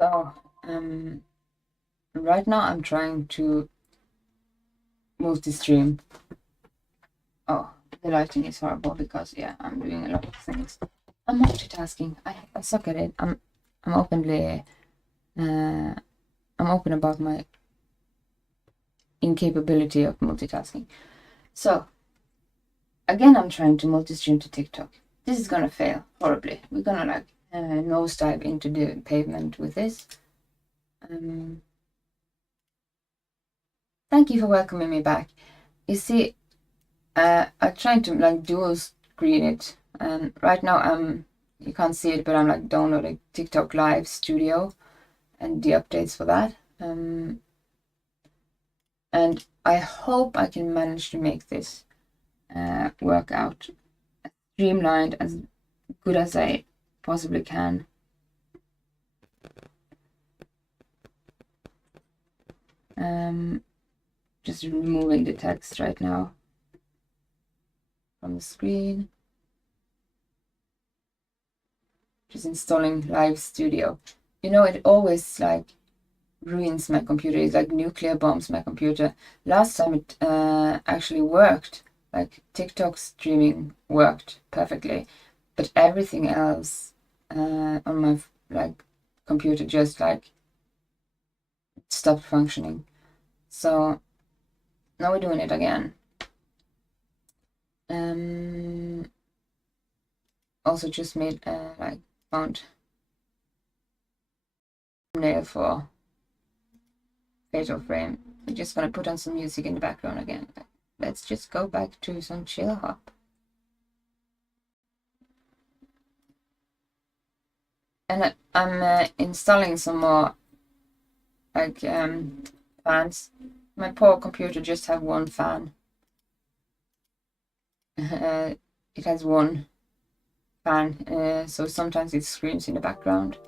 So, right now I'm trying to multi-stream. Oh, the lighting is horrible because yeah, I'm doing a lot of things. I'm multitasking. I suck at it. I'm openly I'm open about my incapability of multitasking. So again, I'm trying to multi-stream to TikTok. This is gonna fail horribly. We're gonna like nosedive into the pavement with this. Thank you for welcoming me back. You see, I'm trying to like dual screen it, and right now you can't see it, but I'm like downloading TikTok Live Studio and the updates for that. And I hope I can manage to make this work out streamlined as good as I possibly can. Just removing the text right now from the screen. Just installing Live Studio. You know, it always like ruins my computer. It like nuclear bombs my computer. Last time it actually worked. Like TikTok streaming worked perfectly, but everything else on my like computer just like stopped functioning. So now we're doing it again. Also just made like found thumbnail for Fatal Frame. We're just gonna put on some music in the background again. Let's just go back to some chill hop. And I'm installing some more like fans. My poor computer just have one fan. It has one fan, so sometimes it screams in the background.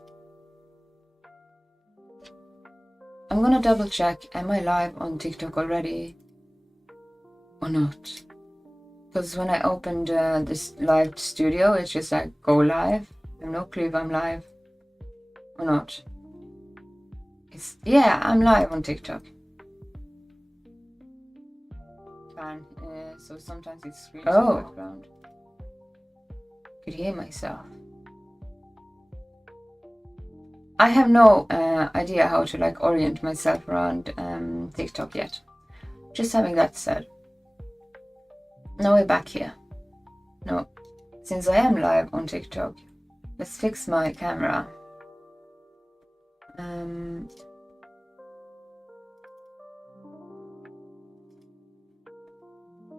I'm gonna double check, am I live on TikTok already or not? Because when I opened this live studio, it's just like go live. I have no clue if I'm live or not. Yeah, I'm live on TikTok. Fan, so sometimes it screams in the background. Could hear myself. I have no idea how to like orient myself around TikTok yet. Just having that said. Now we're back here. No, since I am live on TikTok, let's fix my camera.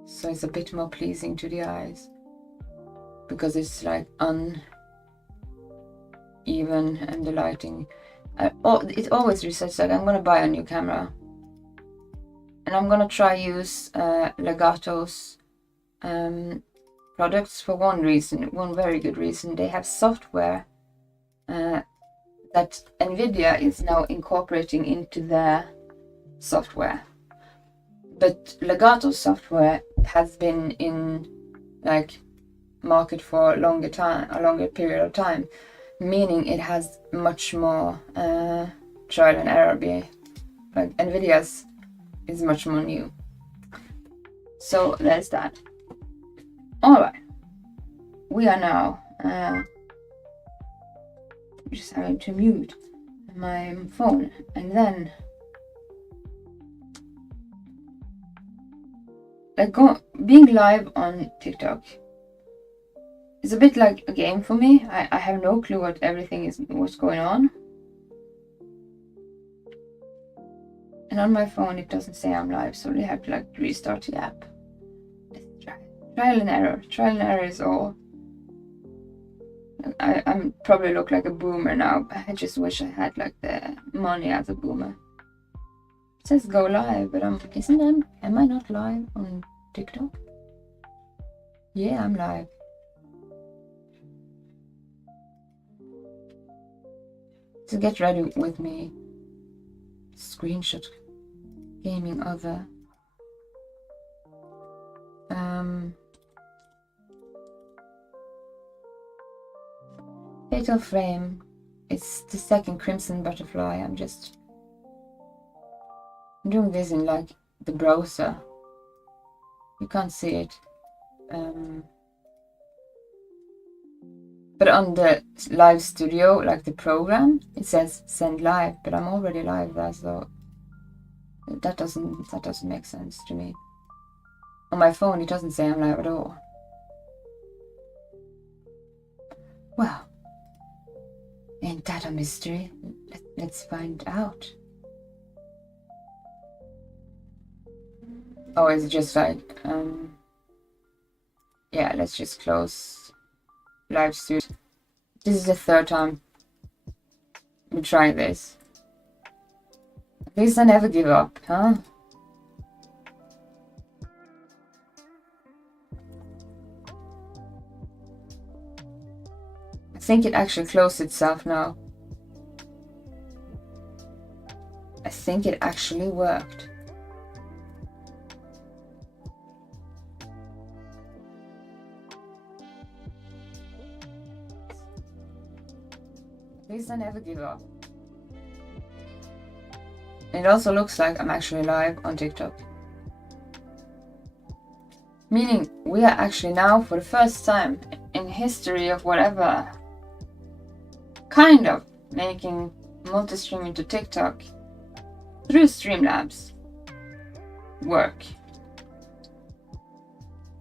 So it's a bit more pleasing to the eyes because it's like uneven and the lighting. It always resets. Like I'm gonna buy a new camera and I'm gonna try use Legato's products for one very good reason. They have software that NVIDIA is now incorporating into their software. But Legato software has been in like market for a longer period of time, meaning it has much more trial and error. Like NVIDIA's is much more new. So there's that. Alright. We are now just having to mute my phone and then like being live on TikTok is a bit like a game for me. I have no clue what's going on. And on my phone it doesn't say I'm live, so I have to like restart the app. Let's try. Trial and error. Trial and error is all. I'm probably look like a boomer now, but I just wish I had like the money as a boomer. It says go live, but am I not live on TikTok? Yeah, I'm live. So get ready with me. Screenshot gaming other. Fatal Frame. It's the second Crimson Butterfly. I'm doing this in like the browser. You can't see it. But on the live studio, like the program, it says send live, but I'm already live there, so that doesn't make sense to me. On my phone, it doesn't say I'm live at all. Well, ain't that a mystery? Let's find out. Oh, is it just like, yeah, let's just close live studio. This is the third time we try this. At least I never give up, huh? I think it actually closed itself now. I think it actually worked. At least I never give up. It also looks like I'm actually live on TikTok. Meaning we are actually now, for the first time in history of whatever, kind of making multi-streaming to TikTok through Streamlabs work.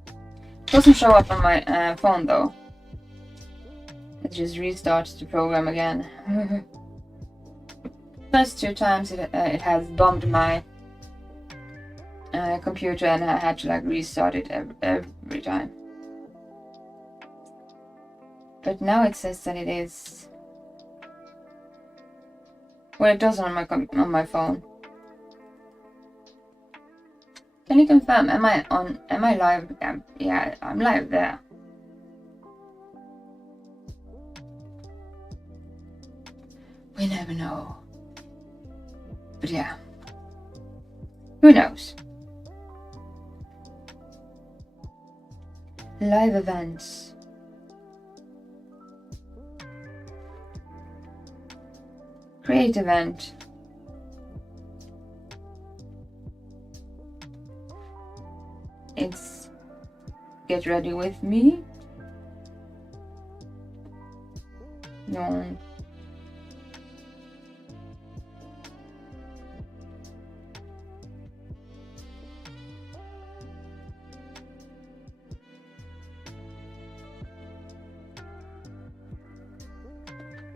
It doesn't show up on my phone though. Let's just restart the program again. First 2 times it has bombed my computer and I had to like restart it every time. But now it says that it is. Well, it does on my phone. Can you confirm? Am I live? Yeah, I'm live there. We never know. But yeah. Who knows? Live events. Create event. It's get ready with me. No.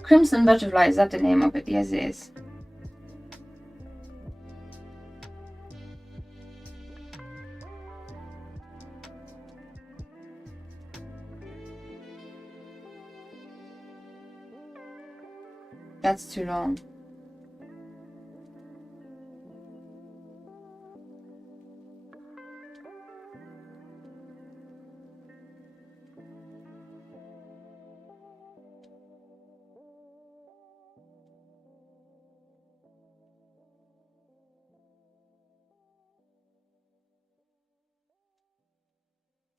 Crimson Butterfly, is that the name of it? Yes, it is. That's too long.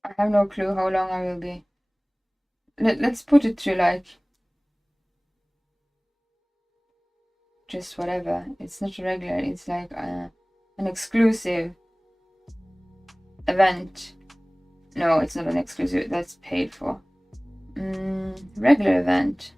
I have no clue how long I will be. Let's put it to like just whatever. It's not regular. It's like an exclusive event. No, it's not an exclusive. That's paid for. Regular event.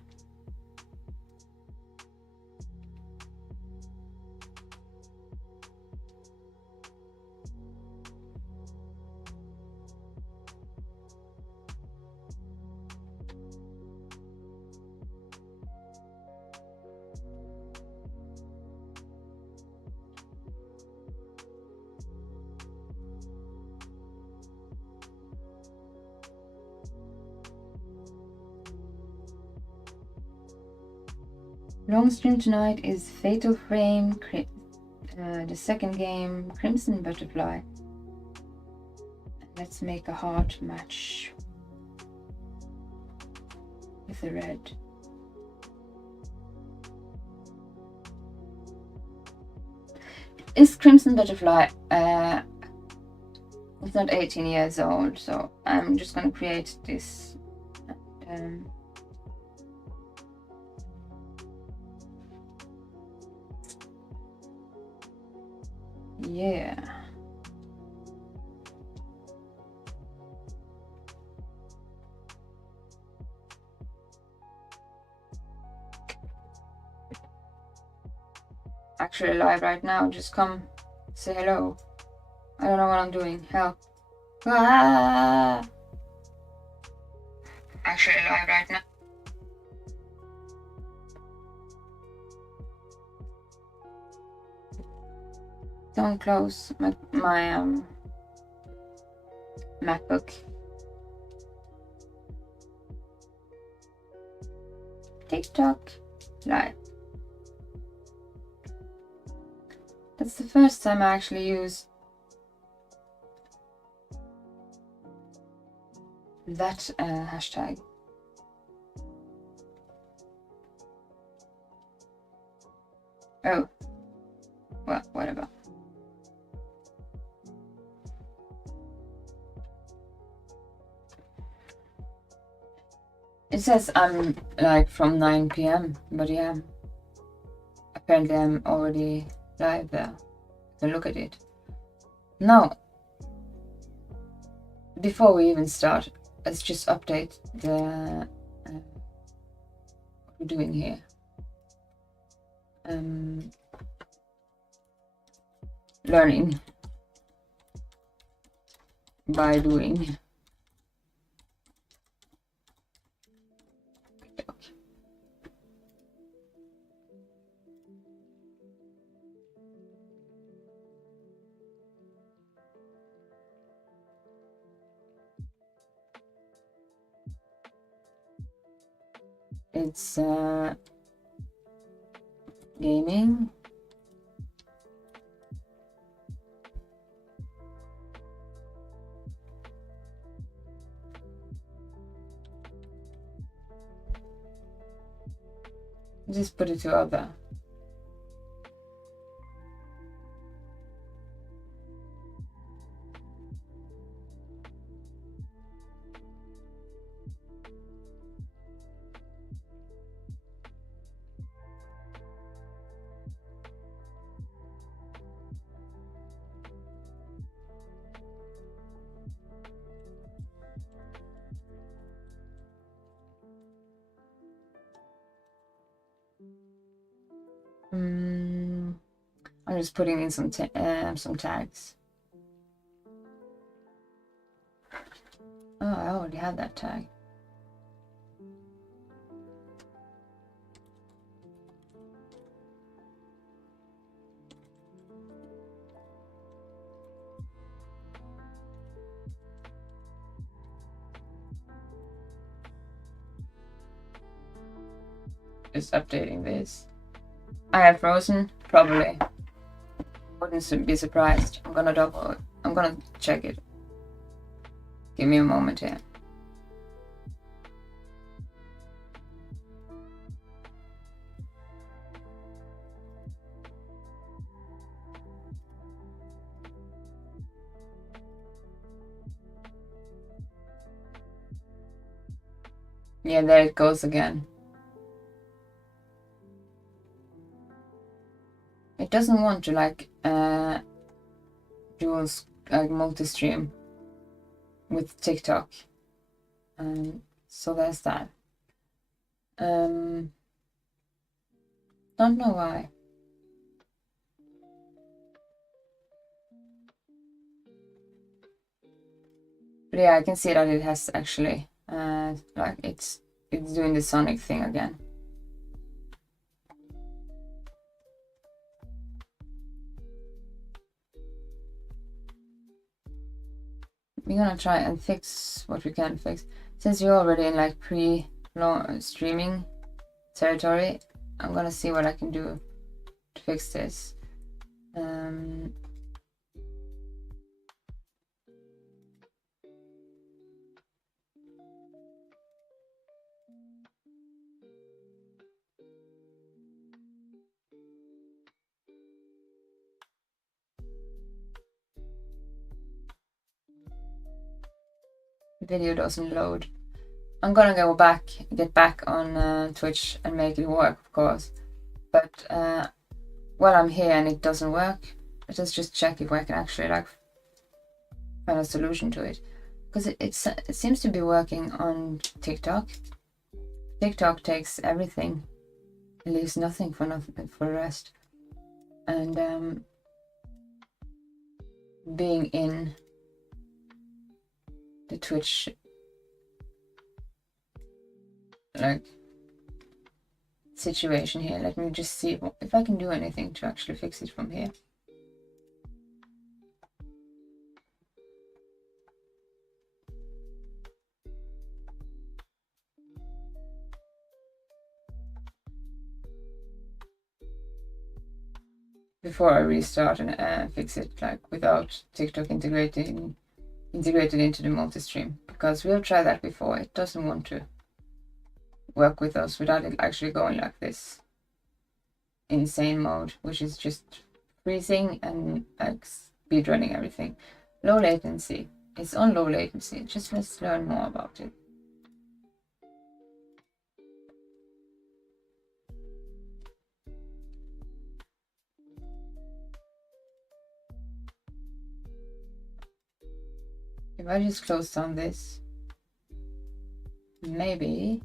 Longstream tonight is Fatal Frame, the second game, Crimson Butterfly. Let's make a heart match with the red. Is Crimson Butterfly, it's not 18 years old, so I'm just gonna create this. Yeah. Actually live right now, just come say hello. I don't know what I'm doing. Help. Ah! Actually live right now. Don't close my MacBook. TikTok live. That's the first time I actually use that hashtag. Oh, well, whatever. It says I'm like from 9 p.m. but yeah, apparently I'm already live there. You can look at it. Now, before we even start, let's just update the what we're doing here. Learning by doing. It's gaming. Just put it to other. I'm just putting in some tags. Oh, I already have that tag. Just updating this. I have frozen? Probably. Wouldn't be surprised. I'm gonna check it. Give me a moment here. Yeah, there it goes again. It doesn't want to like dual like multi-stream with TikTok, so there's that. Don't know why. But yeah, I can see that it has actually like it's doing the Sonic thing again. We're gonna try and fix what we can fix. Since you're already in like pre-streaming territory, I'm gonna see what I can do to fix this. Video doesn't load. I'm gonna get back on Twitch and make it work, of course. But while I'm here and it doesn't work, let's just check if I can actually like find a solution to it. Because it seems to be working on TikTok. TikTok takes everything, it leaves nothing for the rest. And being in the Twitch like situation here, let me just see if I can do anything to actually fix it from here. Before I restart and fix it like without TikTok integrated into the multi-stream, because we have tried that before. It doesn't want to work with us without it actually going like this insane mode, which is just freezing and like speed running everything. Low latency. It's on low latency. Just let's learn more about it. If I just close down this, maybe.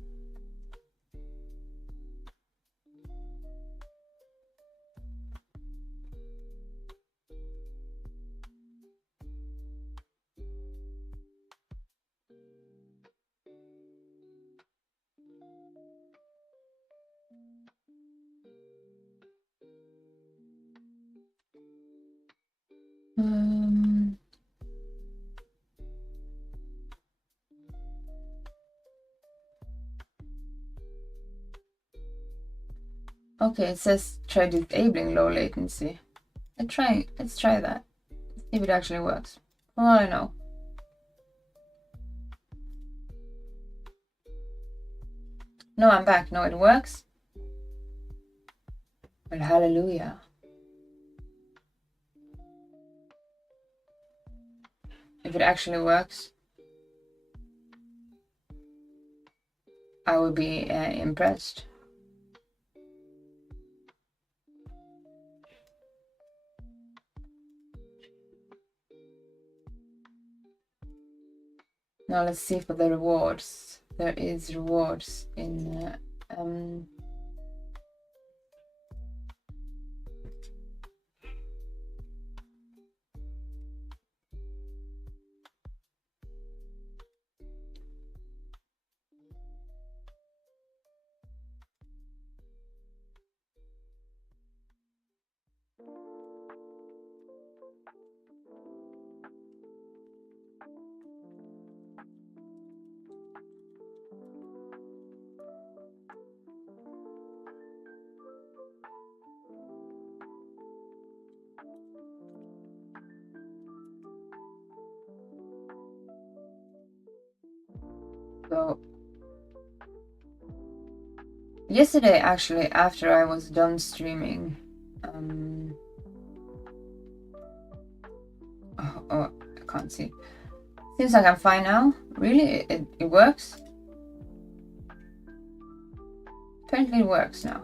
Okay, it says try disabling low latency. Let's try that. See if it actually works. For all I know. No, I'm back. No, it works. Well, hallelujah. If it actually works, I will be impressed. Now let's see for the rewards. There is rewards in so yesterday, actually, after I was done streaming, oh, I can't see. Seems like I'm fine now. Really, it works. Apparently, it works now.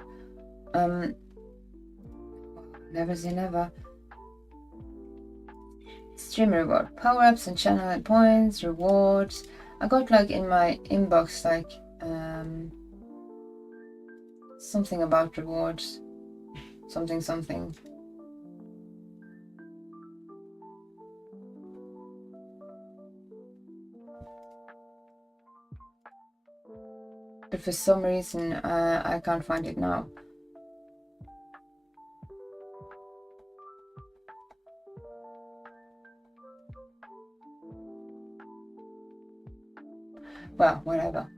Never say never. Stream reward, power-ups and channel and points, rewards. I got like in my inbox like something about rewards, something. But for some reason I can't find it now. Well, whatever.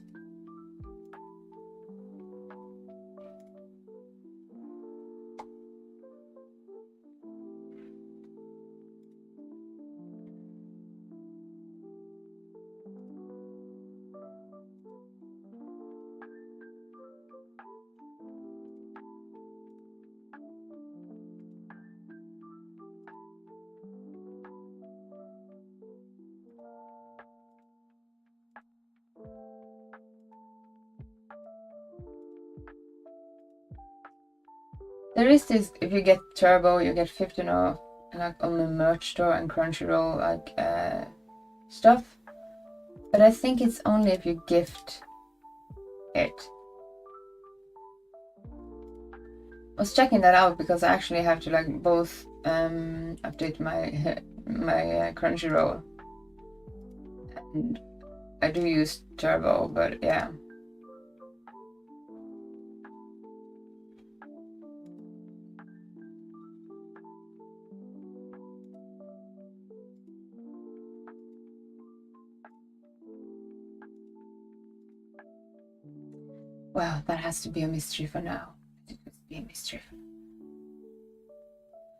There is this, if you get Turbo, you get 15 off, like on the merch store and Crunchyroll, like stuff. But I think it's only if you gift it. I was checking that out because I actually have to like both update my my Crunchyroll, and I do use Turbo, but yeah. Well, that has to be a mystery for now. It must be a mystery.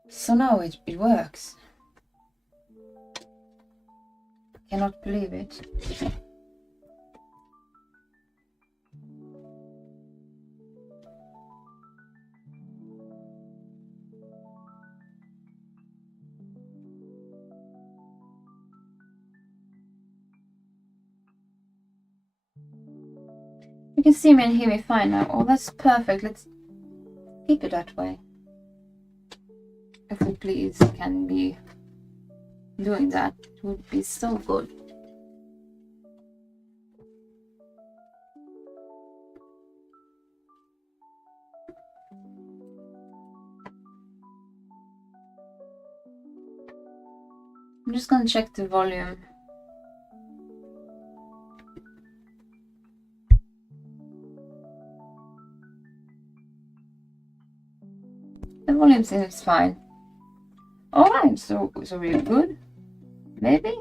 So now it works. Cannot believe it. You can see me and hear me fine now. Oh, that's perfect. Let's keep it that way. If we please can be doing that, it would be so good. I'm just gonna check the volume. The volume seems fine. Alright, so really good. Maybe?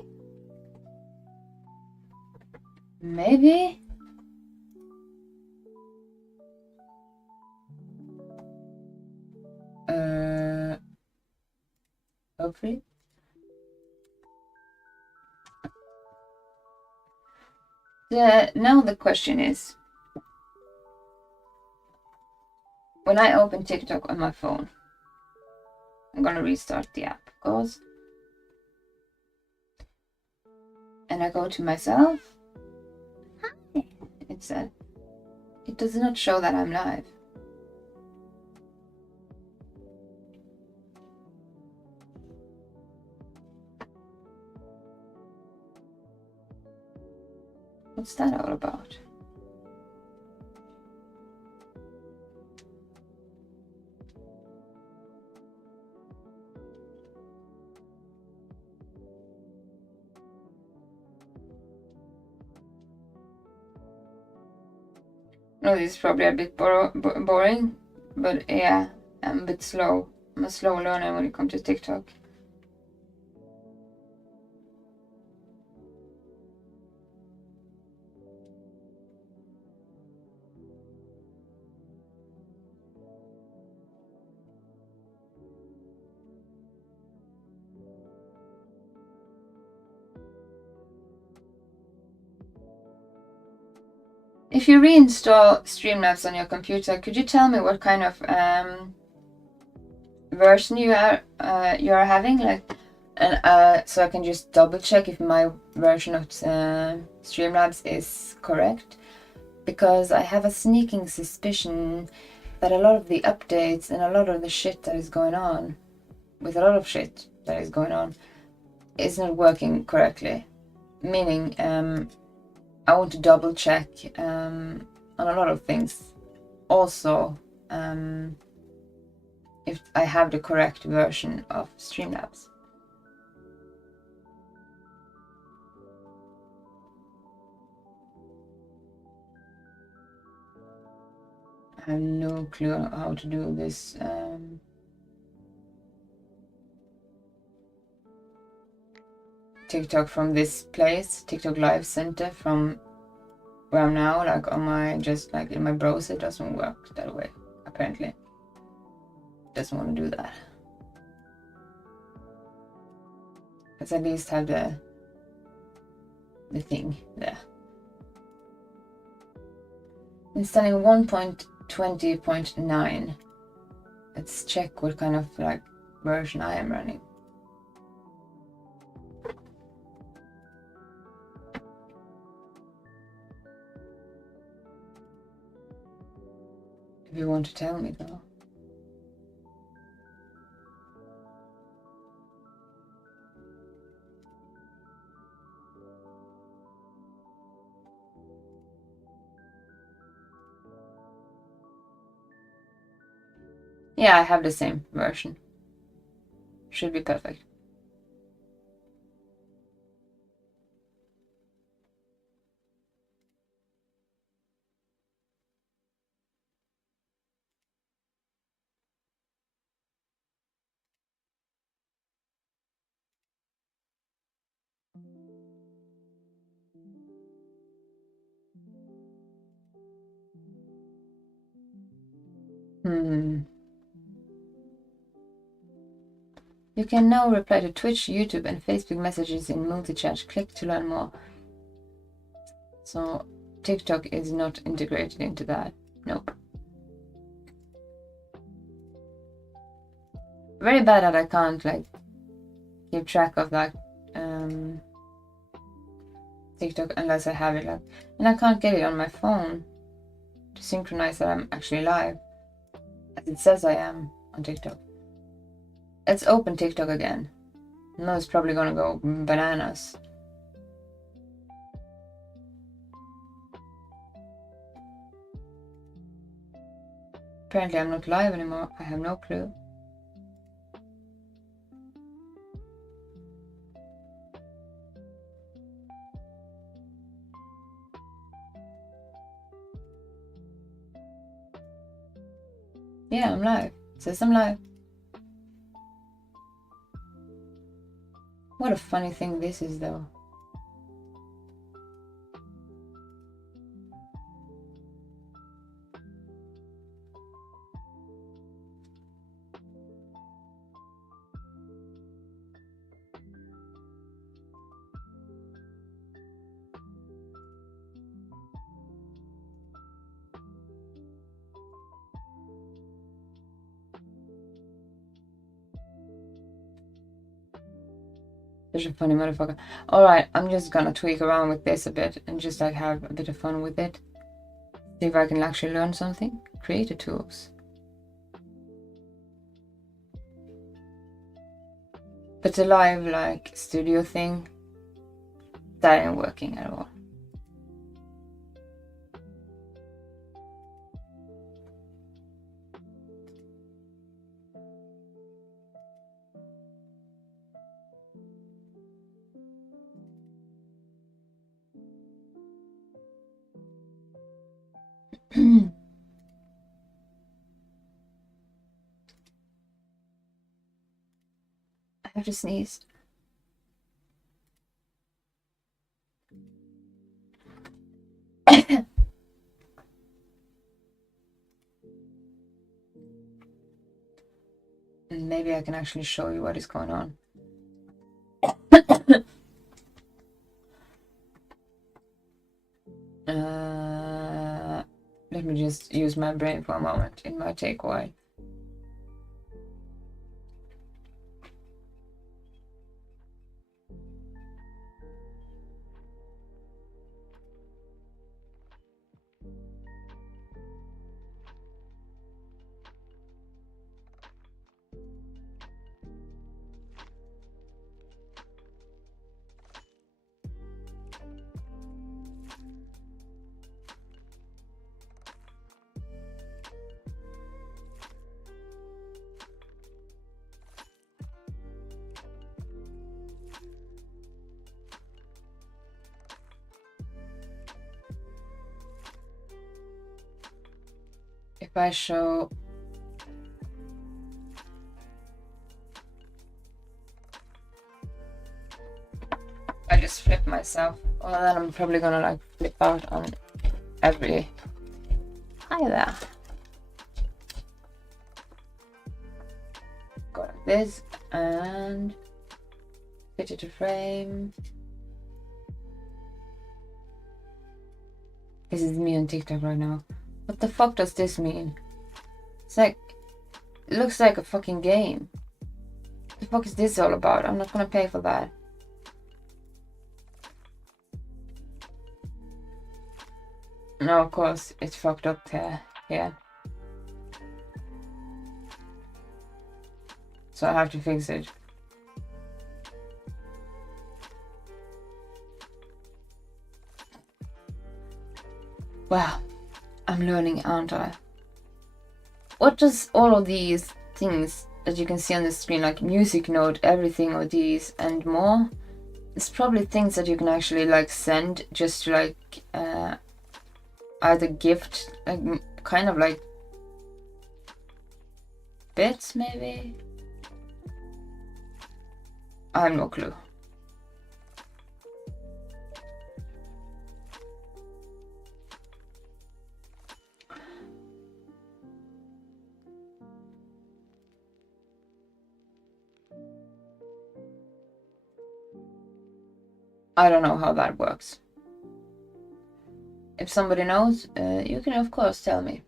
Maybe? Hopefully. Now the question is, when I open TikTok on my phone, I'm gonna restart the app, of course. And I go to myself. Hi. It does not show that I'm live. What's that all about? No, this is probably a bit boring, but yeah, I'm a bit slow. I'm a slow learner when it comes to TikTok. If you reinstall Streamlabs on your computer, could you tell me what kind of version you are having, like, and so I can just double check if my version of Streamlabs is correct, because I have a sneaking suspicion that a lot of the updates and a lot of the shit that is going on, with a lot of shit that is going on, is not working correctly. Meaning, I want to double check on a lot of things. Also, if I have the correct version of Streamlabs. I have no clue how to do this. TikTok from this place, TikTok Live Center from where I'm now, like on my, just like in my browser, it doesn't work that way, apparently. Doesn't want to do that. Let's at least have the thing there. Installing 1.20.9. Let's check what kind of like version I am running. If you want to tell me though. Yeah, I have the same version. Should be perfect. You can now reply to Twitch, YouTube, and Facebook messages in multi-chat. Click to learn more. So TikTok is not integrated into that. Nope. Very bad that I can't like keep track of that TikTok unless I have it like, and I can't get it on my phone to synchronize that I'm actually live, as it says I am on TikTok. Let's open TikTok again. No, it's probably gonna go bananas. Apparently I'm not live anymore. I have no clue. Yeah, I'm live. It says I'm live. What a funny thing this is though. Such a funny motherfucker. Alright, I'm just gonna tweak around with this a bit and just like have a bit of fun with it. See if I can actually learn something. Creator tools. But the live like studio thing, that ain't working at all. I have to sneeze. Maybe I can actually show you what is going on. Let me just use my brain for a moment. It might take a while. If I show I just flip myself, well then I'm probably gonna like flip out on every. Hi there. Go like this and fit it to frame. This is me on TikTok right now. What the fuck does this mean? It's like, it looks like a fucking game. What the fuck is this all about? I'm not gonna pay for that. No, of course, it's fucked up there. Yeah. So I have to fix it. Wow, I'm learning, aren't I? what does all of these things that you can see on the screen, like music note, everything of these and more, it's probably things that you can actually like send just to like either gift, like kind of like bits maybe. I have no clue. I don't know how that works. If somebody knows, you can of course tell me.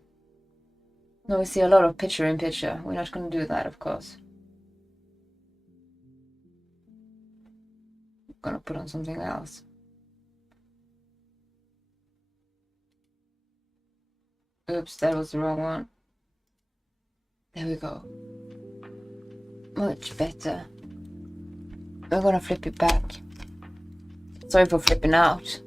No, we see a lot of picture in picture. We're not going to do that, of course. I'm going to put on something else. Oops, that was the wrong one. There we go. Much better. We're going to flip it back. Sorry for flipping out.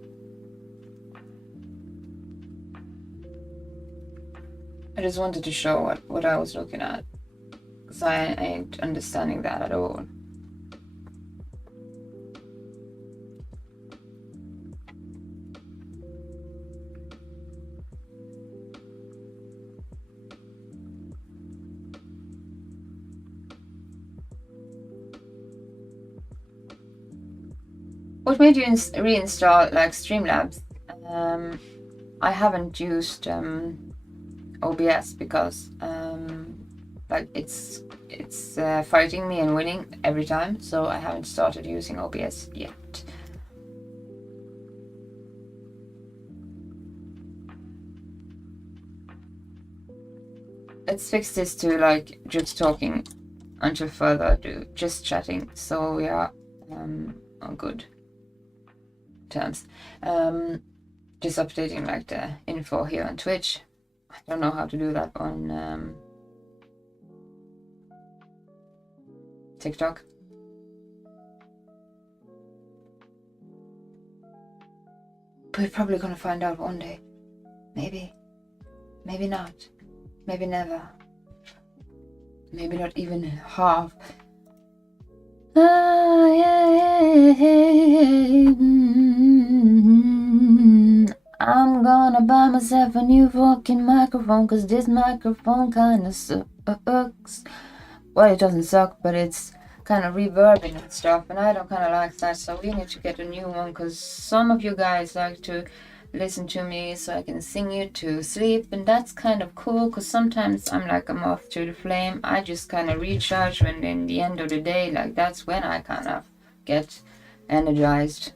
I just wanted to show what I was looking at, because I ain't understanding that at all. What made you reinstall like Streamlabs? I haven't used OBS because like it's fighting me and winning every time, so I haven't started using OBS yet. Let's fix this to like just talking until further ado, just chatting, so we are on good terms. Just updating like the info here on Twitch. I don't know how to do that on TikTok. But we're probably gonna find out one day. Maybe. Maybe not. Maybe never. Maybe not even half. I'm gonna buy myself a new fucking microphone, cause this microphone kinda sucks. Well, it doesn't suck, but it's kind of reverbing and stuff, and I don't kind of like that, so we need to get a new one, cause some of you guys like to listen to me so I can sing you to sleep, and that's kind of cool, cause sometimes I'm like a moth to the flame. I just kind of recharge when in the end of the day, like that's when I kind of get energized.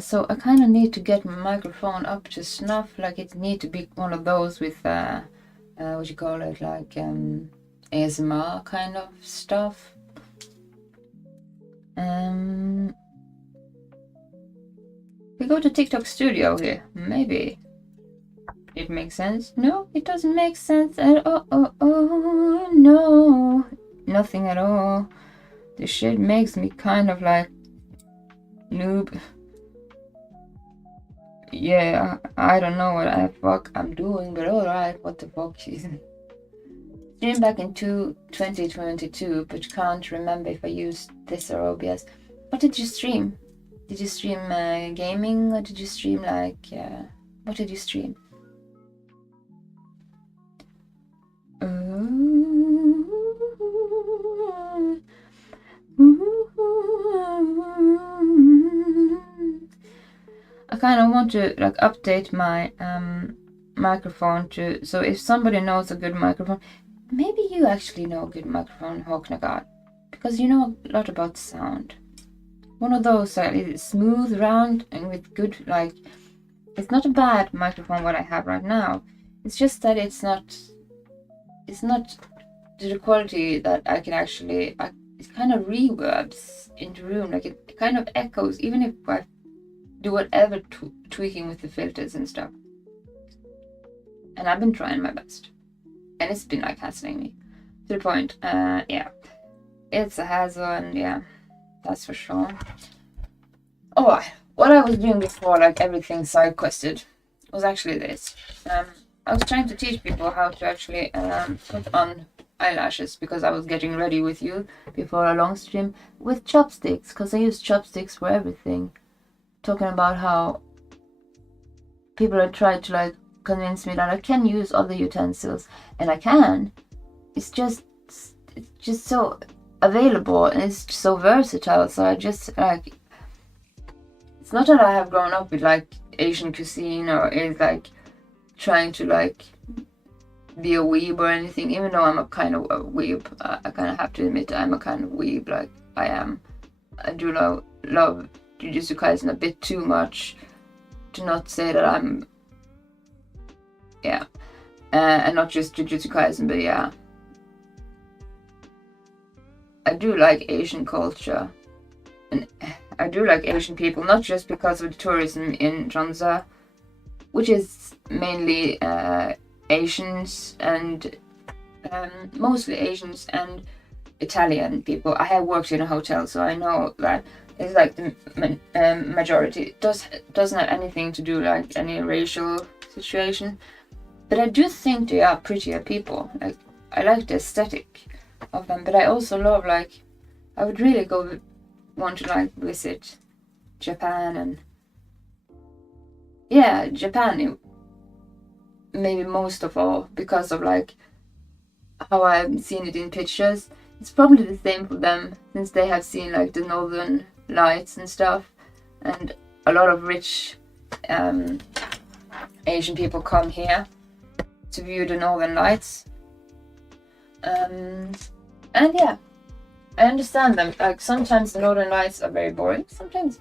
So I kind of need to get my microphone up to snuff, like it need to be one of those with what you call it, like ASMR kind of stuff. We go to TikTok Studio here, maybe it makes sense. No, it doesn't make sense at all. No, nothing at all. This shit makes me kind of like noob. Yeah, I don't know what the fuck I'm doing, but alright, what the fuck. Streamed back in 2022, but can't remember if I used this or OBS. What did you stream? Did you stream gaming, or did you stream like, what did you stream? I kind of want to like update my microphone to, so if somebody knows a good microphone, maybe you actually know a good microphone, Håknagard, because you know a lot about sound. One of those smooth, round, and with good, like, it's not a bad microphone what I have right now. It's just that it's not to the quality that I can actually, it kind of reverbs in the room, like it kind of echoes, even if I do whatever tweaking with the filters and stuff. And I've been trying my best, and it's been like hassling me to the point. Yeah, it's a hassle, and yeah, that's for sure. Oh, what I was doing before, like everything side quested, was actually this. I was trying to teach people how to actually put on eyelashes because I was getting ready with you before a long stream with chopsticks, because I use chopsticks for everything. Talking about how people have tried to like convince me that I can use other utensils, and I can. It's just so available and it's so versatile. So I just like, it's not that I have grown up with like Asian cuisine or is like trying to like be a weeb or anything, even though I'm a kind of a weeb. I kind of have to admit I'm a kind of weeb, like I am. I do love Jujutsu Kaisen a bit too much to not say that I'm, yeah, and not just Jujutsu Kaisen, but yeah, I do like Asian culture, and I do like Asian people, not just because of the tourism in Jeonsa, which is mainly Asians and mostly Asians and Italian people. I have worked in a hotel, so I know that it's like the majority. It doesn't have anything to do like any racial situation, but I do think they are prettier people. Like, I like the aesthetic of them, but I also love, like, I would really want to like visit Japan, and yeah, Japan maybe most of all because of like how I've seen it in pictures. It's probably the same for them since they have seen like the northern lights and stuff, and a lot of rich Asian people come here to view the northern lights. And yeah, I understand them. Like, sometimes the northern lights are very boring, sometimes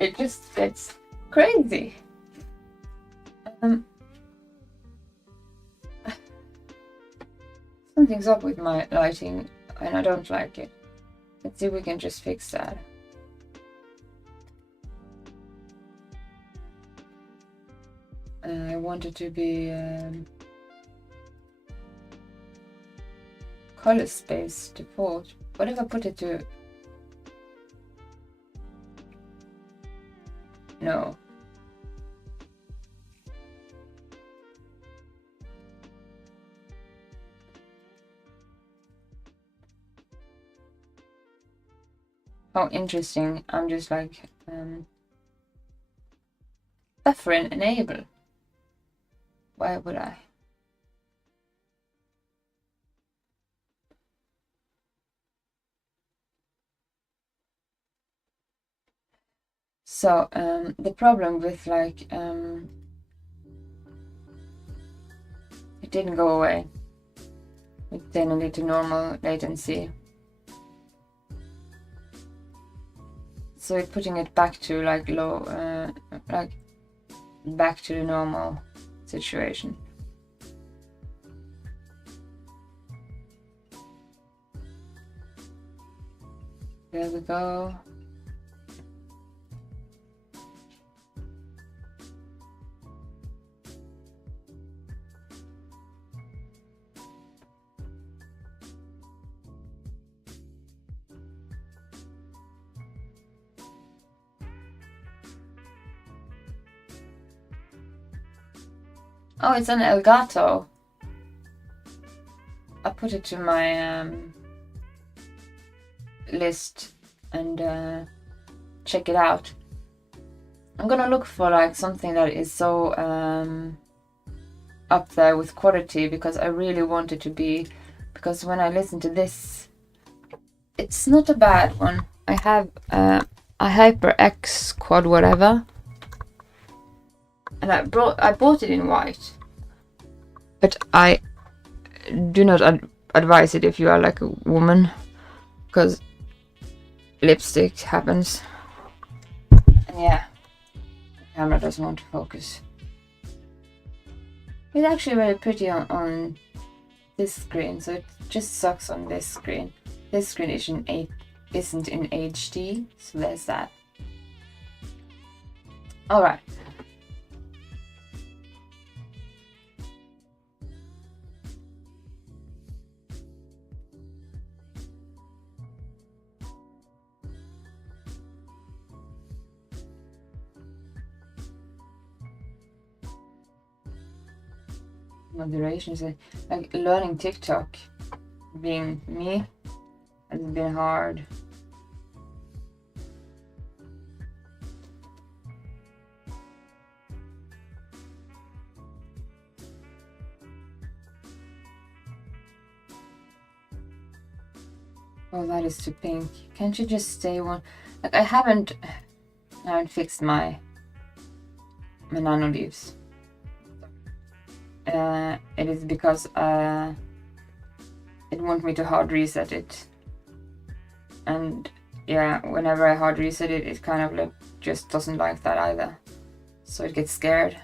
it just gets crazy. Something's up with my lighting and I don't like it. Let's see if we can just fix that. I want it to be color space default. What if I put it to no? Oh, interesting. I'm just like buffering enable. Why would I? So the problem with like it didn't go away. It didn't lead to normal latency. So it's putting it back to like low, like back to the normal situation. There we go. Oh, it's an Elgato. I put it to my list and check it out. I'm gonna look for like something that is so up there with quality, because I really want it to be, because when I listen to this, it's not a bad one. I have a HyperX quad whatever, and I bought it in white, but I do not advise it if you are like a woman, because lipstick happens. And yeah, the camera doesn't want to focus. It's actually very pretty on this screen, so it just sucks on this screen. This screen isn't in HD, so there's that. Alright. moderation is like learning TikTok. Being me has been hard. Oh, that is too pink. Can't you just stay one? Like I haven't fixed my nano leaves. It is because it wants me to hard reset it, and yeah, whenever I hard reset it, it kind of like just doesn't like that either, so it gets scared.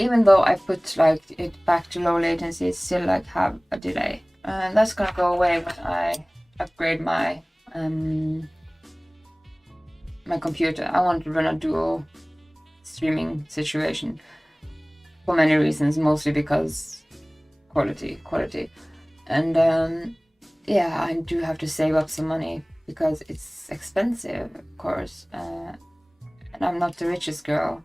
Even though I put like it back to low latency, it still like have a delay, and that's gonna go away when I upgrade my my computer. I want to run a dual streaming situation for many reasons, mostly because quality, and yeah, I do have to save up some money because it's expensive, of course, and I'm not the richest girl.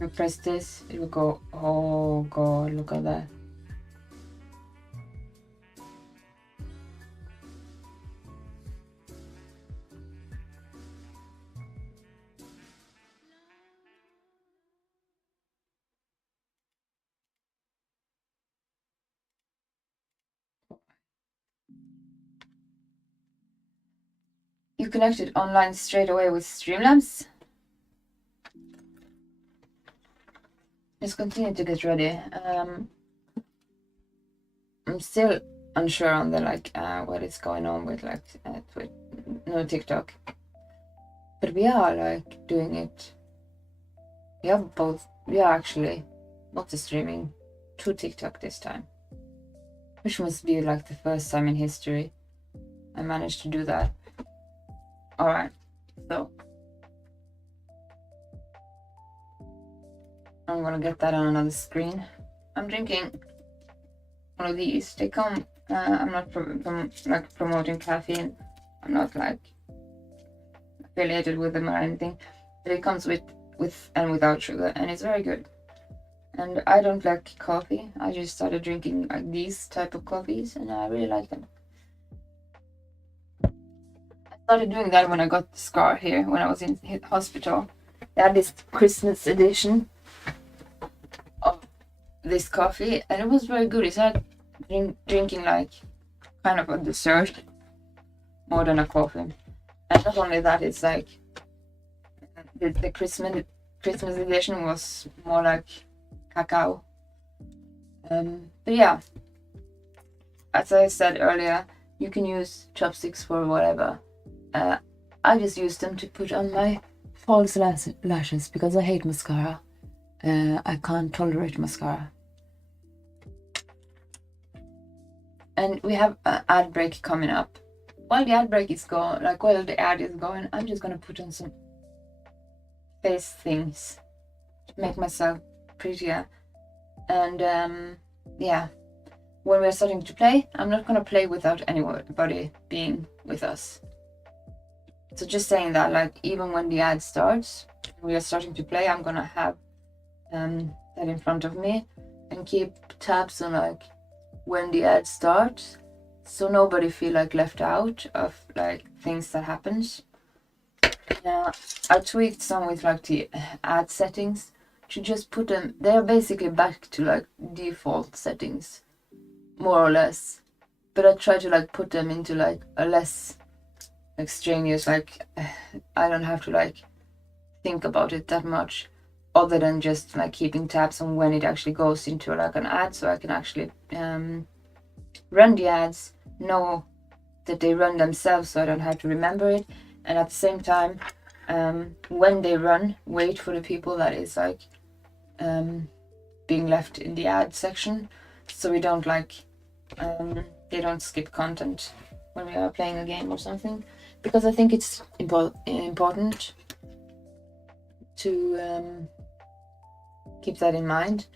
If you press this, it will go, oh god, look at that. You connected online straight away with Streamlabs? Just continue to get ready. I'm still unsure on the like what is going on with like TikTok, but we are like doing it. We have both. We are actually multi-streaming to TikTok this time, which must be like the first time in history I managed to do that. All right, so I'm gonna get that on another screen. I'm drinking one of these. They come. I'm not like promoting caffeine. I'm not like affiliated with them or anything, but it comes with and without sugar, and it's very good. And I don't like coffee. I just started drinking like these type of coffees, and I really like them. I started doing that when I got the scar here, when I was in hospital. They had this Christmas edition of this coffee, and it was very good. It's like drinking like kind of a dessert more than a coffee. And not only that, it's like the Christmas edition was more like cacao. But yeah, as I said earlier, you can use chopsticks for whatever. I just use them to put on my false lashes because I hate mascara. I can't tolerate mascara. And we have an ad break coming up. While the ad break is going, like while the ad is going, I'm just gonna put on some face things to make myself prettier. And yeah, when we're starting to play, I'm not gonna play without anybody being with us. So just saying that, like even when the ad starts, we are starting to play, I'm gonna have that in front of me and keep tabs on like when the ad starts, so nobody feel like left out of like things that happens. Yeah, I tweaked some with like the ad settings to just put them. They're basically back to like default settings. more or less, but I try to like put them into like a less extraneous, like I don't have to like think about it that much, other than just like keeping tabs on when it actually goes into like an ad, so I can actually run the ads, know that they run themselves, so I don't have to remember it, and at the same time, when they run, wait for the people that is like being left in the ad section, so we don't like they don't skip content when we are playing a game or something, because I think it's important to keep that in mind.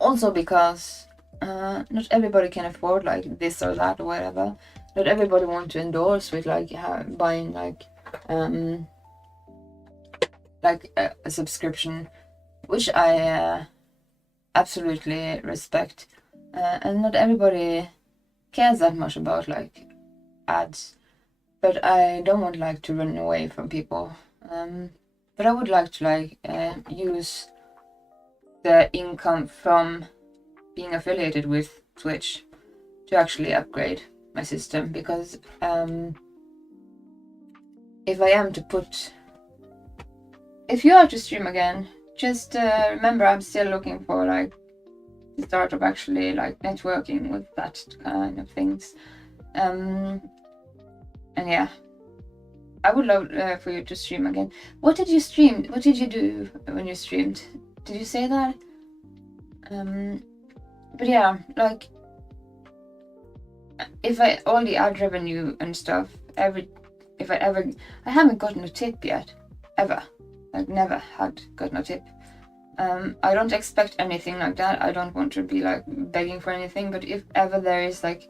Also because not everybody can afford like this or that or whatever. Not everybody wants to endorse with like buying like a subscription, which I absolutely respect. And not everybody cares that much about like ads, but I don't want like to run away from people. But I would like to like use the income from being affiliated with Twitch to actually upgrade my system, because if I am to put, if you are to stream again, just remember I'm still looking for like the start of actually like networking with that kind of things. And yeah, I would love for you to stream again. What did you stream? What did you do when you streamed? Did you say that? But yeah, like if I all the ad revenue and stuff, I haven't gotten a tip yet, ever. Like never had gotten a tip. I don't expect anything like that. I don't want to be like begging for anything. But if ever there is like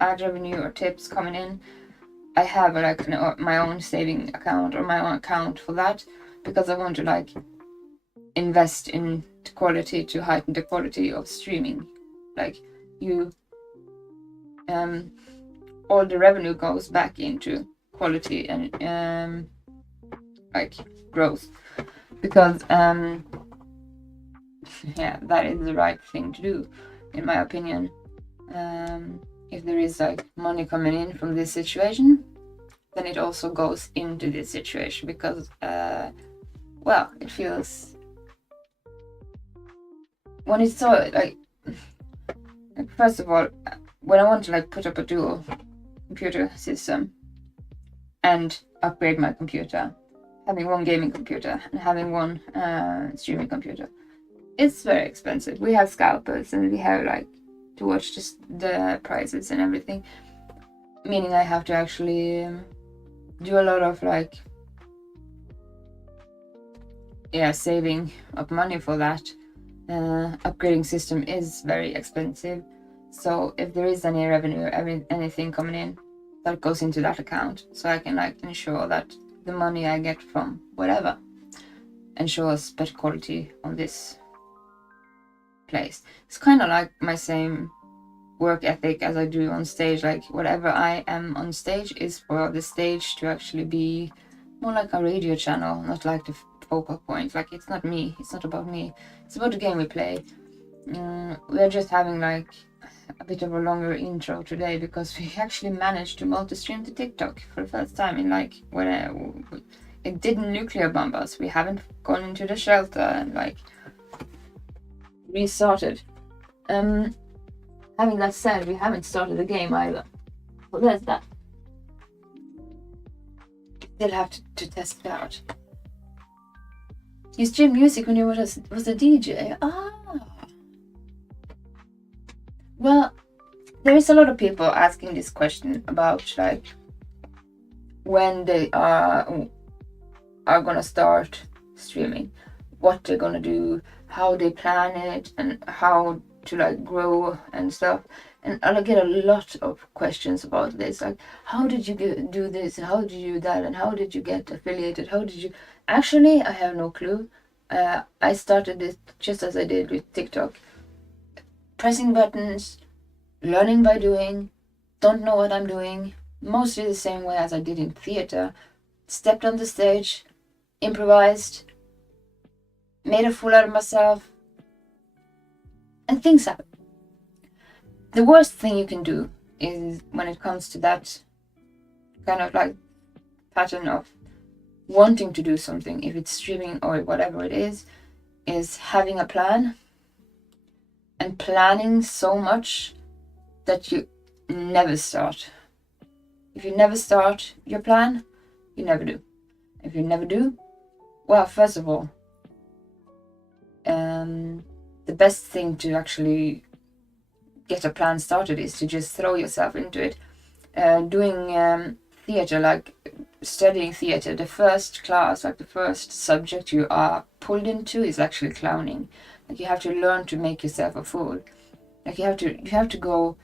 ad revenue or tips coming in, I have like my own saving account or my own account for that, because I want to like invest in quality to heighten the quality of streaming. Like you, all the revenue goes back into quality and like growth, because yeah, that is the right thing to do, in my opinion. If there is like money coming in from this situation, then it also goes into this situation, because well, it feels when it's so like first of all, when I want to like put up a dual computer system and upgrade my computer, having one gaming computer and having one streaming computer, it's very expensive. We have scalpers and we have like to watch just the prices and everything, meaning I have to actually do a lot of like saving up money for that. Upgrading system is very expensive, so if there is any revenue, anything coming in, that goes into that account, so I can like ensure that the money I get from whatever ensures better quality on this place. It's kind of like my same work ethic as I do on stage. Like whatever I am on stage is for the stage to actually be more like a radio channel, not like the focal point. Like it's not me, it's not about me, it's about the game we play. We're just having like a bit of a longer intro today because we actually managed to multi-stream to TikTok for the first time in like when it didn't nuclear bomb us. We haven't gone into the shelter and like restarted. Having that said, we haven't started the game either. So there's that. Still have to test it out. You stream music when you was a DJ? Ah. Well, there is a lot of people asking this question about like when they are gonna start streaming, what they're gonna do, how they plan it, and how to like grow and stuff. And I get a lot of questions about this, like how did you do this, and how did you do that, and how did you get affiliated, how did you... Actually, I have no clue. I started this just as I did with TikTok, pressing buttons, learning by doing, don't know what I'm doing, mostly the same way as I did in theater. Stepped on the stage, improvised, made a fool out of myself, and things happen. The worst thing you can do is, when it comes to that kind of like pattern of wanting to do something, if it's streaming or whatever it is having a plan and planning so much that you never start. If you never start your plan, you never do. If you never do, well, first of all, the best thing to actually get a plan started is to just throw yourself into it. Doing theater, like studying theater, the first class, like the first subject you are pulled into is actually clowning. Like, you have to learn to make yourself a fool. Like, you have to go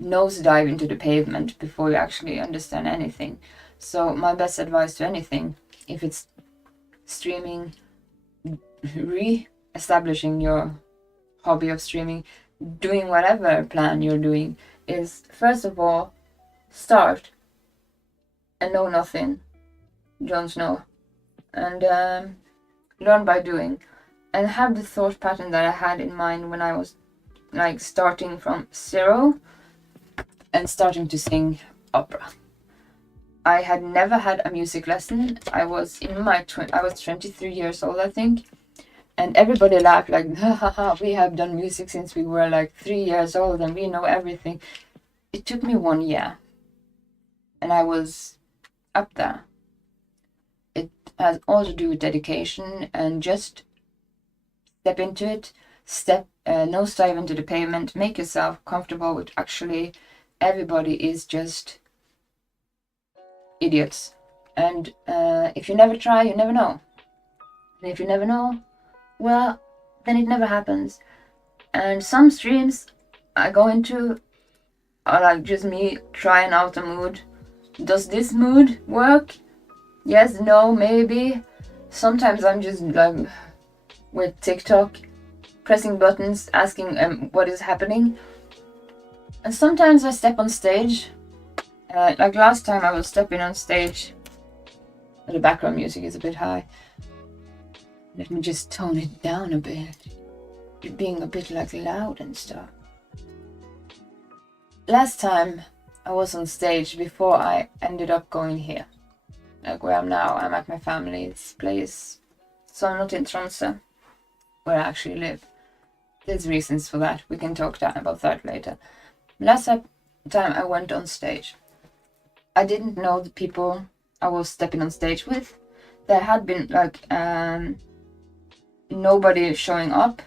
nosedive into the pavement before you actually understand anything. So my best advice to anything, if it's streaming, re-establishing your hobby of streaming, doing whatever plan you're doing, is first of all start and know nothing, don't know, and learn by doing, and have the thought pattern that I had in mind when I was like starting from zero and starting to sing opera. I had never had a music lesson. I was I was 23 years old, I think, and everybody laughed like, ha ha ha, we have done music since we were like 3 years old and we know everything. It took me 1 year and I was up there. It has all to do with dedication and just step into it, nosedive into the pavement, make yourself comfortable with actually everybody is just idiots. And if you never try, you never know. And if you never know, well, then it never happens. And some streams I go into are like just me trying out a mood. Does this mood work? Yes, no, maybe. Sometimes I'm just like with TikTok, pressing buttons, asking what is happening. And sometimes I step on stage. Like last time I was stepping on stage. The background music is a bit high. Let me just tone it down a bit. You're being a bit like loud and stuff. Last time I was on stage before I ended up going here. Like where I'm now, I'm at my family's place. So I'm not in Tromsø, where I actually live. There's reasons for that. We can talk about that later. Last time I went on stage, I didn't know the people I was stepping on stage with. There had been like nobody showing up,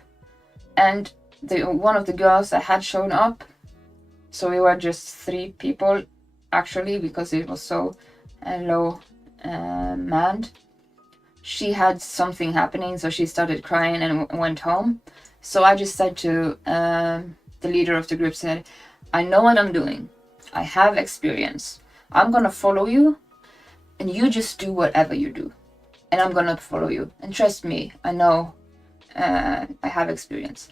and one of the girls that had shown up, so we were just 3 people actually, because it was so low manned. She had something happening, so she started crying and went home. So I just said to the leader of the group, said, I know what I'm doing. I have experience. I'm gonna follow you, and you just do whatever you do, and I'm gonna follow you. And trust me, I know I have experience.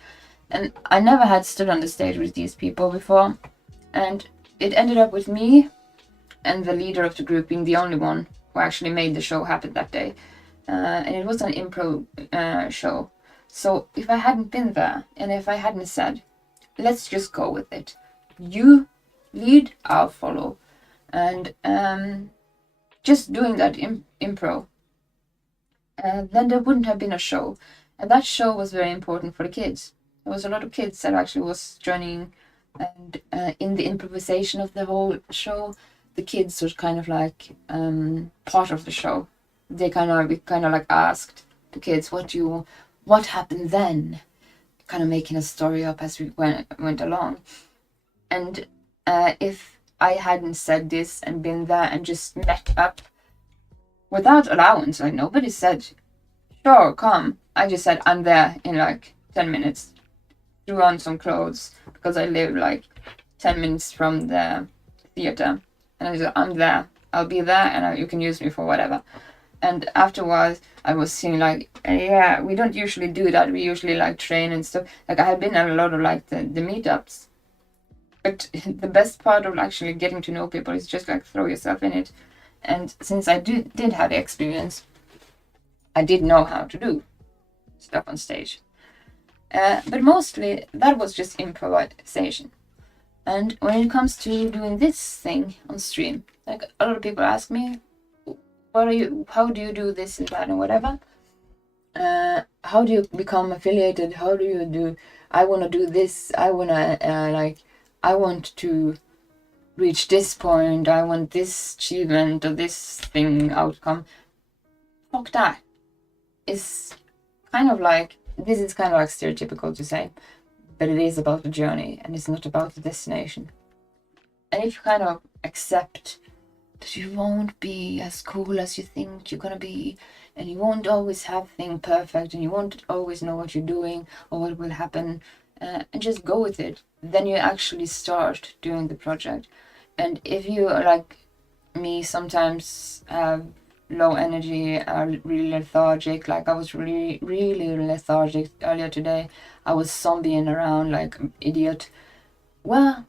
And I never had stood on the stage with these people before, and it ended up with me and the leader of the group being the only one who actually made the show happen that day. And it was an improv show. So if I hadn't been there, and if I hadn't said, let's just go with it, you lead, I'll follow, and just doing that improv, then there wouldn't have been a show. And that show was very important for the kids. There was a lot of kids that actually was joining, and in the improvisation of the whole show, the kids were kind of like part of the show. We kind of like asked the kids, what happened then? Kind of making a story up as we went along. And if I hadn't said this and been there and just met up without allowance, like nobody said, sure, come. I just said, I'm there in like 10 minutes. Threw on some clothes because I live like 10 minutes from the theater. And I said, I'm there. I'll be there, and you can use me for whatever. And afterwards, I was seeing like, yeah, we don't usually do that. We usually like train and stuff. Like I had been at a lot of like the meetups. But the best part of actually getting to know people is just like throw yourself in it. And since I did have the experience, I did know how to do stuff on stage. But mostly that was just improvisation. And when it comes to doing this thing on stream, like a lot of people ask me, how do you do this and that and whatever? How do you become affiliated? How do you do, I want to do this, I want to, I want to reach this point, I want this achievement or this thing outcome. Fuck that. It's kind of like, this is kind of like stereotypical to say, but it is about the journey and it's not about the destination. And if you kind of accept that you won't be as cool as you think you're gonna be, and you won't always have things perfect, and you won't always know what you're doing or what will happen, and just go with it, then you actually start doing the project. And if you are like me, sometimes have low energy, are really lethargic, like I was really lethargic earlier today, I was zombieing around like an idiot, well,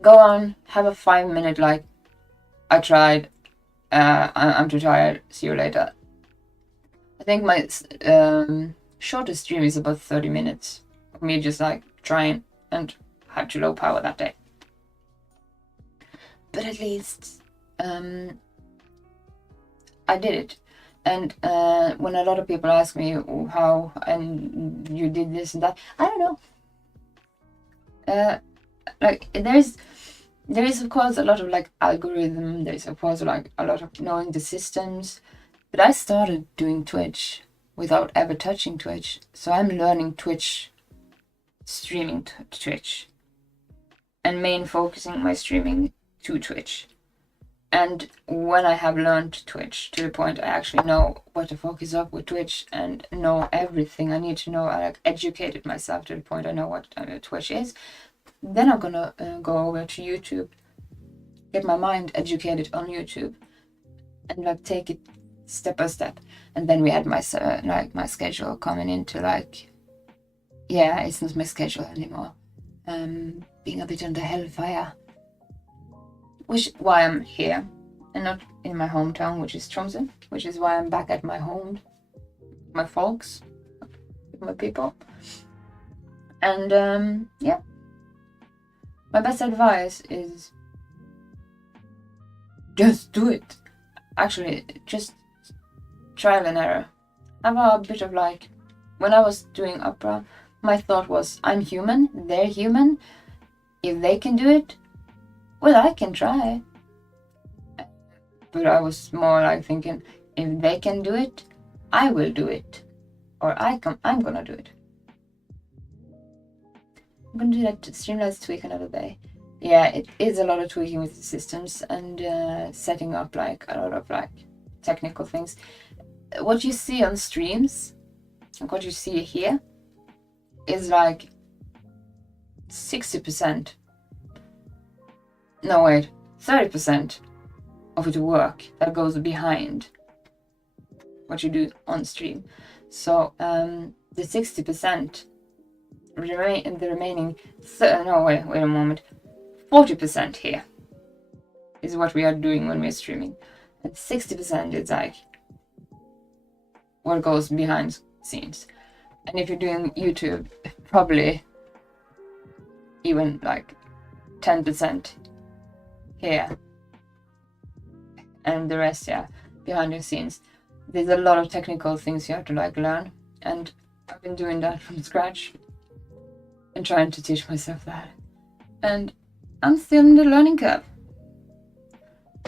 go on, have a 5-minute like, I tried, I'm too tired, see you later. I think my shortest stream is about 30 minutes of me just like trying, and had too low power that day. But at least I did it. And when a lot of people ask me how and you did this and that, I don't know. Like there is of course a lot of like algorithm, there is of course like a lot of knowing the systems, but I started doing Twitch without ever touching Twitch, so I'm learning Twitch, streaming Twitch, and main focusing my streaming to Twitch. And when I have learned Twitch to the point I actually know what the fuck is up with Twitch and know everything I need to know, I like educated myself to the point I know what Twitch is, then I'm gonna go over to YouTube, get my mind educated on YouTube, and like take it step by step. And then we had my my schedule coming into like, yeah, it's not my schedule anymore. Being a bit under hellfire, which is why I'm here and not in my hometown, which is Tromsø, which is why I'm back at my home, my folks, my people. And yeah, my best advice is just do it. Actually, just trial and error. Have a bit of like, when I was doing opera, my thought was, I'm human, they're human. If they can do it, well, I can try. But I was more like thinking, if they can do it, I will do it. Or I'm gonna do it. I'm gonna do that Streamlabs tweak another day. Yeah, it is a lot of tweaking with the systems and setting up like a lot of like technical things. What you see on streams, like what you see here, is like 60%. No, wait, 30% of the work that goes behind what you do on stream. So the 60%, the remaining, no, wait a moment, 40% here is what we are doing when we're streaming. And 60% is like what goes behind scenes. And if you're doing YouTube, probably even like 10% here. And the rest, yeah, behind the scenes. There's a lot of technical things you have to like learn. And I've been doing that from scratch and trying to teach myself that. And I'm still in the learning curve.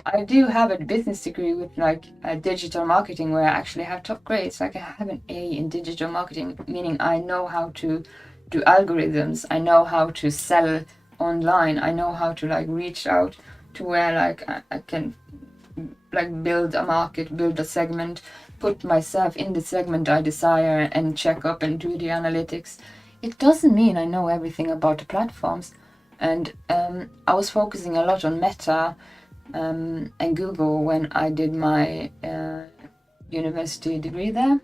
I do have a business degree with like digital marketing where I actually have top grades. Like I have an A in digital marketing, meaning I know how to do algorithms. I know how to sell online. I know how to like reach out to where like I can like build a market, build a segment, put myself in the segment I desire and check up and do the analytics. It doesn't mean I know everything about the platforms. And I was focusing a lot on Meta and Google when I did my university degree there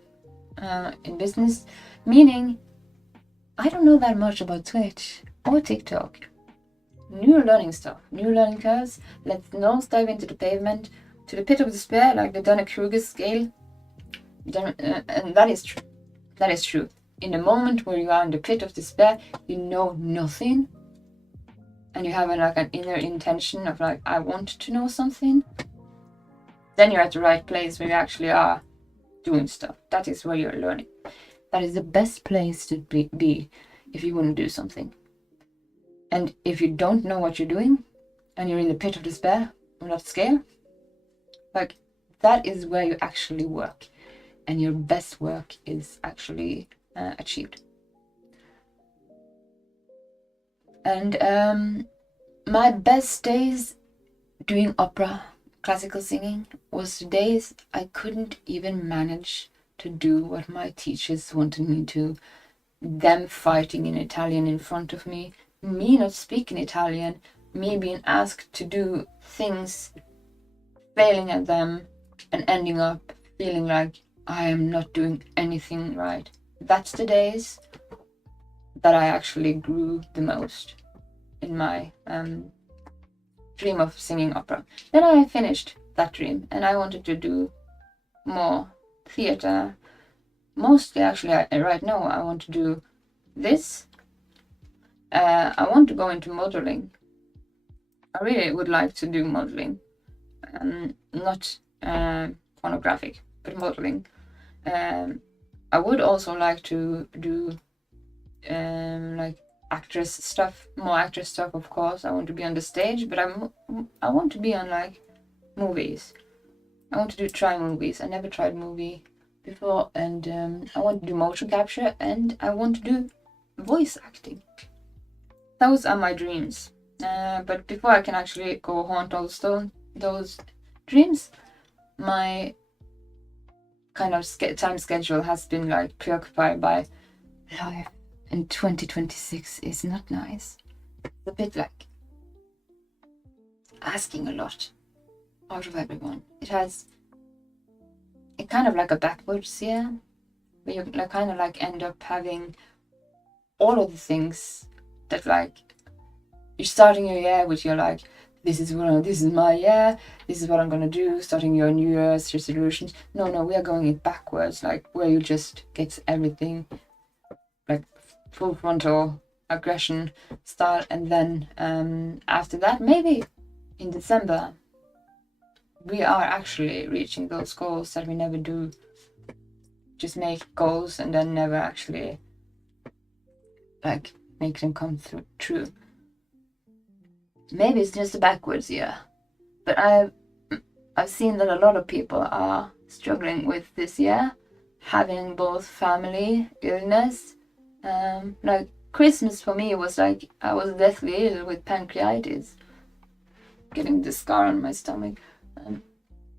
in business, meaning I don't know that much about Twitch or TikTok. New learning stuff, new learning curves. Let's nose dive into the pavement, to the pit of despair, like the Dunning-Kruger scale. And that is true. That is true. in a moment where you are in the pit of despair, you know nothing, and you have an inner intention of like, I want to know something, then you're at the right place where you actually are doing stuff. That is where you're learning. That is the best place to be if you want to do something. And if you don't know what you're doing and you're in the pit of despair or not scared, like, that is where you actually work, and your best work is actually achieved. And my best days doing opera, classical singing, was the days I couldn't even manage to do what my teachers wanted me to. Them fighting in Italian in front of me not speaking Italian, me being asked to do things, failing at them, and ending up feeling like I am not doing anything right. That's the days that I actually grew the most in my dream of singing opera. Then I finished that dream and I wanted to do more theater. Mostly, actually, right now I want to do this. I want to go into modeling. I really would like to do modeling. Not pornographic, but modeling. I would also like to do like actress stuff, more actress stuff, of course. I want to be on the stage, but I want to be on like movies. I want to try movies. I never tried movie before, and I want to do motion capture, and I want to do voice acting. Those are my dreams. But before I can actually go haunt those dreams, my kind of time schedule has been like preoccupied by life. And 2026 is not nice. It's a bit like asking a lot out of everyone. It kind of like a backwards year, where you like kind of like end up having all of the things that like you're starting your year with. You're like, this is my year, this is what I'm gonna do, starting your New Year's resolutions. No, we are going it backwards, like where you just get everything like full frontal aggression start, and then after that, maybe in December, we are actually reaching those goals that we never do. Just make goals and then never actually like make them come true. Maybe it's just a backwards year, but I've seen that a lot of people are struggling with this year, having both family illness. Like Christmas for me was like I was deathly ill with pancreatitis, getting the scar on my stomach,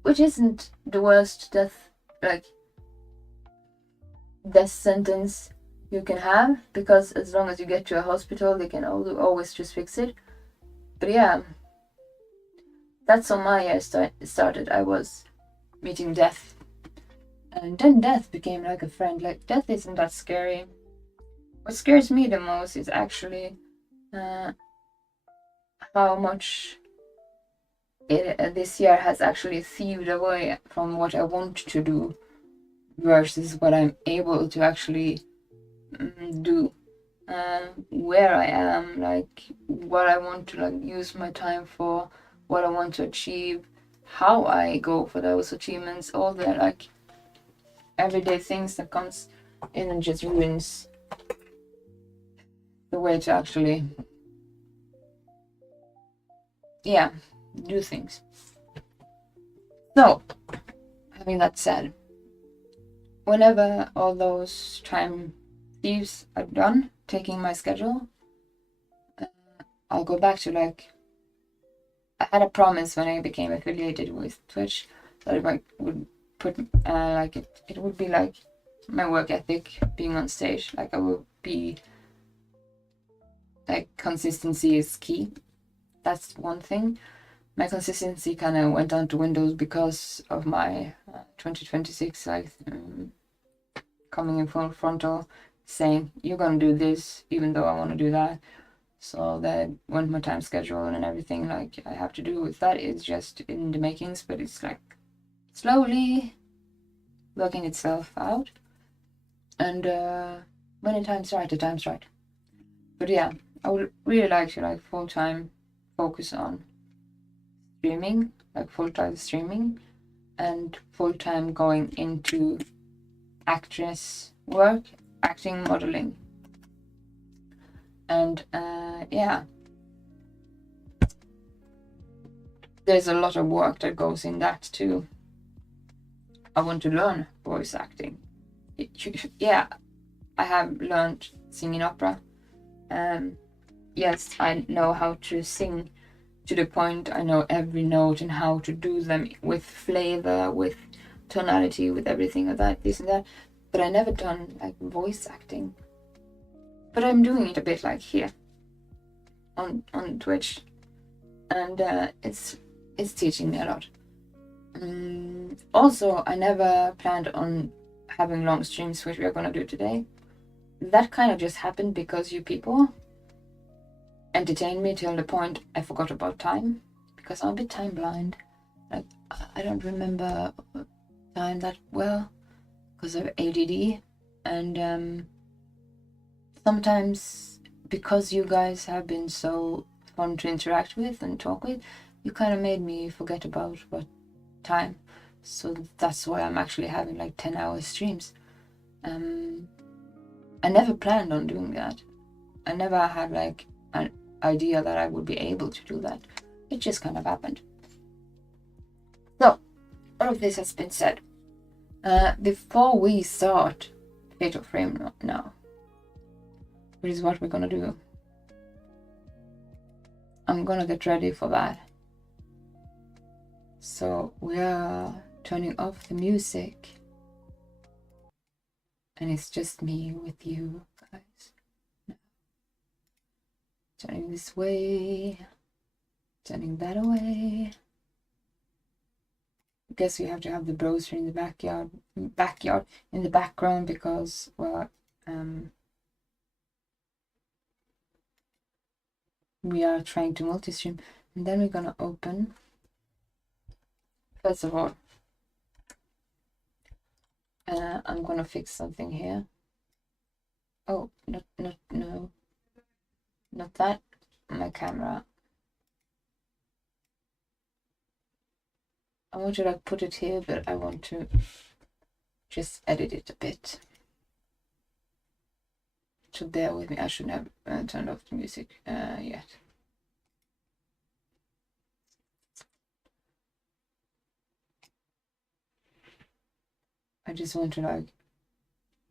which isn't the worst death sentence you can have, because as long as you get to a hospital, they can always just fix it. But yeah, that's how my year started. I was meeting death, and then death became like a friend. Like, death isn't that scary. What scares me the most is actually how much this year has actually thieved away from what I want to do versus what I'm able to actually do. Where I am, like what I want to like use my time for, what I want to achieve, how I go for those achievements, all the like everyday things that comes in and just ruins the way to actually do things. So, having that said, whenever all those time thieves are done taking my schedule, I'll go back to like, I had a promise when I became affiliated with Twitch that I would put like it would be like my work ethic being on stage. Like I would be like, consistency is key. That's one thing. My consistency kind of went down to windows because of my 2026 like coming in full frontal, saying you're gonna do this even though I want to do that. So that when my time schedule and everything like I have to do with that is just in the makings, but it's like slowly working itself out. And when the time's right, the time's right. But yeah, I would really like to like full-time focus on streaming, like full-time streaming, and full-time going into actress work, acting, modeling. And yeah, there's a lot of work that goes in that too. I want to learn voice acting. Yeah, I have learned singing opera. Yes, I know how to sing to the point I know every note and how to do them with flavor, with tonality, with everything of that, this and that. But I never done like voice acting. But I'm doing it a bit like here on Twitch, and it's teaching me a lot. Also, I never planned on having long streams, which we are gonna do today. That kind of just happened because you people entertained me till the point I forgot about time, because I'm a bit time blind. Like, I don't remember time that well because of ADD, and sometimes because you guys have been so fun to interact with and talk with, you kind of made me forget about what time. So that's why I'm actually having like 10-hour streams. I never planned on doing that. I never had like an idea that I would be able to do that. It just kind of happened. So, all of this has been said. Before we start Fatal Frame now, which is what we're gonna do, I'm gonna get ready for that. So we are turning off the music, and it's just me with you guys. Turning this way, turning that away. I guess we have to have the browser in the backyard in the background because, well, we are trying to multi-stream. And then we're gonna open, first of all, I'm gonna fix something here. Oh, no, not that, my camera. I want to like put it here, but I want to just edit it a bit. So bear with me. I shouldn't have turned off the music yet. I just want to like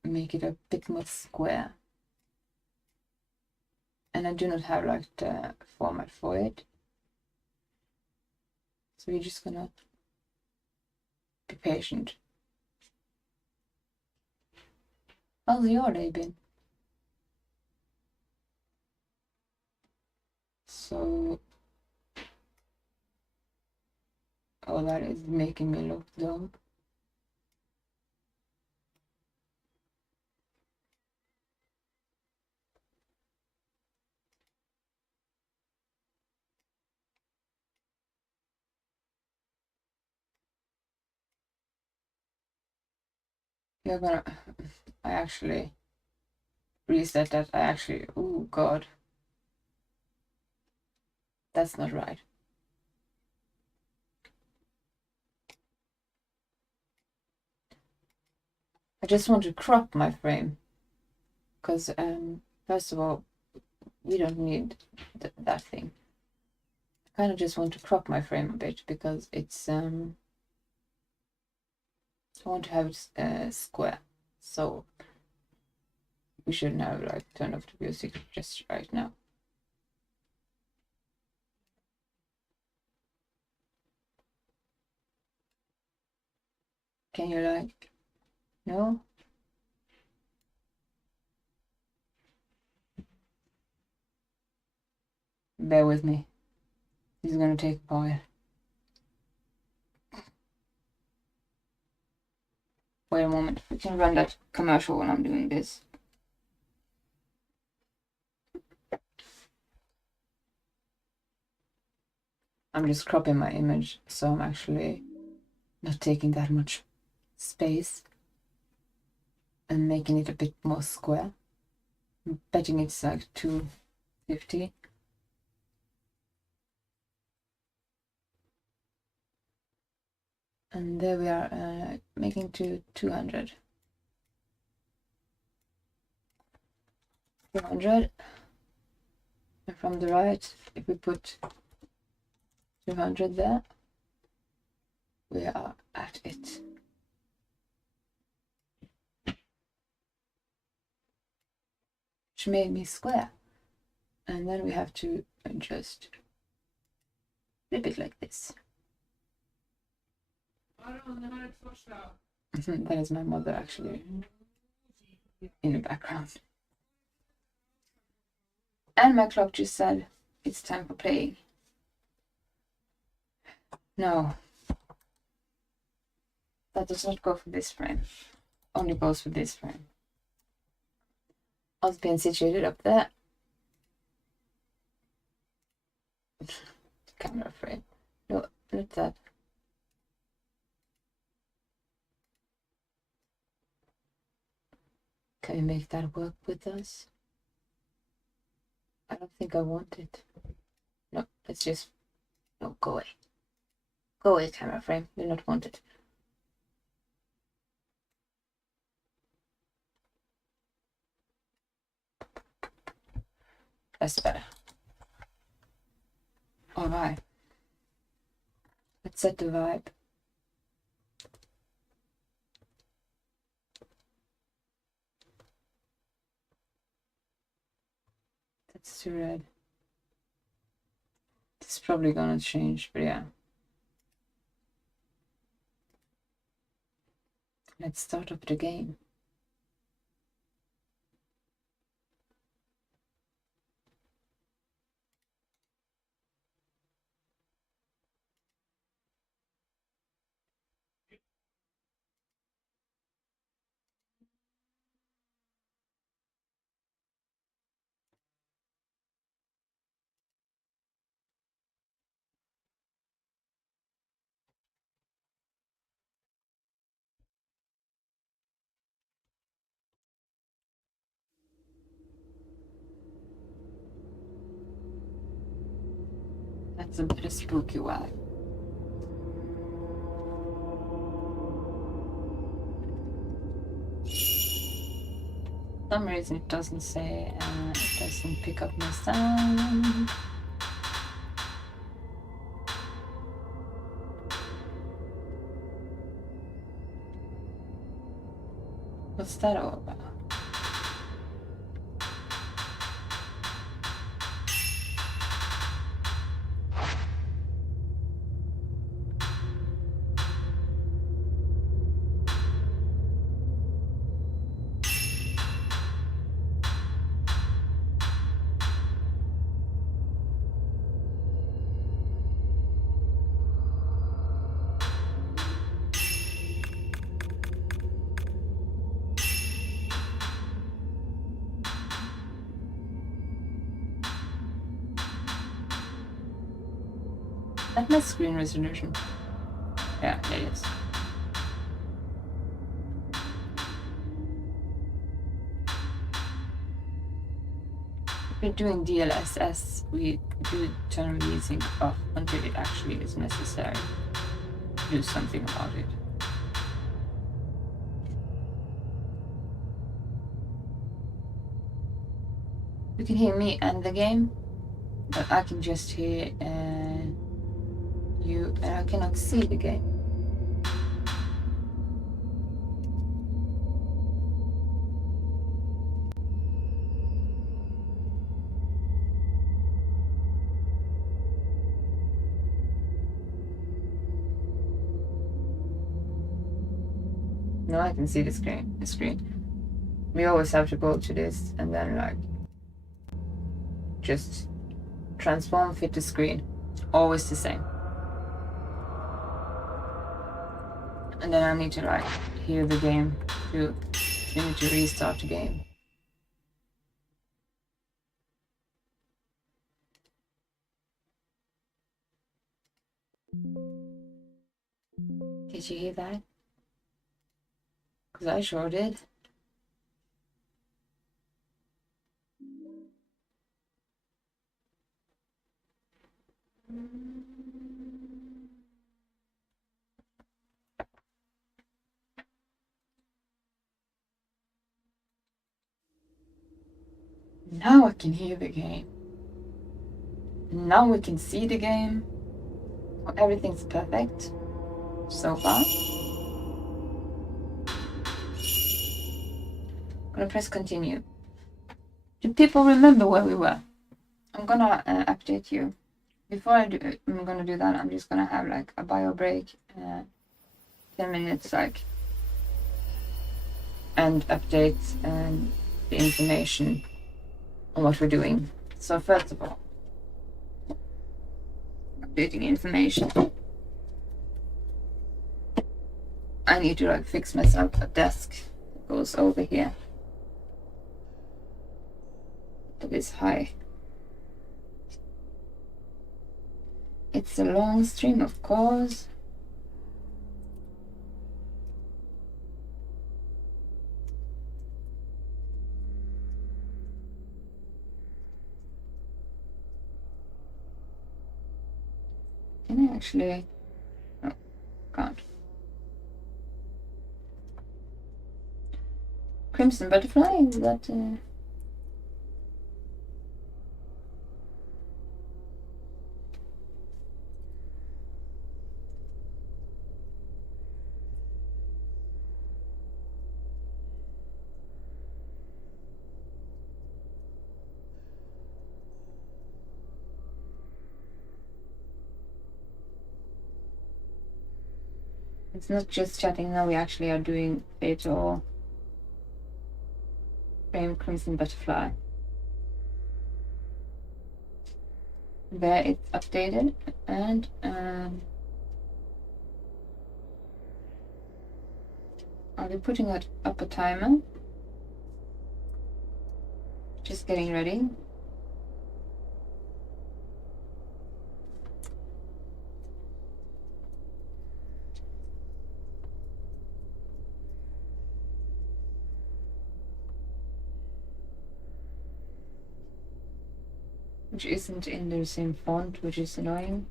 make it a bit more square. And I do not have like the format for it. So we're just gonna be patient. How's your day been? So, oh, that is making me look dumb. You're gonna, I actually reset that. Oh God, that's not right. I just want to crop my frame because first of all, we don't need that thing. I kind of just want to crop my frame a bit because it's I want to have it square. So we should now like turn off the music just right now. Can you like, no? Bear with me. This is gonna take a while. Wait a moment. We can run that commercial when I'm doing this. I'm just cropping my image, so I'm actually not taking that much space and making it a bit more square. I'm betting it's like 250. And there we are, making to 200. 200. And from the right, if we put 200 there, we are at it. Which made me square. And then we have to just flip it like this. That is my mother actually in the background. And my clock just said it's time for playing. No. That does not go for this frame. Only goes for this frame. I've been situated up there. Camera frame. No, not that. Can we make that work with us? I don't think I want it. No, let's just... No, go away. Go away, camera frame. You do not want it. That's better. Alright. Let's set the vibe. That's too red. It's probably gonna change, but yeah. Let's start up the game. That's a bit of spooky vibe. For some reason it doesn't say, it doesn't pick up my sound. What's that all about? That my screen resolution? Yeah, it is. If we're doing DLSS, we do turn releasing off until it actually is necessary to do something about it. You can hear me and the game, but I can just hear you, and I cannot see the game. No, I can see the screen. We always have to go to this and then like just transform, fit the screen. Always the same. And then I need to like hear the game too. We need to restart the game. Did you hear that? Because I sure did. Now I can hear the game. Now we can see the game. Everything's perfect so far. I'm gonna press continue. Do people remember where we were? I'm gonna update you. Before I'm gonna do that, I'm just gonna have like a bio break, 10 minutes like, and update the information on what we're doing. So first of all, updating information. I need to like fix myself a desk that goes over here. That is high. It's a long stream, of course. Can I actually? No, can't. Crimson butterfly, is that it's not just chatting now, we actually are doing fatal frame crimson butterfly. There it's updated, and I'll be putting that up a timer. Just getting ready. Which isn't in the same font, which is annoying.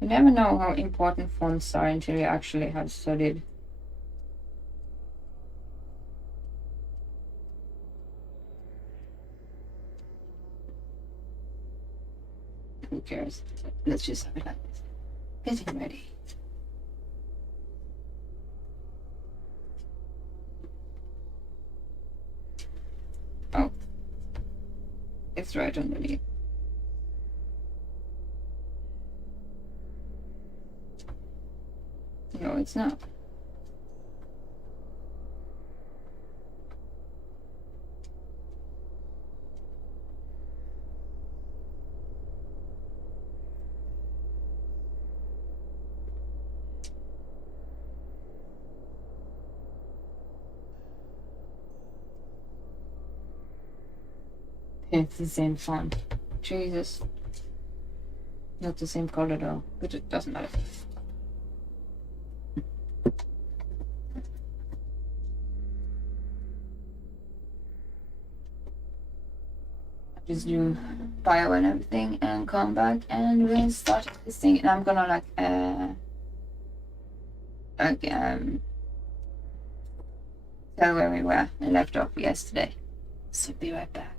You never know how important fonts are until you actually have studied. Who cares? Let's just have it like this. Getting ready. Oh. It's right underneath. No, it's not. It's the same font. Jesus. Not the same color though, but it doesn't matter. Just do bio and everything and come back and we'll start this thing. And I'm gonna tell where we were and left off yesterday. So be right back.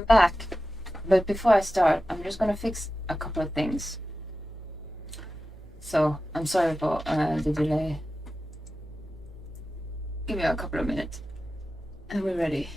I'm back. But before I start, I'm just gonna fix a couple of things. So I'm sorry for the delay. Give me a couple of minutes and we're ready.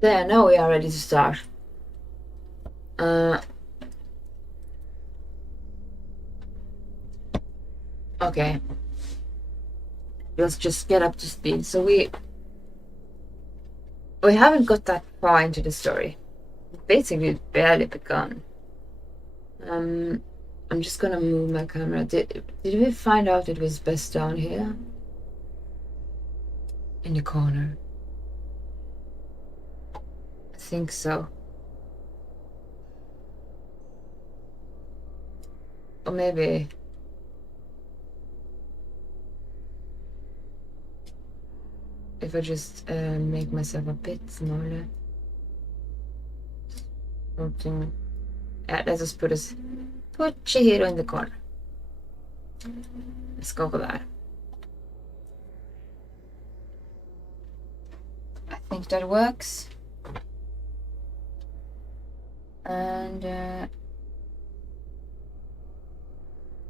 There, now we are ready to start. Okay. Let's just get up to speed. So we haven't got that far into the story. Basically, barely begun. I'm just gonna move my camera. Did we find out it was best down here? In the corner. I think so. Or maybe... if I just make myself a bit smaller. Something... yeah, let's just put Chihiro in the corner. Let's go for that. I think that works. And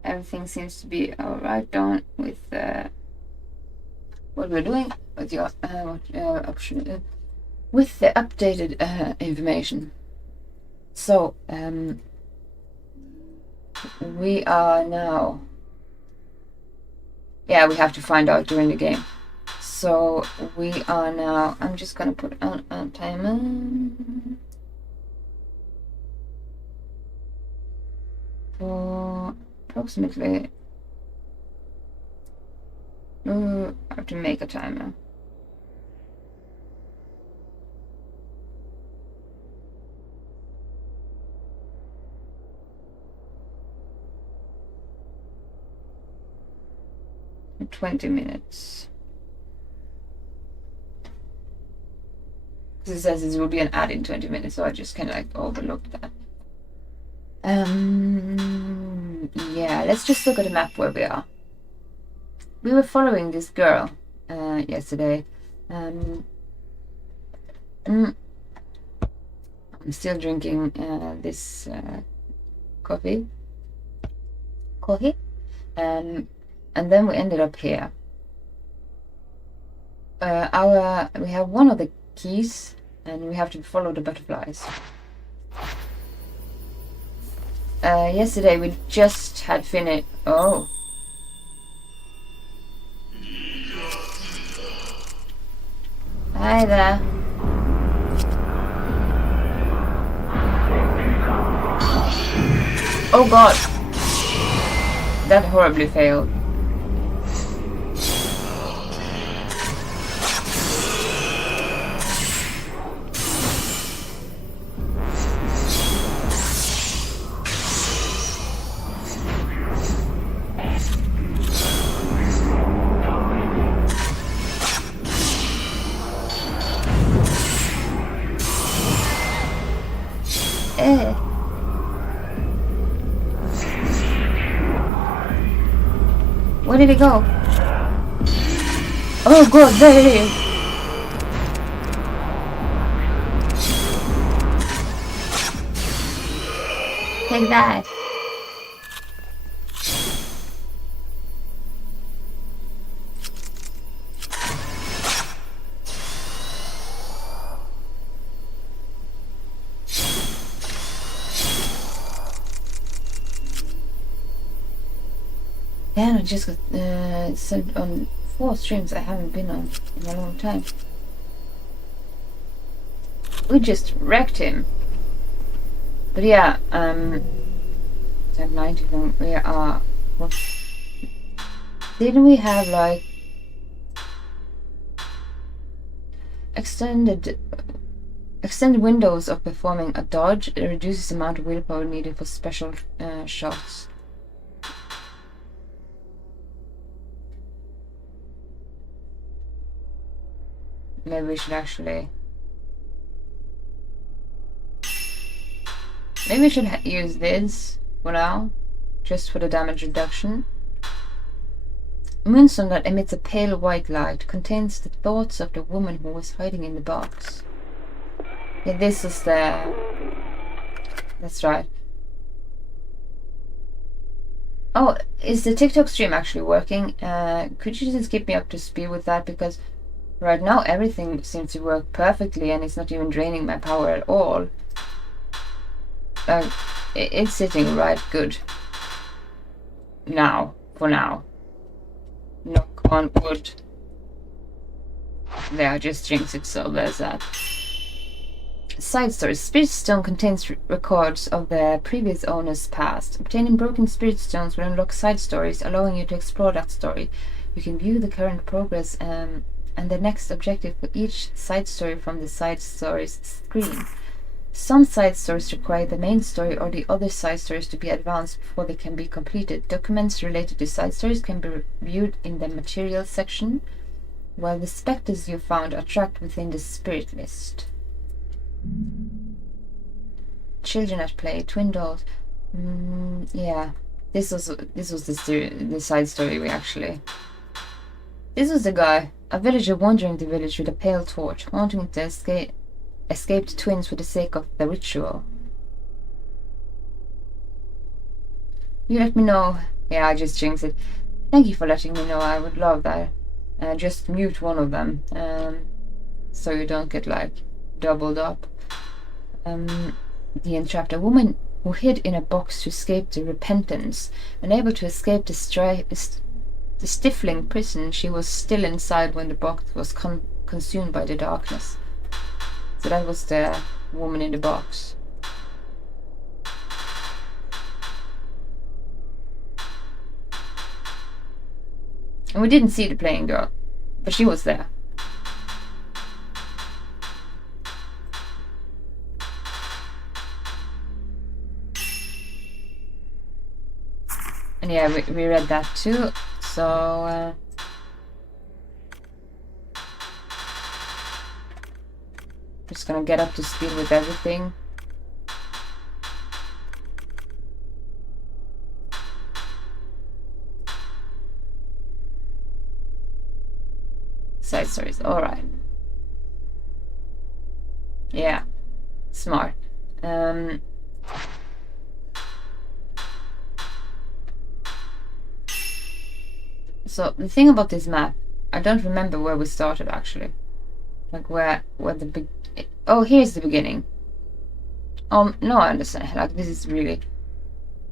everything seems to be alright down with what we're doing with your option with the updated information. So we are now, yeah, we have to find out during the game. So we are now, I'm just gonna put on a timer for approximately, I have to make a timer. For 20 minutes. It says it will be an ad in 20 minutes, so I just kind of like overlooked that. Yeah, let's just look at the map where we are. We were following this girl yesterday. I'm still drinking this coffee. And then we ended up here. We have one of the keys, and we have to follow the butterflies. Yesterday we just had finished. Oh. Hi there. Oh god. That horribly failed. Where did it go? Oh god, there it is! Take that! Yeah, I just got sent on 4 streams I haven't been on in a long time. We just wrecked him. But yeah, at 90 we are... What? Didn't we have like... extended windows of performing a dodge? It reduces the amount of willpower needed for special shots. Maybe we should actually... maybe we should use this for now, just for the damage reduction. A moonstone that emits a pale white light contains the thoughts of the woman who was hiding in the box. Yeah, this is the... that's right. Oh, is the TikTok stream actually working? Could you just keep me up to speed with that? Because Right now everything seems to work perfectly and it's not even draining my power at all. Like, it's sitting right good. Now, for now. Knock on wood. There, I just jinxed it, so there's that. Side stories. Spirit Stone contains records of the previous owner's past. Obtaining broken Spirit Stones will unlock side stories, allowing you to explore that story. You can view the current progress and the next objective for each side story from the side stories screen. Some side stories require the main story or the other side stories to be advanced before they can be completed. Documents related to side stories can be viewed in the materials section, while the specters you found are tracked within the spirit list. Children at play, twin dolls. Yeah, this was the side story we actually. This was the guy, a villager wandering the village with a pale torch, wanting to escape the twins for the sake of the ritual. You let me know. Yeah, I just jinxed it. Thank you for letting me know. I would love that. Just mute one of them, so you don't get like doubled up. The entrapped, a woman who hid in a box to escape the repentance. Unable to escape the stifling prison, she was still inside when the box was consumed by the darkness. So that was the woman in the box. And we didn't see the playing girl, but she was there. And yeah, we read that too, so just gonna get up to speed with everything. Side stories, alright. Yeah, smart. So the thing about this map, I don't remember where we started actually. Like where the oh, here's the beginning. No, I understand. Like this is really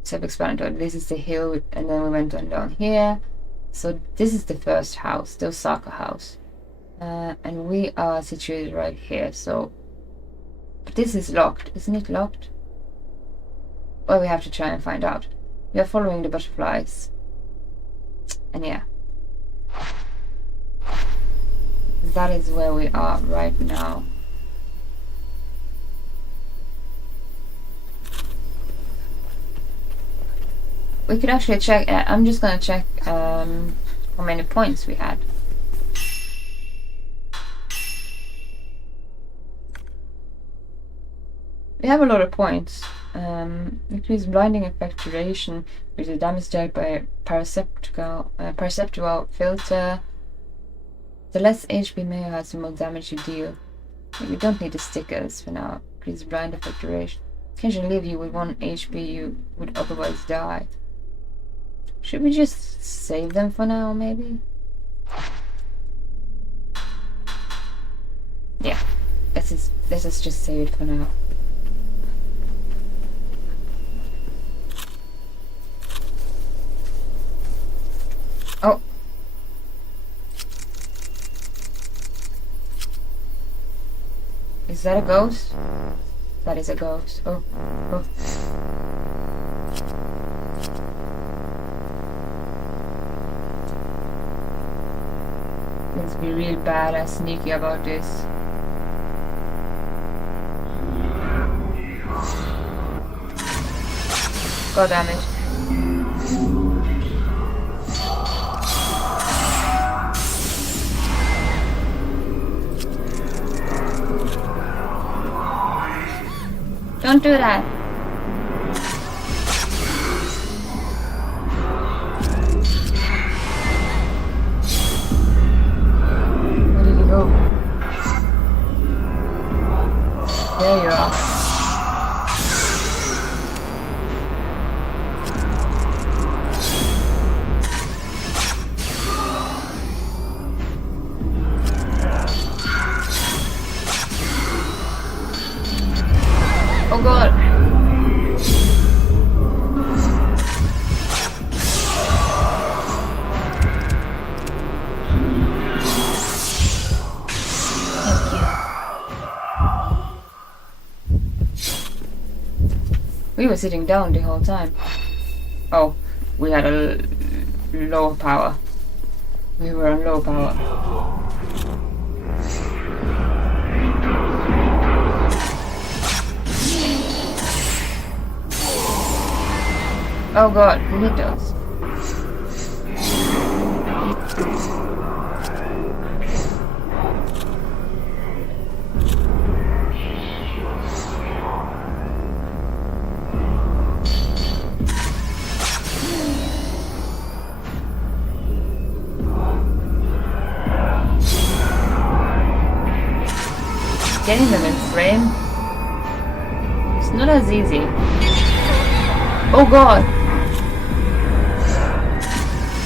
self-explanatory. This is the hill, and then we went on down here. So this is the first house, the Osaka house, and we are situated right here. So, but this is locked, isn't it locked? Well, we have to try and find out. We are following the butterflies, and yeah. That is where we are right now. We could actually check. I'm just gonna check how many points we had. We have a lot of points. Increase blinding effect duration, which is damage dealt by perceptual filter. The less HP Mayo has, the more damage you deal. We don't need the stickers for now. Increase blind effect duration. Can leave you with 1 HP you would otherwise die. Should we just save them for now, maybe? Yeah, let's just save it for now. Oh. Is that a ghost? That is a ghost. Oh. Oh. Let's be real bad and sneaky about this. God damn it. Don't do that. Where did he go? There you are. We were sitting down the whole time. Oh, we had a low power. We were on low power. Oh god, who hit us? Getting them in frame, it's not as easy. Oh god!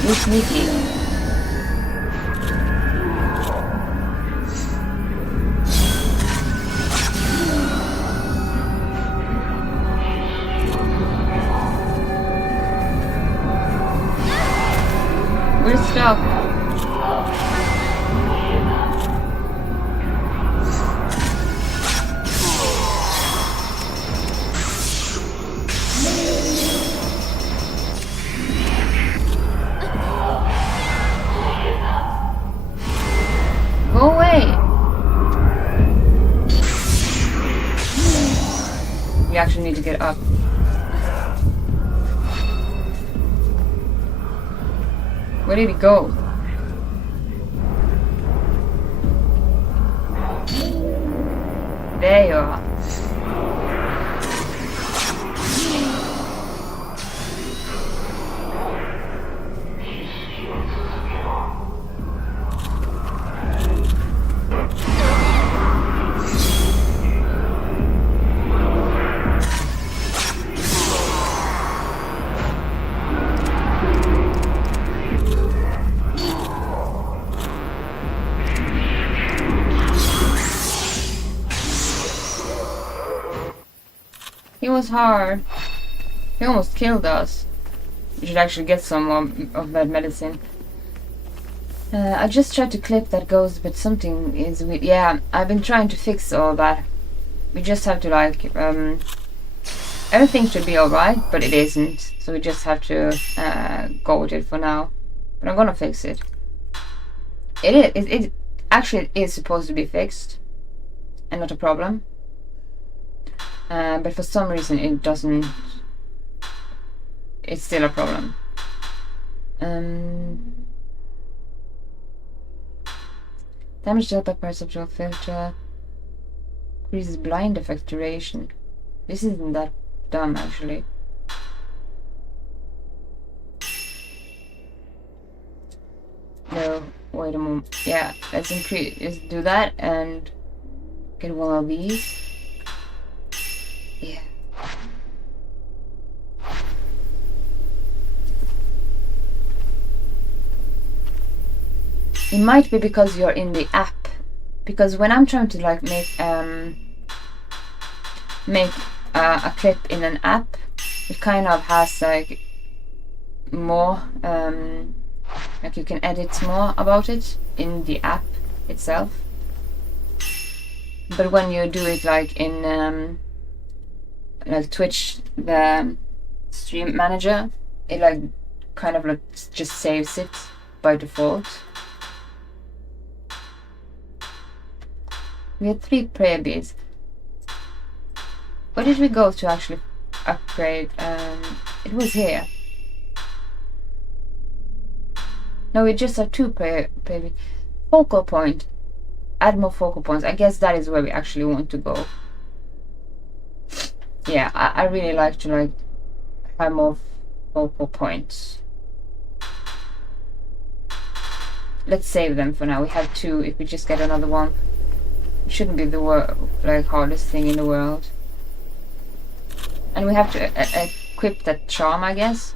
You're sneaky. We're stuck. Go away! We actually need to get up. Where did he go? There you are. It was hard. He almost killed us. We should actually get some of that medicine. I just tried to clip that ghost, but something is weird. Yeah, I've been trying to fix all that. We just have to like... everything should be alright, but it isn't. So we just have to go with it for now. But I'm gonna fix it. It actually is supposed to be fixed. And not a problem. But for some reason it doesn't. It's still a problem. Damage dealt by perceptual filter increases blind effect duration. This isn't that dumb actually. No, wait a moment. Yeah, let's do that and get one of these. Yeah. It might be because you're in the app. Because when I'm trying to like make a clip in an app, it kind of has like more like you can edit more about it in the app itself. But when you do it like in like Twitch, the stream manager, it like kind of like just saves it by default. We had 3 prayer beads. Where did we go to actually upgrade? It was here. No, we just have 2 prayer beads. Focal point. Add more focal points. I guess that is where we actually want to go. Yeah, I really like to like have more focal points. Let's save them for now. We have 2. If we just get another one, it shouldn't be the like hardest thing in the world. And we have to equip that charm, I guess.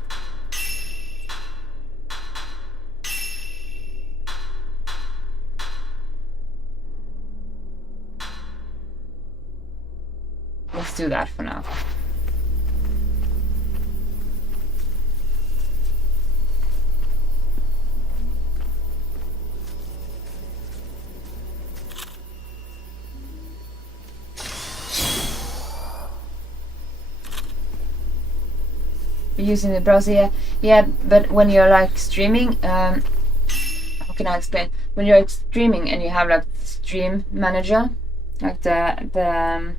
Let's do that for now. using the browser. Yeah, but when you're like streaming, how can I explain? When you're streaming and you have like the stream manager, like the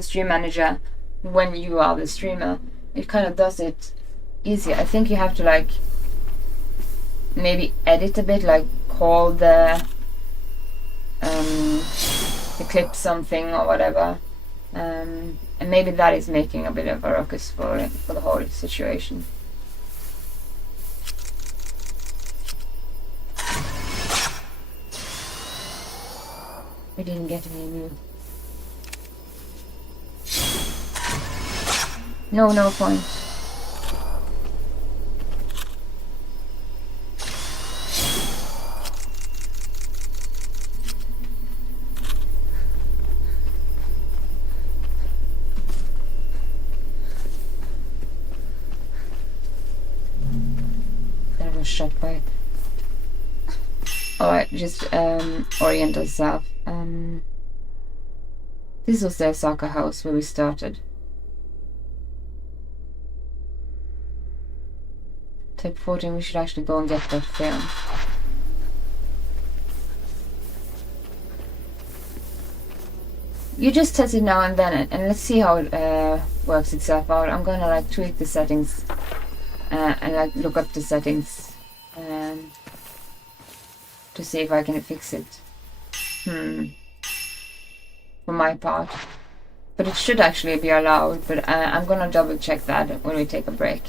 stream manager, when you are the streamer, it kind of does it easier. I think you have to like maybe edit a bit, like call the clip something or whatever, and maybe that is making a bit of a ruckus for the whole situation. We didn't get any new. No point. That was shot by. Alright, just orient ourselves. This was the Osaka house where we started. Type 14, we should actually go and get that film. You just test it now and then, and let's see how it works itself out. I'm gonna like tweak the settings and like look up the settings to see if I can fix it. For my part. But it should actually be allowed, but I'm gonna double check that when we take a break.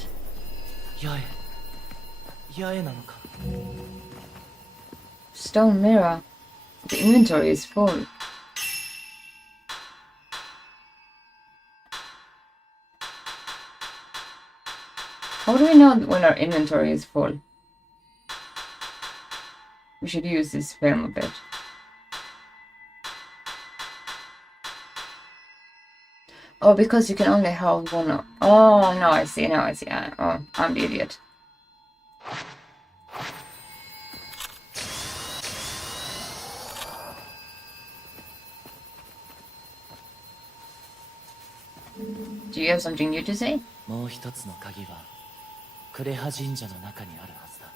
Stone mirror. The inventory is full. How do we know when our inventory is full? We should use this film a bit. Oh, because you can only hold one. Oh, no, I see. Oh, I'm the idiot. Do you have something new to say? もう一つの鍵はクレハ神社の中にあるはずだ。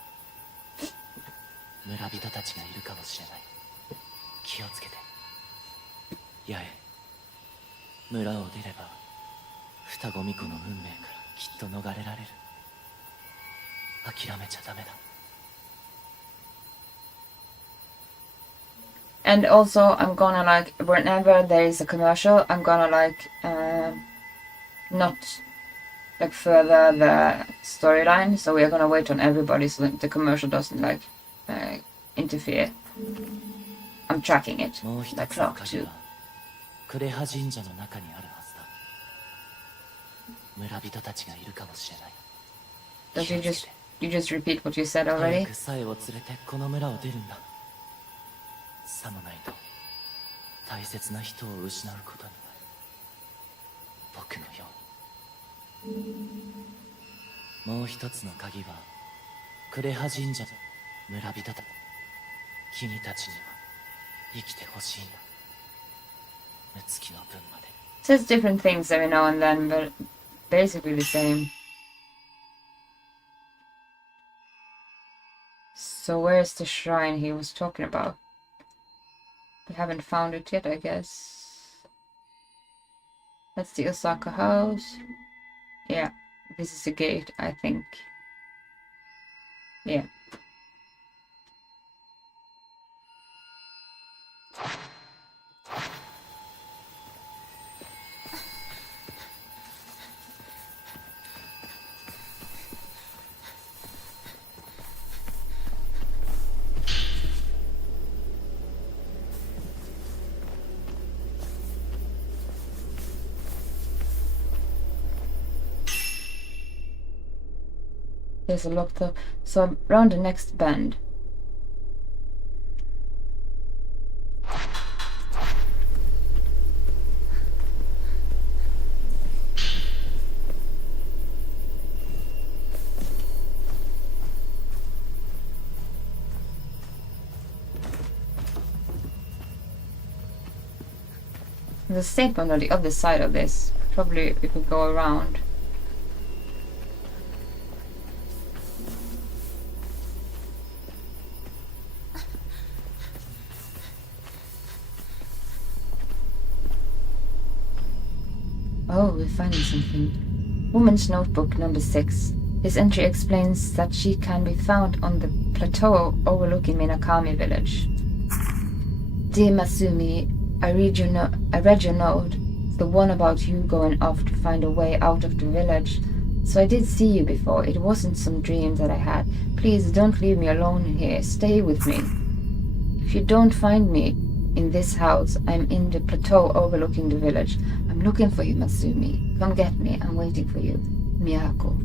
村人たちがいるかもしれない。気をつけて。八重、村を出れば双子巫女の運命からきっと逃れられる。諦めちゃダメだ。And also, I'm gonna like, whenever there is a commercial, I'm gonna like, not like further the storyline, so we're gonna wait on everybody so that the commercial doesn't like interfere. I'm tracking it, the clock too. クレハ神社の中にあるはずだ。村人たちがいるかもしれない。Does you just repeat what you said already? 早くサエを連れてこの村を出るんだ。さもないと大切な人を失うことになる。僕のように。もう一つの鍵はクレハ神社の村人たち。君たちには生きてほしいんだ。目つきの分まで。Says different things every now and then, but basically the same. So where's the shrine he was talking about? We haven't found it yet, I guess. That's the Osaka house. Yeah, this is the gate, I think. Yeah. There's a lock though. So around the next bend. There's a safe on the other side of this. Probably we could go around. Oh, we're finding something. Woman's notebook number 6. This entry explains that she can be found on the plateau overlooking Minakami village. Dear Masumi, I read your note, the one about you going off to find a way out of the village. So I did see you before. It wasn't some dream that I had. Please don't leave me alone here. Stay with me. If you don't find me in this house, I'm in the plateau overlooking the village. I'm looking for you, Masumi. Come get me. I'm waiting for you. Miyako.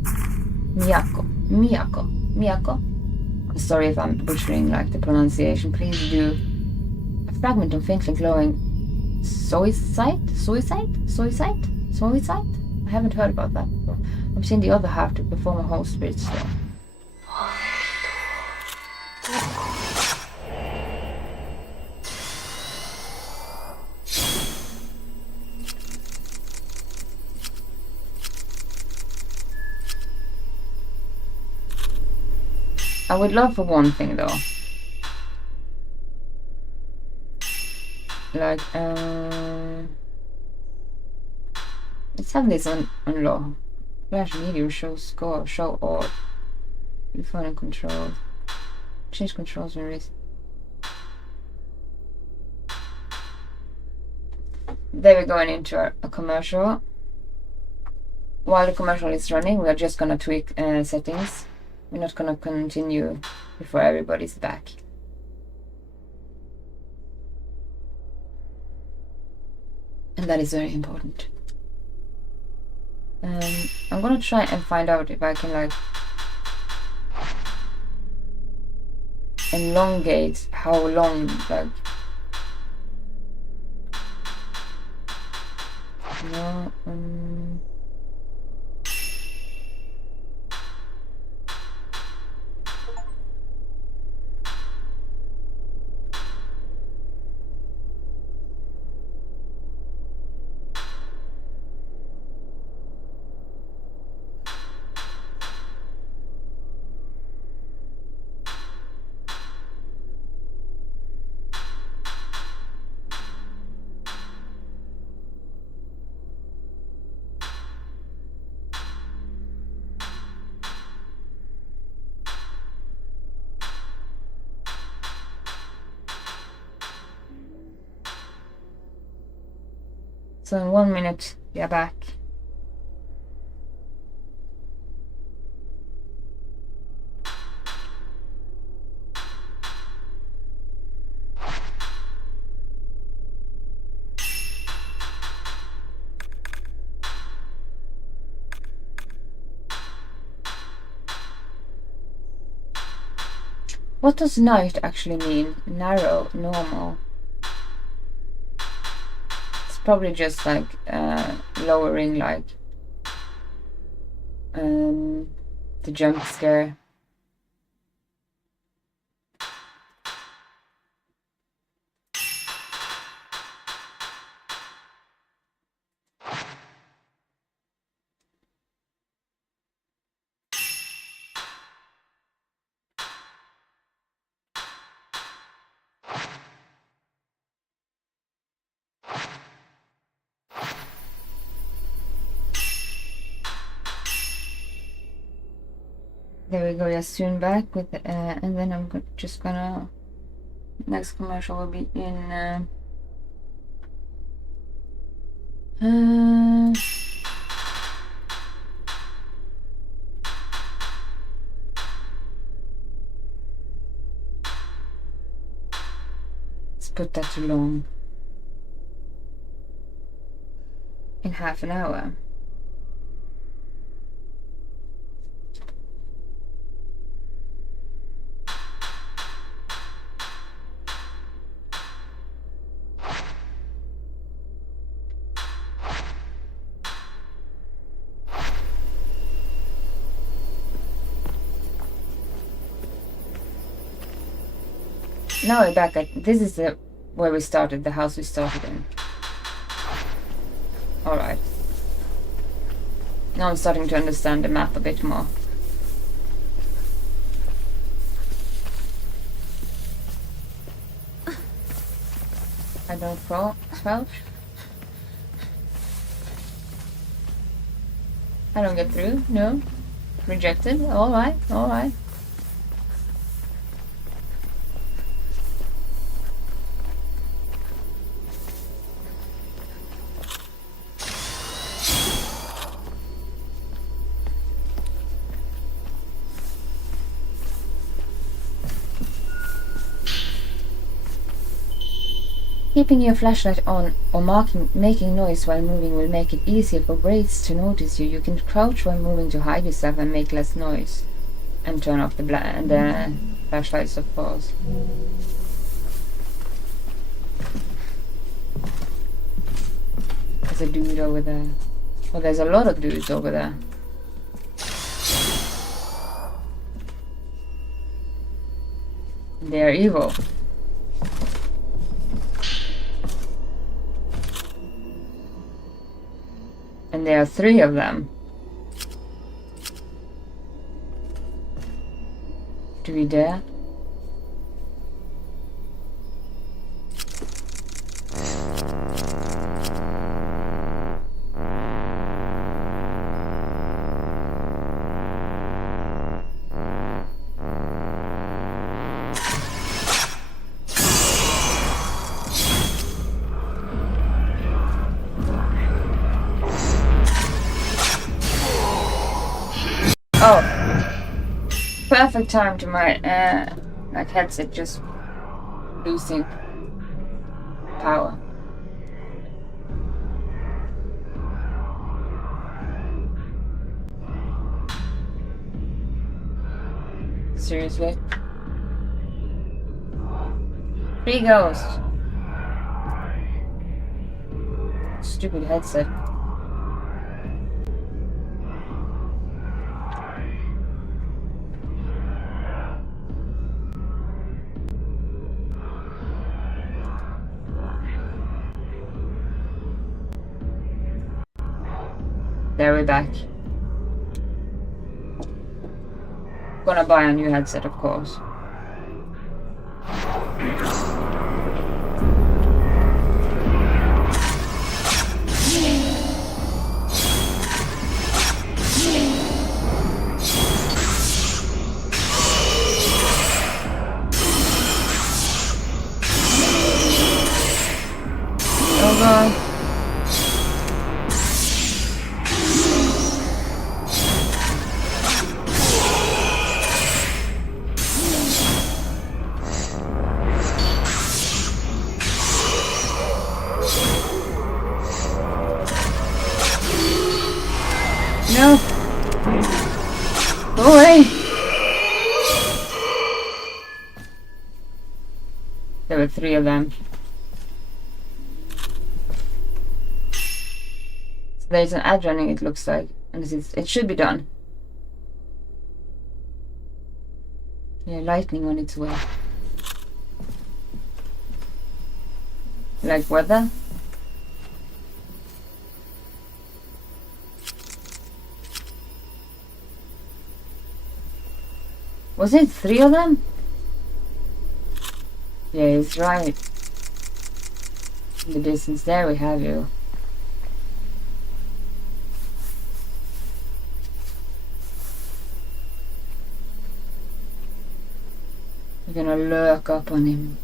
I'm sorry if I'm butchering the pronunciation. Please do. A fragment of faintly glowing Suicide? I haven't heard about that before. I've seen the other half to perform a whole spirit stone. I would love for one thing though. Let's have this on low. Flash medium, show score, show all. Refine and control. Change controls when risk. There we're going into a commercial. While the commercial is running, we're just gonna tweak settings. We're not gonna continue before everybody's back. And that is very important. I'm gonna try and find out if I can elongate how long no So in 1 minute, we are back. What does night actually mean? Narrow, normal. Probably just lowering the jump scare. There we go. Yeah, soon back with, and then I'm just gonna. Next commercial will be in. Let's put that too long. In half an hour. Now we're back at, this is where we started, the house we started in. Alright. Now I'm starting to understand the map a bit more. I don't crouch. I don't get through. No. Rejected. Alright, alright. Keeping your flashlight on or making noise while moving will make it easier for wraiths to notice you. You can crouch while moving to hide yourself and make less noise. And turn off the flashlights, of course. There's a dude over there. Well, there's a lot of dudes over there. They are evil. And there are 3 of them. Do we dare? Oh, perfect time to my like headset just losing power. Seriously? 3 ghosts. Stupid headset. There, we're back. Gonna buy a new headset, of course. Oh god. No. Go away. There were 3 of them. So there's an ad running, it looks like. And it should be done. Yeah, lightning on its way. Like weather? Was it 3 of them? Yeah, he's right. In the distance there we have you. We're gonna lurk up on him.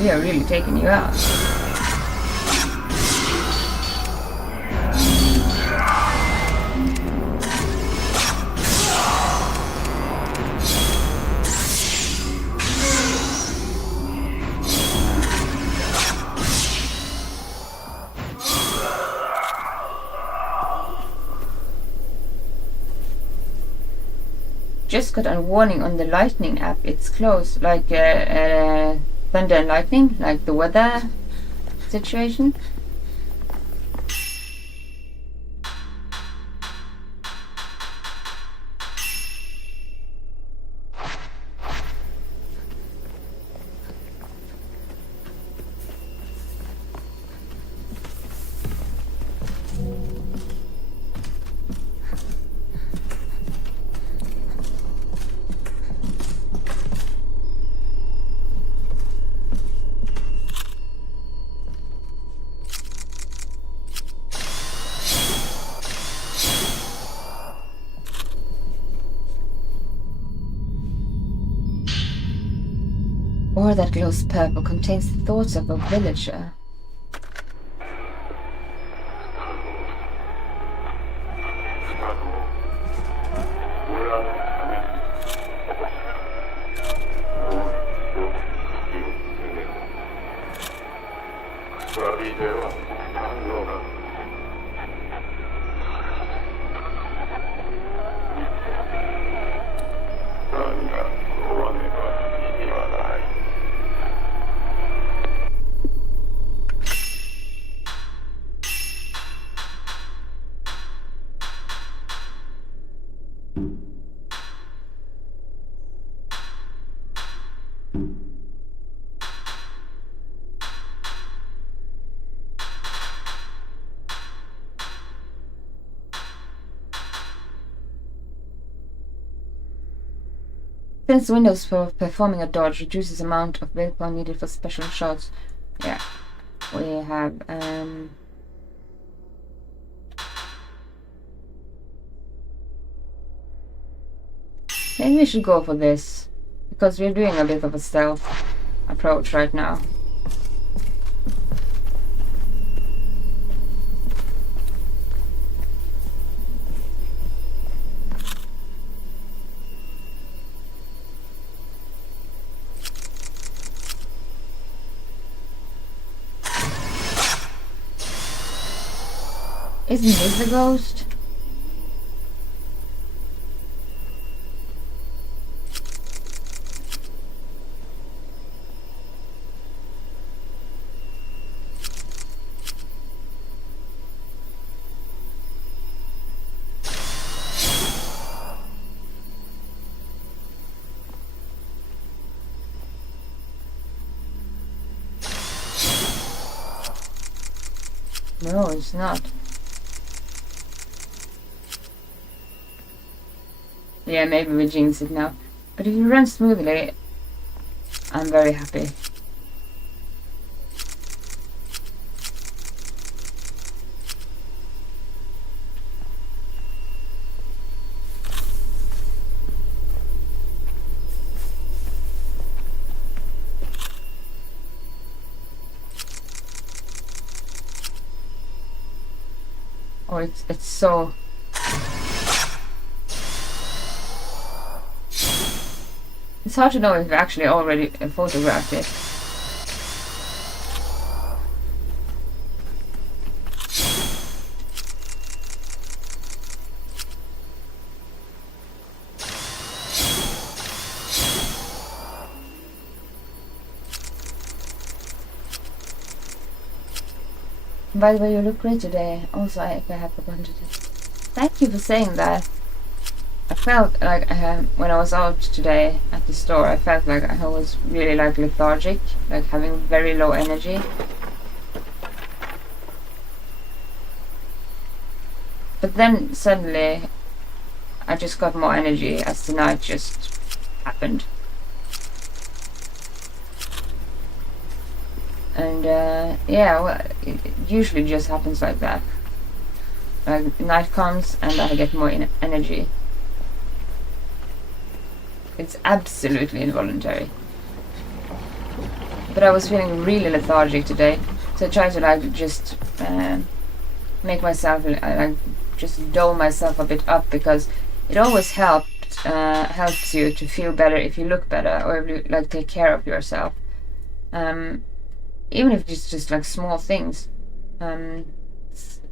We are really taking you out. just got a warning on the lightning app. It's closed, like thunder and lightning, like the weather situation. Ore that glows purple contains the thoughts of a villager. Since windows for performing a dodge reduces amount of willpower needed for special shots. Yeah, we have maybe we should go for this, because we're doing a bit of a stealth approach right now. Isn't this the ghost? No, it's not. Yeah, maybe we jinx it now. But if you run smoothly, I'm very happy. Oh, it's so... It's hard to know if we actually already photographed it. By the way, you look great today. Also, if I have forgotten to... Thank you for saying that. I felt like when I was out today at the store, I felt like I was really like lethargic, like having very low energy. But then suddenly I just got more energy as the night just happened. And yeah, well, it usually just happens like that. Like night comes and I get more energy. It's absolutely involuntary. But I was feeling really lethargic today, so I tried to like just make myself like just dole myself a bit up, because it always helps you to feel better if you look better, or if you like take care of yourself. Even if it's just like small things.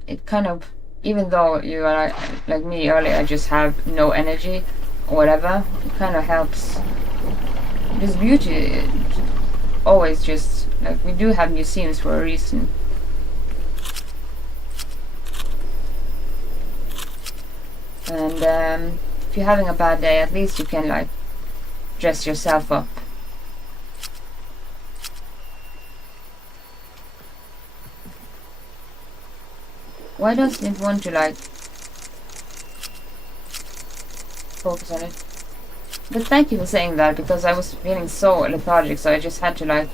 It kind of, even though you are like me earlier, I just have no energy, or whatever, it kind of helps. This beauty always just, like, we do have museums for a reason. And if you're having a bad day, at least you can, like, dress yourself up. Why doesn't it want to, like, focus on it? But thank you for saying that, because I was feeling so lethargic, so I just had to, like,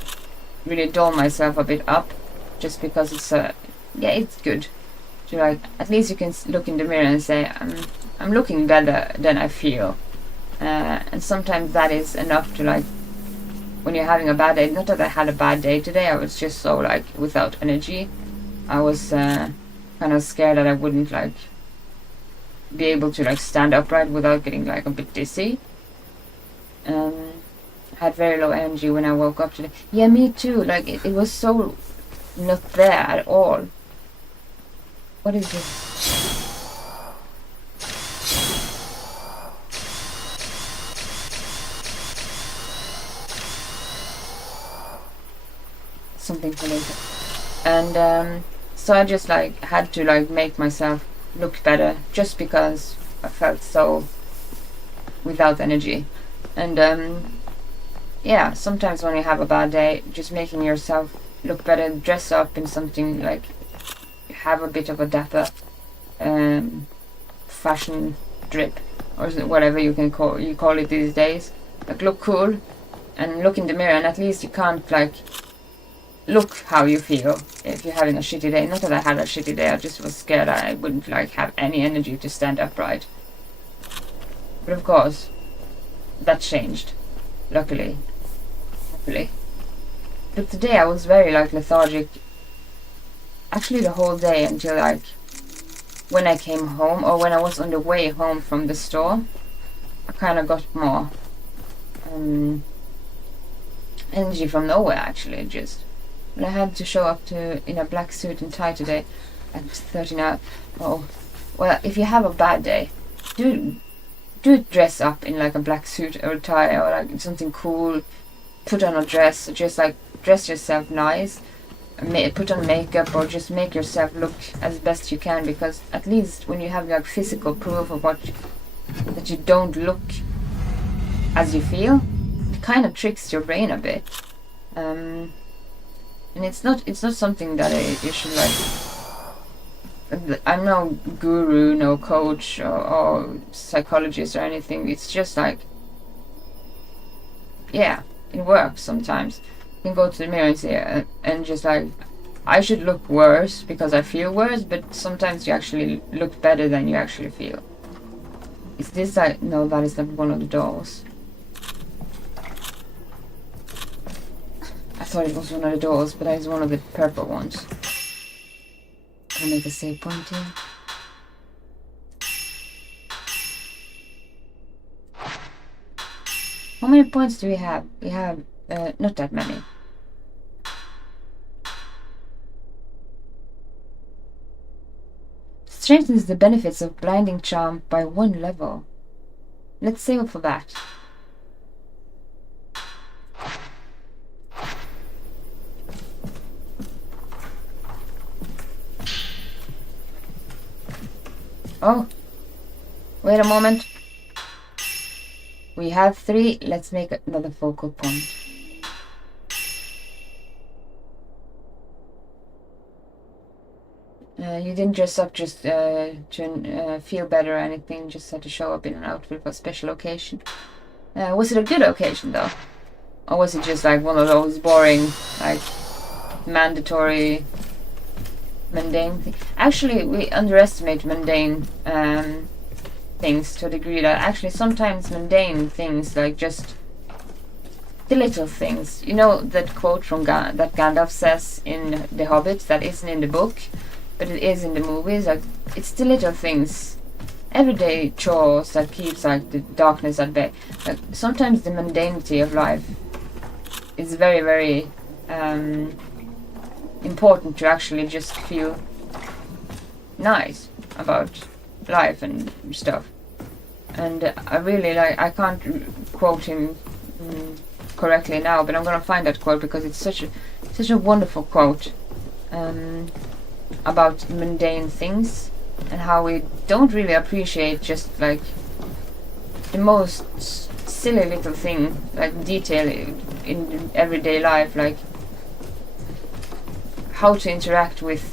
really doll myself a bit up, just because it's yeah, it's good to, like, at least you can look in the mirror and say, I'm looking better than I feel, and sometimes that is enough to, like, when you're having a bad day. Not that I had a bad day today, I was just so, like, without energy. I was kind of scared that I wouldn't, like, be able to, like, stand upright without getting, like, a bit dizzy. I had very low energy when I woke up today. Yeah, me too. Like, it was so not there at all. What is this? Something for later. And so I just, like, had to, like, make myself look better, just because I felt so without energy. And yeah, sometimes when you have a bad day, just making yourself look better, dress up in something, like, have a bit of a dapper fashion drip, or whatever you call it these days. Like, look cool and look in the mirror, and at least you can't, like, look how you feel if you're having a shitty day. Not that I had a shitty day, I just was scared I wouldn't, like, have any energy to stand upright. But of course, that changed, luckily, happily. But today I was very, like, lethargic, actually the whole day, until, like, when I came home, or when I was on the way home from the store, I kind of got more energy from nowhere, actually, just. But I had to show up in a black suit and tie today at 13 hours. Oh, well, if you have a bad day, do dress up in, like, a black suit or a tie, or, like, something cool. Put on a dress, just, like, dress yourself nice. Put on makeup, or just make yourself look as best you can, because at least when you have, like, physical proof of that you don't look as you feel, it kind of tricks your brain a bit. And it's not something that you should, like. I'm no guru, no coach, or psychologist or anything. It's just, like, yeah, it works sometimes. You can go to the mirror and say, and just, like, I should look worse because I feel worse, but sometimes you actually look better than you actually feel. Is this, like, no, that is not one of the doors. I thought it was one of the doors, but that is one of the purple ones. Can I make a save point here? How many points do we have? We have not that many. Strengthens the benefits of blinding charm by 1 level. Let's save for that. Oh, wait a moment. We have 3. Let's make another focal point. You didn't dress up just to feel better or anything, just had to show up in an outfit for a special occasion. Was it a good occasion, though? Or was it just, like, one of those boring, like, mandatory, mundane things? Actually, we underestimate mundane things to a degree that actually sometimes mundane things, like, just the little things. You know that quote from that Gandalf says in The Hobbit that isn't in the book, but it is in the movies? Like, it's the little things, everyday chores that keeps, like, the darkness at bay. Like, sometimes the mundanity of life is very, very important to actually just feel nice about life and stuff. and I really like. I can't quote him correctly now, but I'm gonna find that quote because it's such a wonderful quote about mundane things and how we don't really appreciate just like the most silly little thing, like detail in everyday life, like how to interact with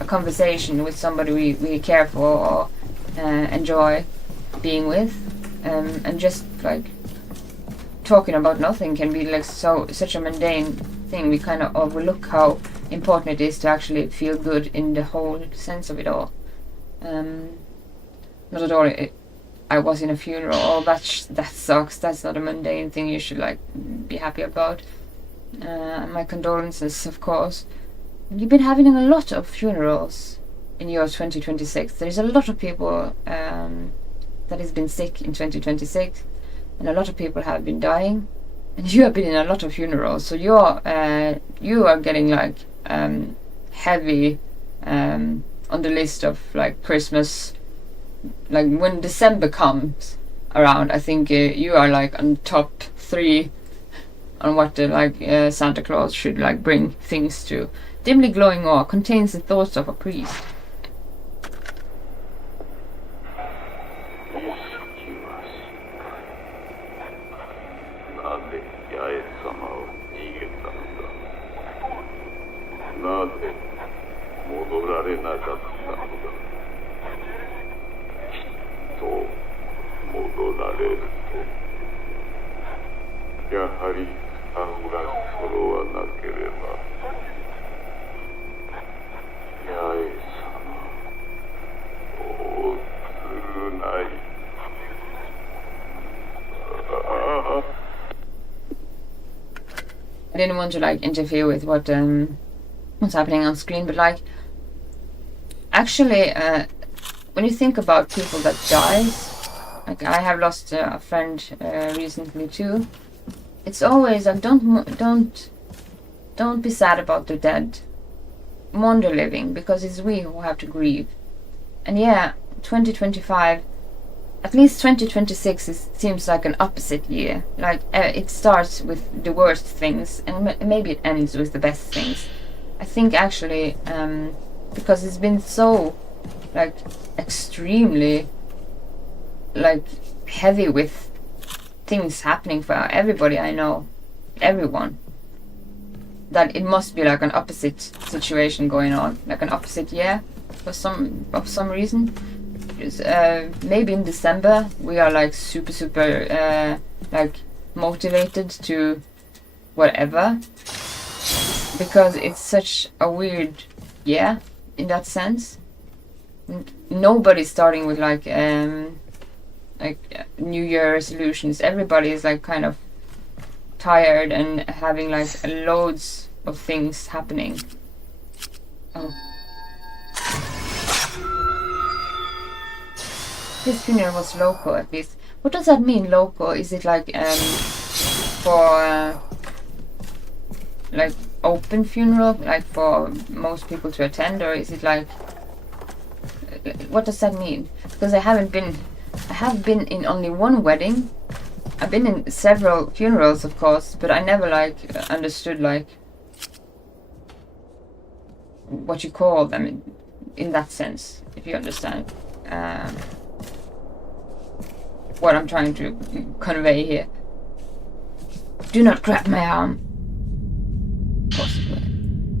a conversation with somebody we care for or enjoy being with, and just like talking about nothing can be like such a mundane thing. We kind of overlook how important it is to actually feel good in the whole sense of it all. Not at all. I was in a funeral. Oh, that sucks. That's not a mundane thing you should like be happy about. My condolences, of course. You've been having a lot of funerals in your 2026. There's a lot of people that has been sick in 2026, and a lot of people have been dying, and you have been in a lot of funerals. So you are getting like heavy on the list of like Christmas. Like when December comes around, I think you are like on top 3 on what the Santa Claus should like bring things to. Dimly glowing ore contains the thoughts of a priest. I didn't want to like interfere with what's happening on screen, but like actually when you think about people that dies, like I have lost a friend recently too. It's always like don't be sad about the dead. Mourn the living, because it's we who have to grieve. And yeah, 2025. At least 2026 seems like an opposite year. Like it starts with the worst things, and maybe it ends with the best things. I think actually, because it's been so, like, extremely, like, heavy with things happening for everybody I know, everyone, that it must be like an opposite situation going on, like an opposite year, for some reason. Maybe in December we are like super like motivated to whatever, because it's such a weird year in that sense. Nobody's starting with like New Year resolutions. Everybody is like kind of tired and having like loads of things happening. Oh. This funeral was local, at least. What does that mean, local? Is it like for like open funeral, like for most people to attend, or is it like what does that mean? Because I have been in only one wedding. I've been in several funerals, of course, but I never like understood like what you call them in that sense, if you understand. What I'm trying to convey here. Do not grab my arm. Possibly.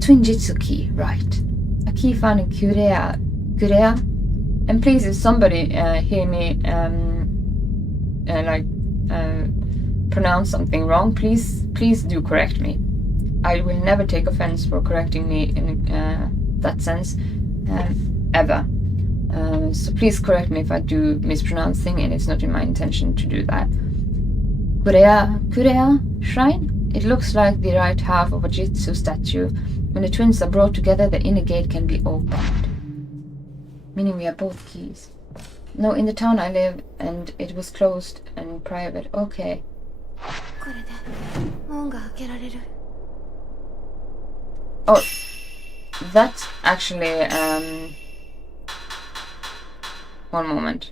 Twinjitsu key, right. A key found in Kurea. And please, if somebody hear me pronounce something wrong, please do correct me. I will never take offense for correcting me in that sense, ever. So please correct me if I do mispronounce things, and it's not in my intention to do that. Kurea shrine? It looks like the right half of a Jitsu statue. When the twins are brought together, the inner gate can be opened. Meaning we have both keys. No, in the town I live, and it was closed and private. Okay. Oh, that's actually, one moment.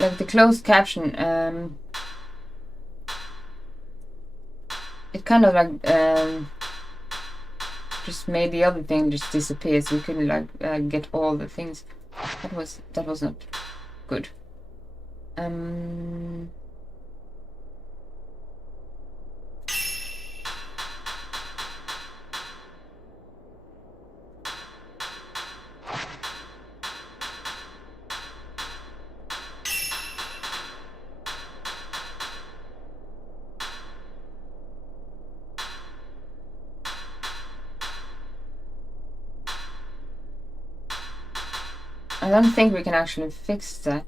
like the closed caption, it kind of like just made the other thing just disappear, so we couldn't like get all the things. That was not good. I don't think we can actually fix that.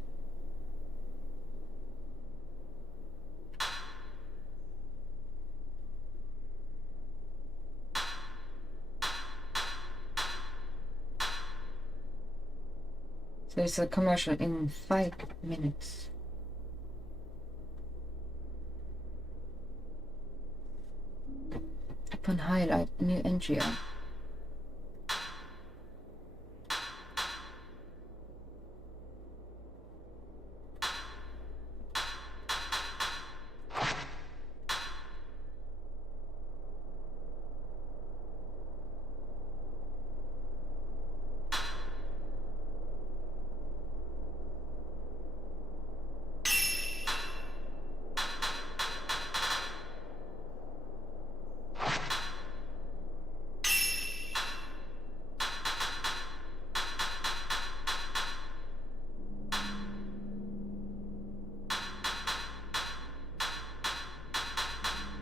So there's a commercial in 5 minutes. Upon highlight, new entry on.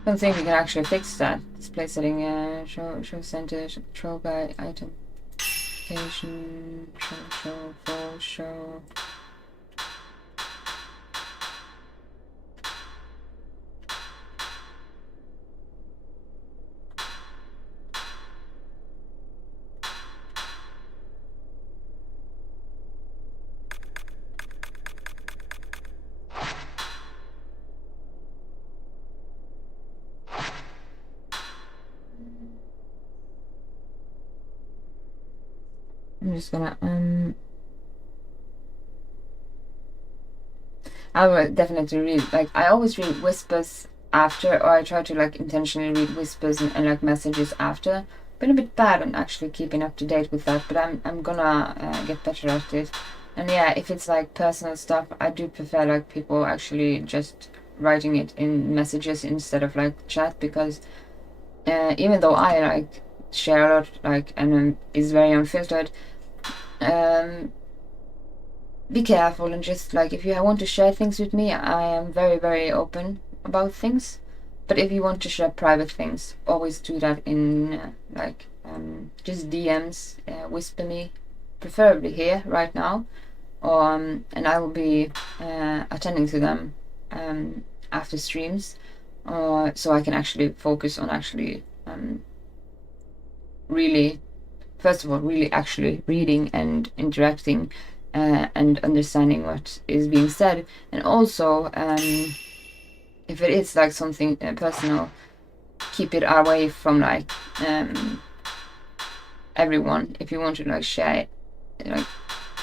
I don't think we can actually fix that. Display setting, show center, control by item. Location, show, full, show. I'm just gonna I will definitely read, like I always read whispers after, or I try to like intentionally read whispers and like messages after. Been a bit bad on actually keeping up to date with that, but I'm gonna get better at it. And yeah, if it's like personal stuff, I do prefer like people actually just writing it in messages instead of like chat, because even though I like share a lot, like, and is very unfiltered, be careful, and just like if you want to share things with me, I am very, very open about things. But if you want to share private things, always do that in just DMs, whisper me, preferably here right now, or and I will be attending to them after streams, so I can actually focus on actually really, first of all, really actually reading and interacting and understanding what is being said, and also if it is like something personal, keep it away from like everyone. If you want to like share like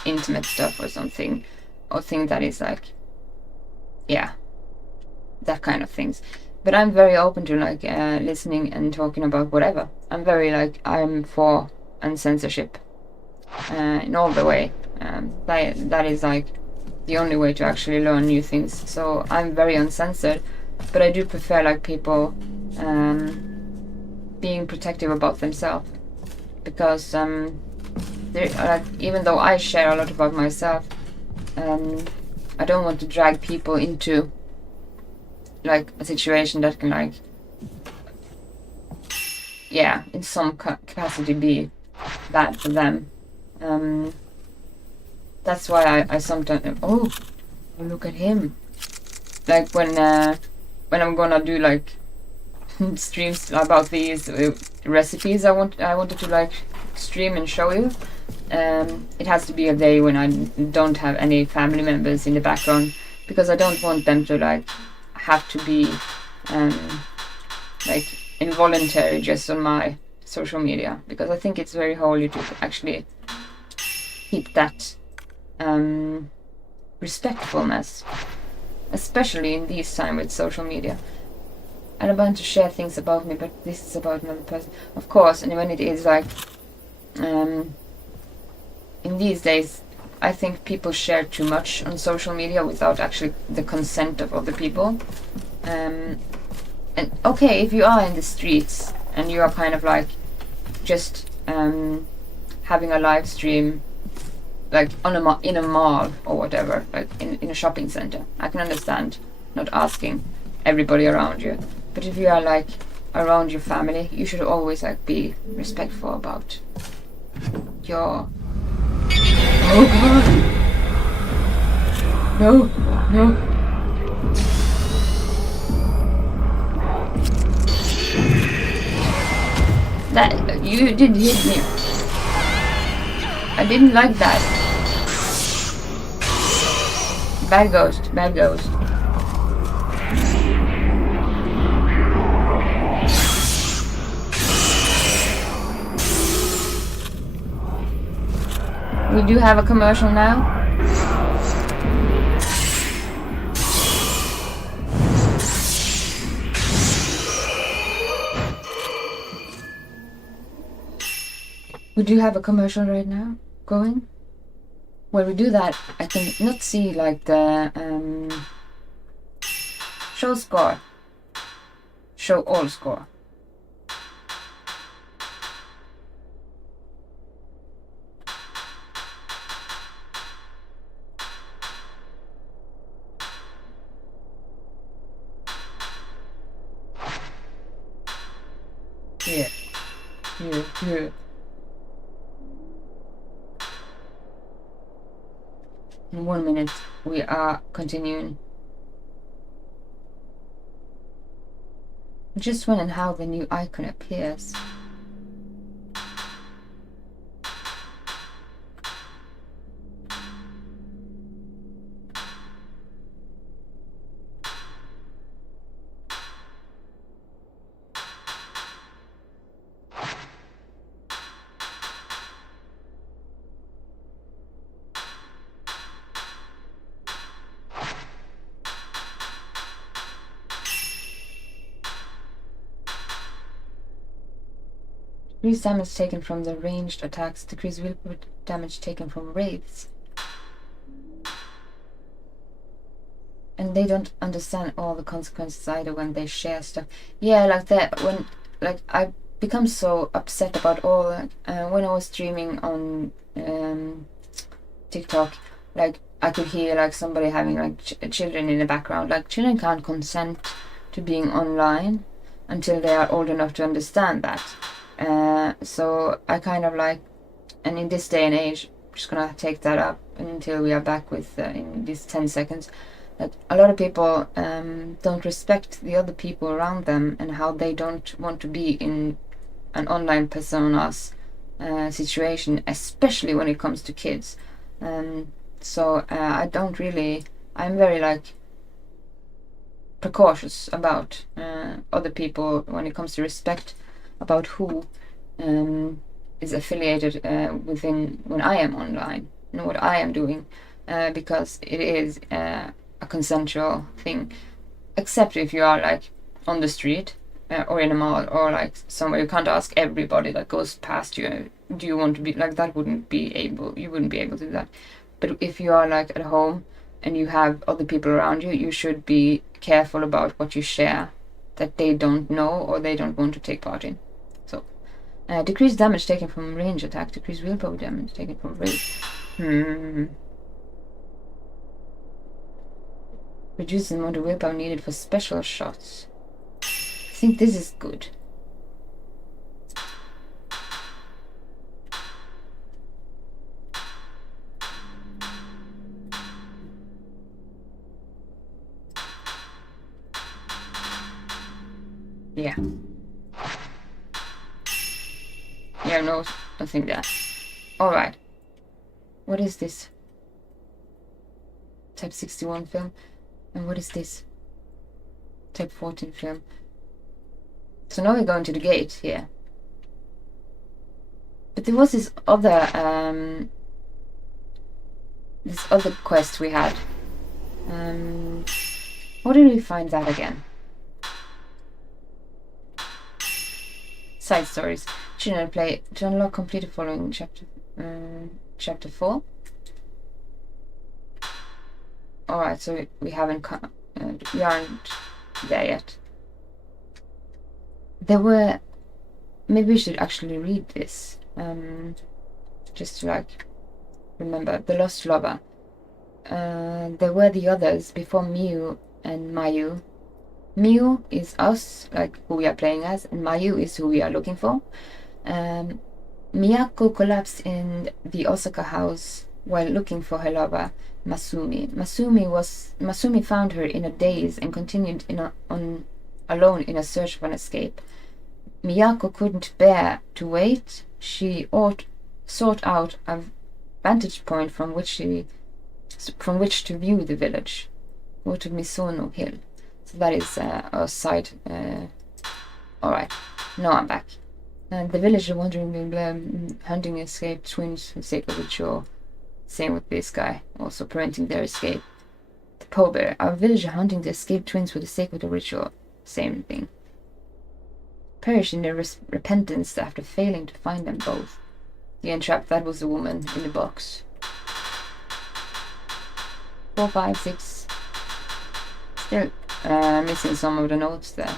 intimate stuff or something, or thing that is like, yeah, that kind of things. But I'm very open to like listening and talking about whatever. I'm very like, I'm for uncensorship in all the way. That is like the only way to actually learn new things. So I'm very uncensored, but I do prefer like people being protective about themselves, because like, even though I share a lot about myself, I don't want to drag people into like a situation that can like, yeah, in some capacity be bad for them. That's why I sometimes, oh look at him, like when I'm gonna do like streams about these recipes I wanted to like stream and show you. It has to be a day when I don't have any family members in the background, because I don't want them to like have to be like involuntary just on my social media, because I think it's very holy to actually keep that respectfulness, especially in these times with social media. I don't want to share things about me, but this is about another person, of course. And when it is like, in these days, I think people share too much on social media without actually the consent of other people. And okay, if you are in the streets and you are kind of like just having a live stream, like in a mall or whatever, like in a shopping center, I can understand not asking everybody around you. But if you are like around your family, you should always like be respectful about your. Oh God! No, no. That you did hit me. I didn't like that. Bad ghost, bad ghost. We do have a commercial now. We do have a commercial right now going. When we do that, I can not see like the show score, show all score. Here, here, here. In 1 minute, we are continuing. Just when and how the new icon appears. Decrease damage taken from the ranged attacks. Decrease willpower damage taken from wraiths. And they don't understand all the consequences either when they share stuff. Yeah, like that. When like I become so upset about all when I was streaming on TikTok, like I could hear like somebody having like children in the background. Like children can't consent to being online until they are old enough to understand that. So I kind of like, and in this day and age, I'm just gonna take that up until we are back with in these 10 seconds. That a lot of people don't respect the other people around them and how they don't want to be in an online persona's situation, especially when it comes to kids. So I don't really. I'm very like precautious about other people when it comes to respect about who is affiliated within when I am online and what I am doing, because it is a consensual thing, except if you are like on the street or in a mall or like somewhere. You can't ask everybody that goes past you, do you want to be like that? You wouldn't be able to do that. But if you are like at home and you have other people around you, you should be careful about what you share that they don't know or they don't want to take part in. So decrease damage taken from range attack, decrease willpower damage taken from range. Reduce the amount of willpower needed for special shots. I think this is good. Yeah. Yeah, no, nothing there. Alright. What is this? Type 61 film. And what is this? Type 14 film. So now we're going to the gate here. But there was this other this other quest we had. What did we find that again? Side stories. Children play to unlock complete the following chapter 4. Alright, so we we aren't there yet. There were... Maybe we should actually read this. Just to like remember. The Lost Lover. There were the others before Miu and Mayu. Miu is us, like who we are playing as, and Mayu is who we are looking for. Miyako collapsed in the Osaka house while looking for her lover, Masumi. Masumi found her in a daze and continued alone in a search for an escape. Miyako couldn't bear to wait. She sought out a vantage point from which to view the village. Go to Misono Hill. So that is our side. Alright, now I'm back. The villager wandering, hunting escaped twins for the sake of ritual. Same with this guy, also preventing their escape. The pallbearer, our villager hunting the escaped twins for the sake of the ritual. Same thing. Perish in their repentance after failing to find them both. The entrapped, that was the woman in the box. 4, 5, 6. Still missing some of the notes there.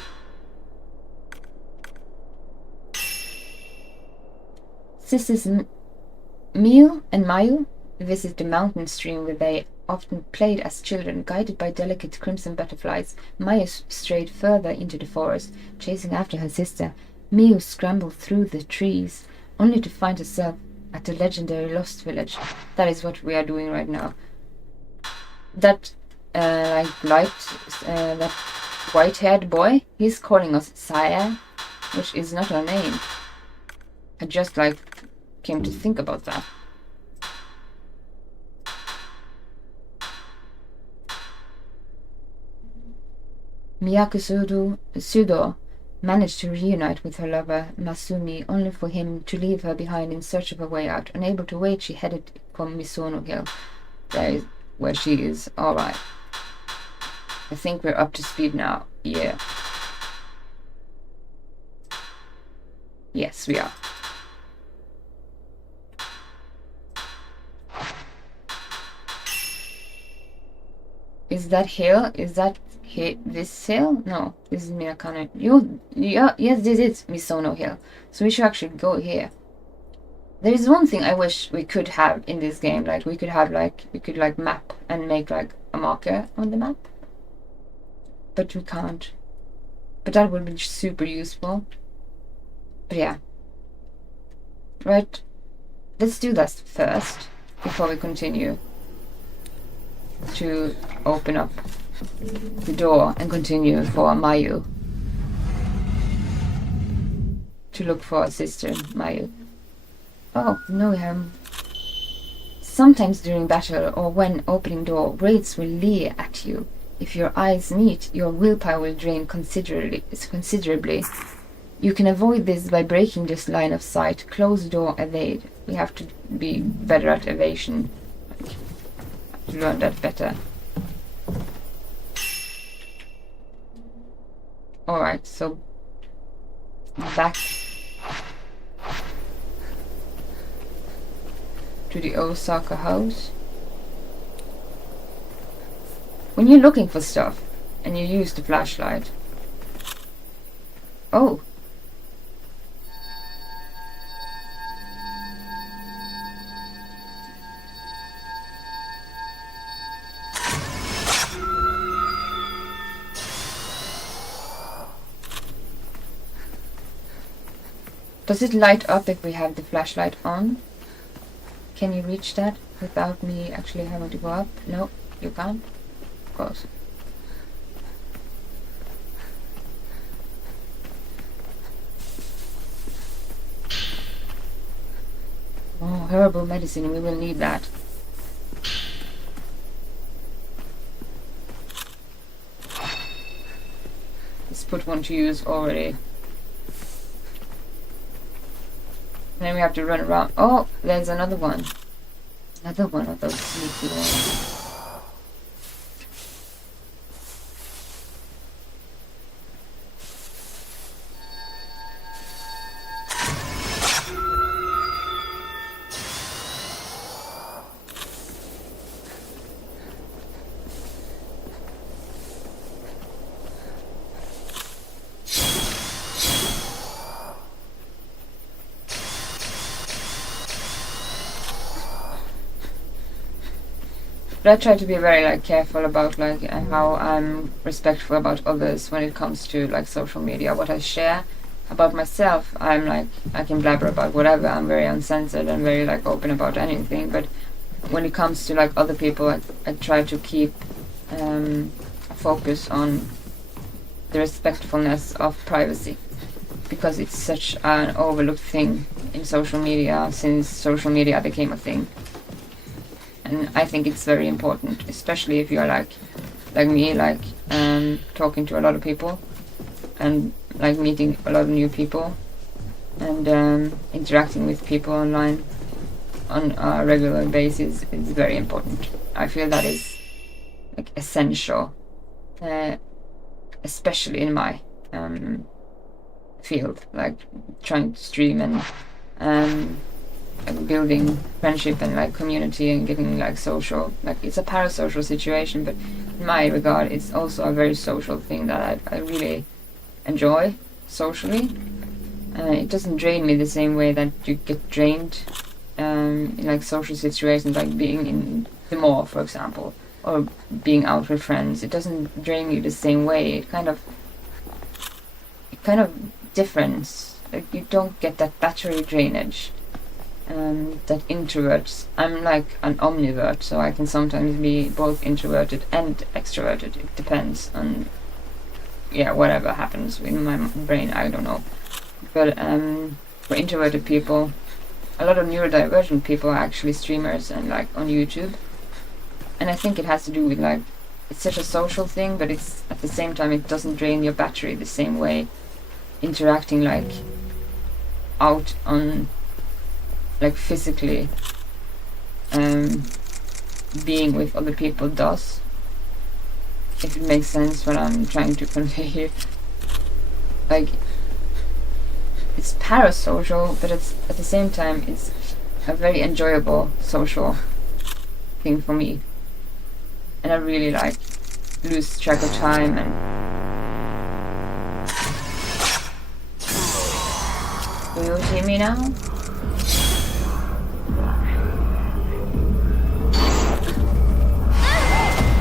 Sisters Miu and Mayu visit the mountain stream where they often played as children. Guided by delicate crimson butterflies, Mayu strayed further into the forest, chasing after her sister. Miu scrambled through the trees, only to find herself at the legendary Lost Village. That is what we are doing right now. That that white-haired boy, he's calling us Sire, which is not our name. I just came to think about that. Miyako Sudo managed to reunite with her lover Masumi, only for him to leave her behind in search of a way out. Unable to wait, she headed for Misono Hill. That is where she is. Alright. I think we're up to speed now. Yeah. Yes, we are. Is that hill? Is that this hill? No, this is Mirakano. Yes, this is Misono Hill. So we should actually go here. There is one thing I wish we could have in this game. We could map and make a marker on the map. But we can't. But that would be super useful. But yeah. Right. Let's do that first before we continue to open up the door and continue for Mayu to look for her sister Mayu. Oh, no, we have. Sometimes during battle or when opening door, wraiths will leer at you. If your eyes meet, your willpower will drain considerably. You can avoid this by breaking this line of sight. Close door, evade. We have to be better at evasion. To learn that better. Alright, so back to the Osaka house. When you're looking for stuff and you use the flashlight. Oh. Does it light up if we have the flashlight on? Can you reach that without me actually having to go up? No, you can't. Of course. Oh, herbal medicine, we will need that. Let's put one to use already. And then we have to run around. Oh, there's another one. Another one of those sneaky ones. But I try to be very like careful about like how I'm respectful about others when it comes to like social media. What I share about myself, I'm like I can blabber about whatever. I'm very uncensored and very like open about anything. But when it comes to like other people, I try to keep a focus on the respectfulness of privacy, because it's such an overlooked thing in social media since social media became a thing. And I think it's very important, especially if you're like me, like talking to a lot of people and like meeting a lot of new people and interacting with people online on a regular basis is very important. I feel that is like essential, especially in my field, like trying to stream and building friendship and like community and getting like social, like it's a parasocial situation, but in my regard it's also a very social thing that I really enjoy socially. It doesn't drain me the same way that you get drained in like social situations, like being in the mall, for example, or being out with friends. It doesn't drain you the same way. It kind of different. Like you don't get that battery drainage that introverts. I'm like an omnivert, so I can sometimes be both introverted and extroverted. It depends on whatever happens in my brain. I don't know. But for introverted people, a lot of neurodivergent people are actually streamers and like on YouTube. And I think it has to do with like it's such a social thing, but it's at the same time it doesn't drain your battery the same way interacting like out on like physically being with other people does. If it makes sense what I'm trying to convey here. Like it's parasocial, but it's at the same time it's a very enjoyable social thing for me. And I really like lose track of time and do you hear me now?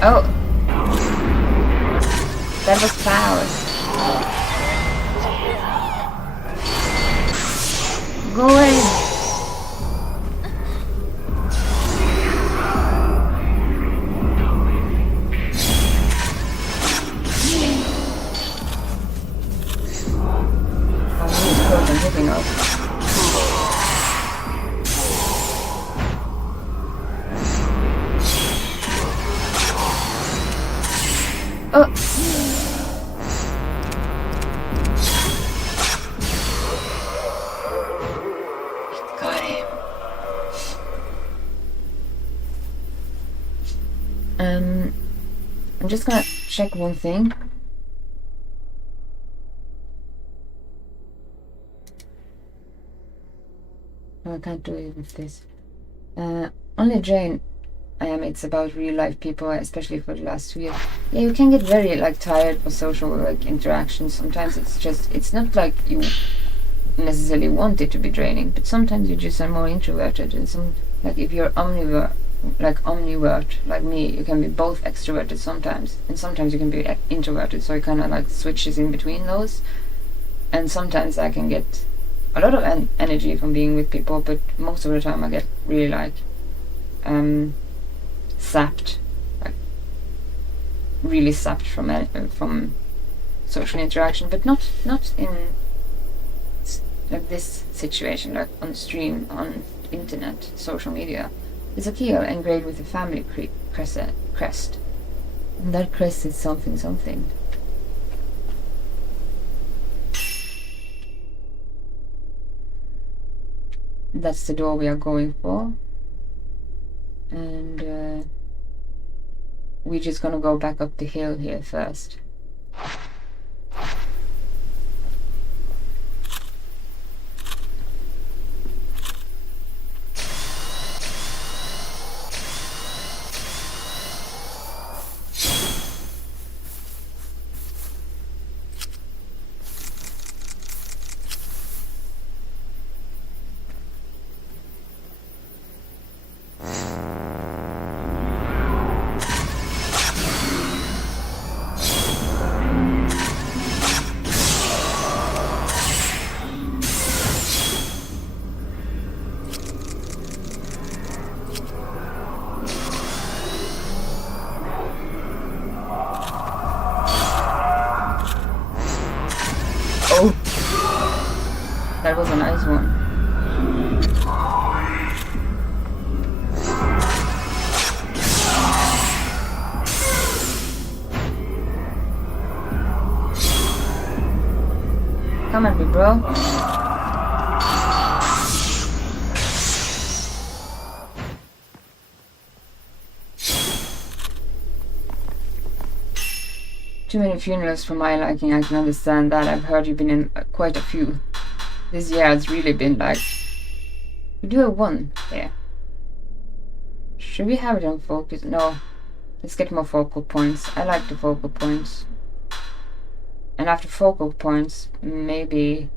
Oh, that was flowers. Go away. I'm hitting us. Oh. Got him. I'm just gonna check one thing. No, I can't do it with this. Only Jane. It's about real life people, especially for the last 2 years. Yeah, you can get very like tired of social like interactions. Sometimes it's not like you necessarily want it to be draining, but sometimes you just are more introverted, and some like if you're omnivert like me, you can be both extroverted sometimes, and sometimes you can be introverted. So it kind of like switches in between those. And sometimes I can get a lot of energy from being with people, but most of the time I get really like sapped, like really sapped from social interaction, but not in like this situation, like on stream, on internet, social media. It's a keel engraved with a family crest, and that crest is something. That's the door we are going for. And we're just gonna go back up the hill here first. Oh! That was a nice one. Come at me, bro. Too many funerals for my liking, I can understand that. I've heard you've been in quite a few. This year has really been like... We do a 1 there. Should we have it on focus? No. Let's get more focal points. I like the focal points. And after focal points, maybe...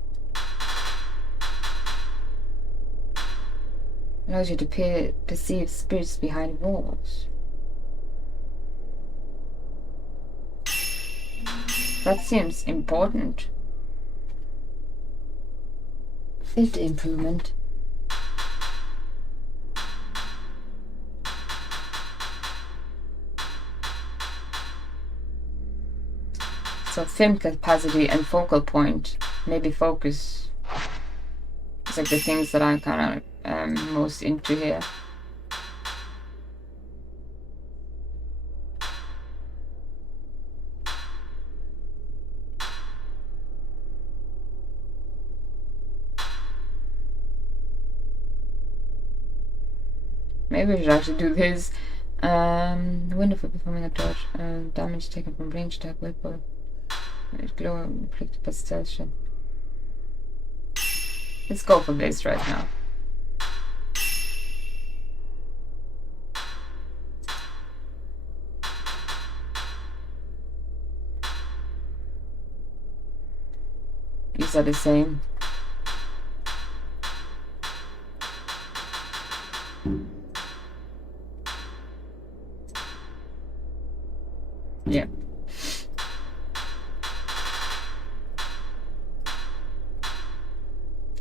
allows you to perceive spirits behind walls. That seems important. Filter improvement. So film capacity and focal point, maybe focus. It's like the things that I'm kind of most into here. Maybe we should actually do this. Window for performing a dodge. Damage taken from range attack weapon. Glow inflicted by stealth shot. Let's go for this right now. These are the same. Yeah.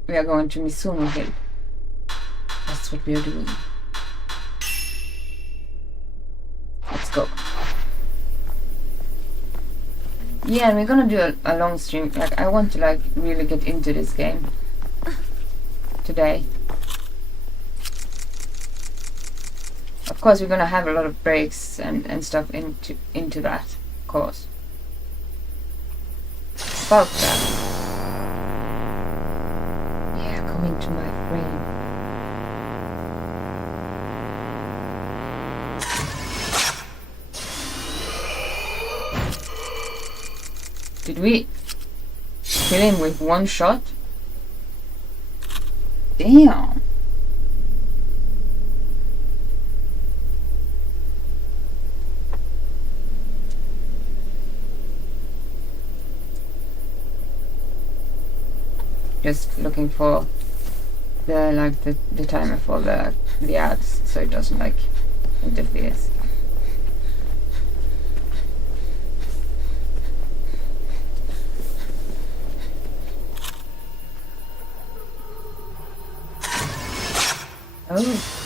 We are going to Mizuno Hill. That's what we are doing. Let's go. Yeah, and we're gonna do a long stream. Like, I want to like really get into this game today. Of course, we're gonna have a lot of breaks and stuff into that course. About that. Yeah, come into my brain. Did we kill him with one shot? Damn. Just looking for the timer for the ads so it doesn't like interfere. Oh.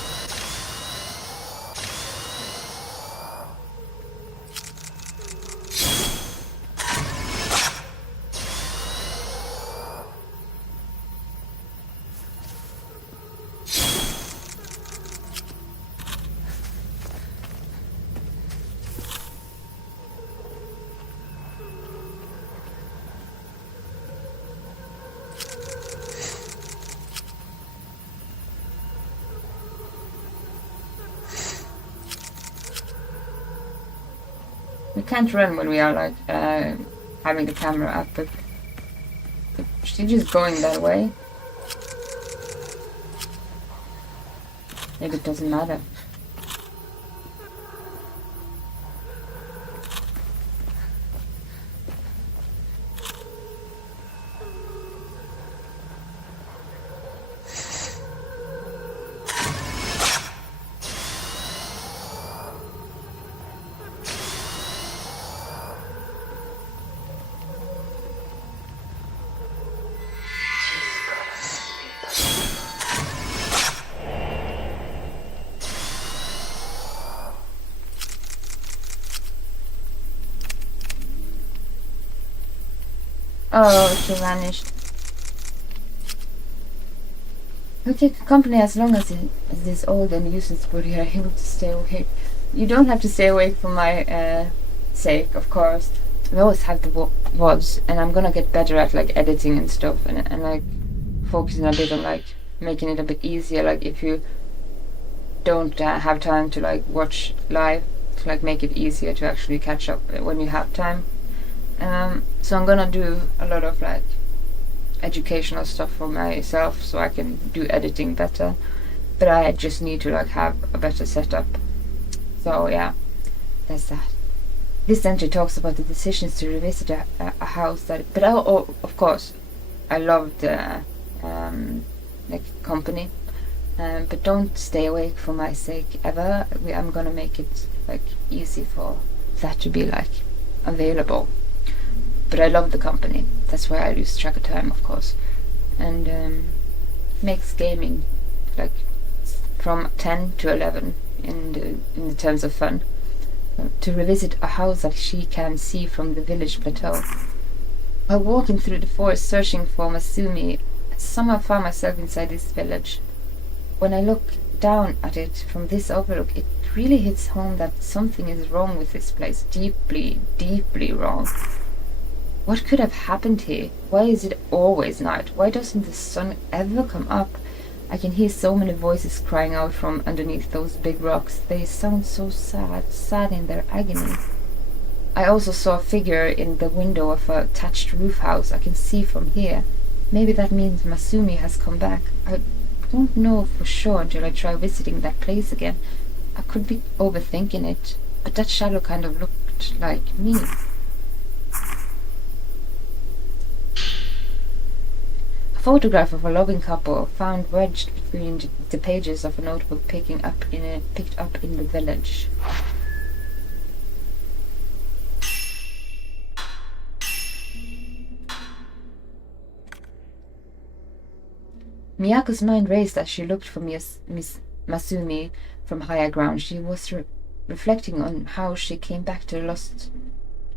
can't run when we are like having the camera up, but she's just going that way. Maybe it doesn't matter. Oh, she vanished. He'll take company as long as this old and useless body are able to stay awake. You don't have to stay awake for my sake, of course. We always have the VODs, and I'm gonna get better at like editing and stuff, and like focusing a bit on like making it a bit easier. Like if you don't have time to like watch live, to like make it easier to actually catch up when you have time. So I'm gonna do a lot of like educational stuff for myself so I can do editing better, but I just need to like have a better setup. So yeah, that's that. This entry talks about the decisions to revisit a house that, but of course I love the like company, but don't stay awake for my sake ever. I'm gonna make it like easy for that to be like available. But I love the company. That's why I lose track of time, of course, and makes gaming like from 10 to 11 in the terms of fun. To revisit a house that she can see from the village plateau. While walking through the forest searching for Masumi, I somehow found myself inside this village. When I look down at it from this overlook, it really hits home that something is wrong with this place. Deeply, deeply wrong. What could have happened here? Why is it always night? Why doesn't the sun ever come up? I can hear so many voices crying out from underneath those big rocks. They sound so sad, sad in their agony. I also saw a figure in the window of a thatched roof house. I can see from here. Maybe that means Masumi has come back. I don't know for sure until I try visiting that place again. I could be overthinking it, but that shadow kind of looked like me. Photograph of a loving couple found wedged between the pages of a notebook picked up in the village. Miyako's mind raced as she looked for Miss Masumi from higher ground. She was reflecting on how she came back to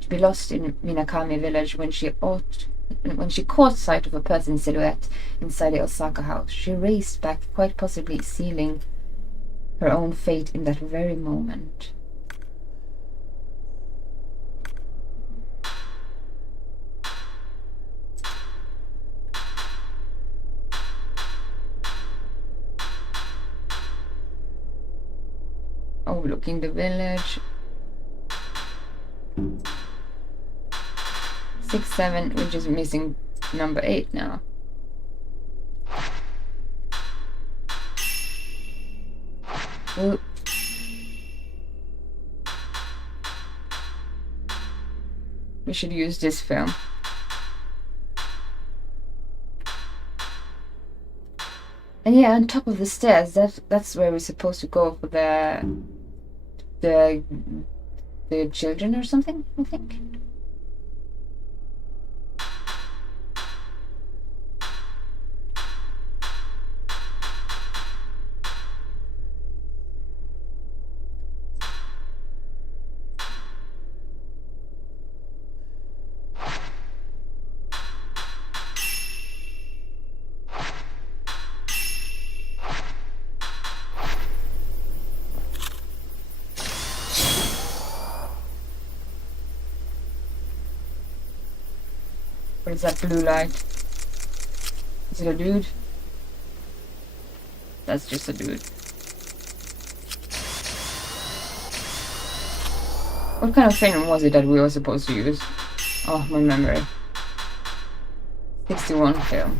be lost in Minakami village when she caught sight of a person's silhouette inside the Osaka house. She raced back, quite possibly sealing her own fate in that very moment. Overlooking the village. 6, 7, we're just missing number 8 now. Ooh. We should use this film. And yeah, on top of the stairs, that's where we're supposed to go for the children or something, I think. What is that blue light? Is it a dude? That's just a dude. What kind of film was it that we were supposed to use? Oh, my memory. 61 film.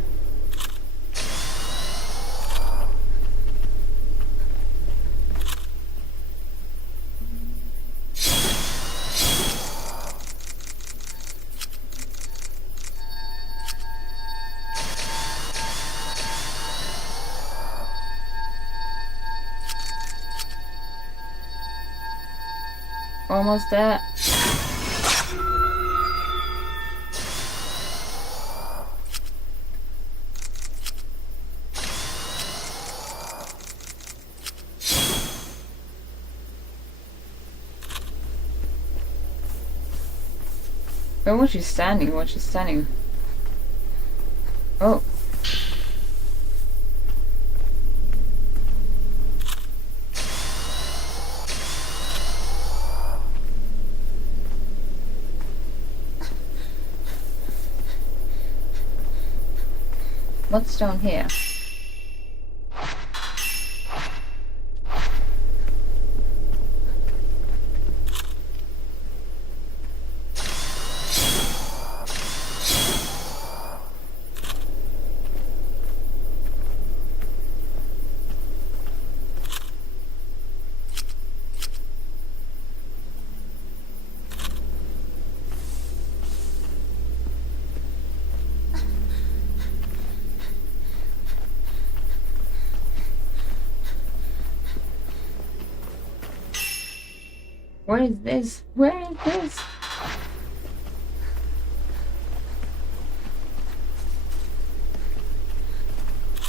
Almost there. Oh, what's she standing? What's she standing? Oh. What's down here? Where is this? Where is this?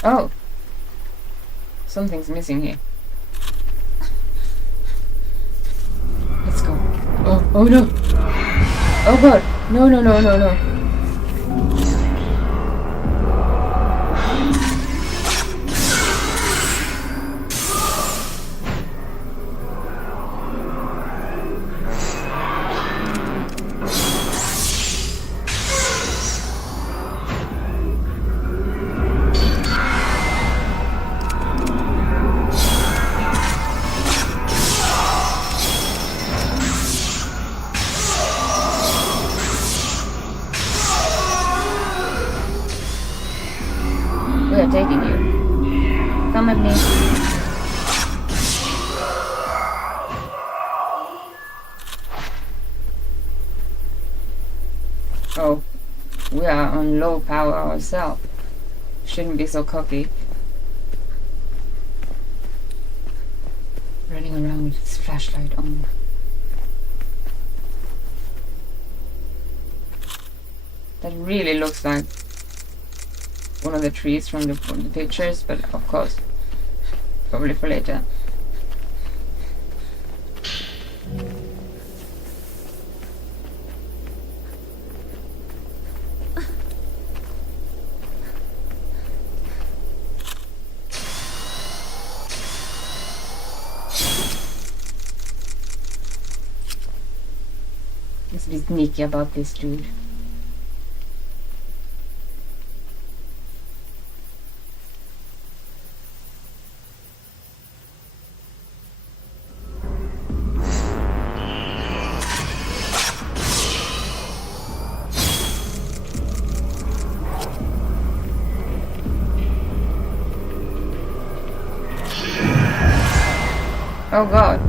Oh. Something's missing here. Let's go. Oh, oh no. Oh god. No, no, no, no, no. We are taking you. Come at me. Oh, we are on low power ourselves. Shouldn't be so cocky. Running around with his flashlight on. That really looks like one of the trees from the pictures, but of course, probably for later. Let's be sneaky about this dude. Oh god.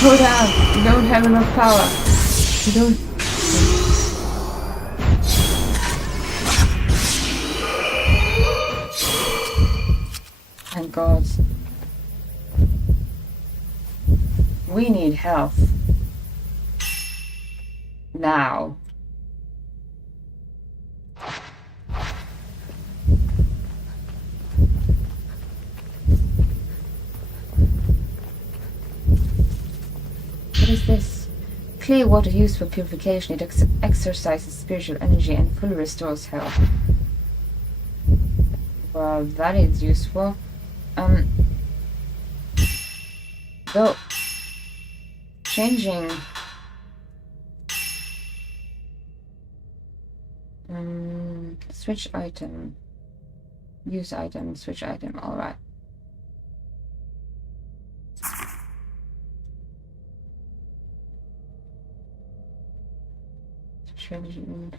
Slow down. You don't have enough power. You don't. Thank God. We need help. Now. What is this? Clear water used for purification. It exercises spiritual energy and fully restores health. Well, that is useful. Though changing Switch item. Use item, switch item, alright.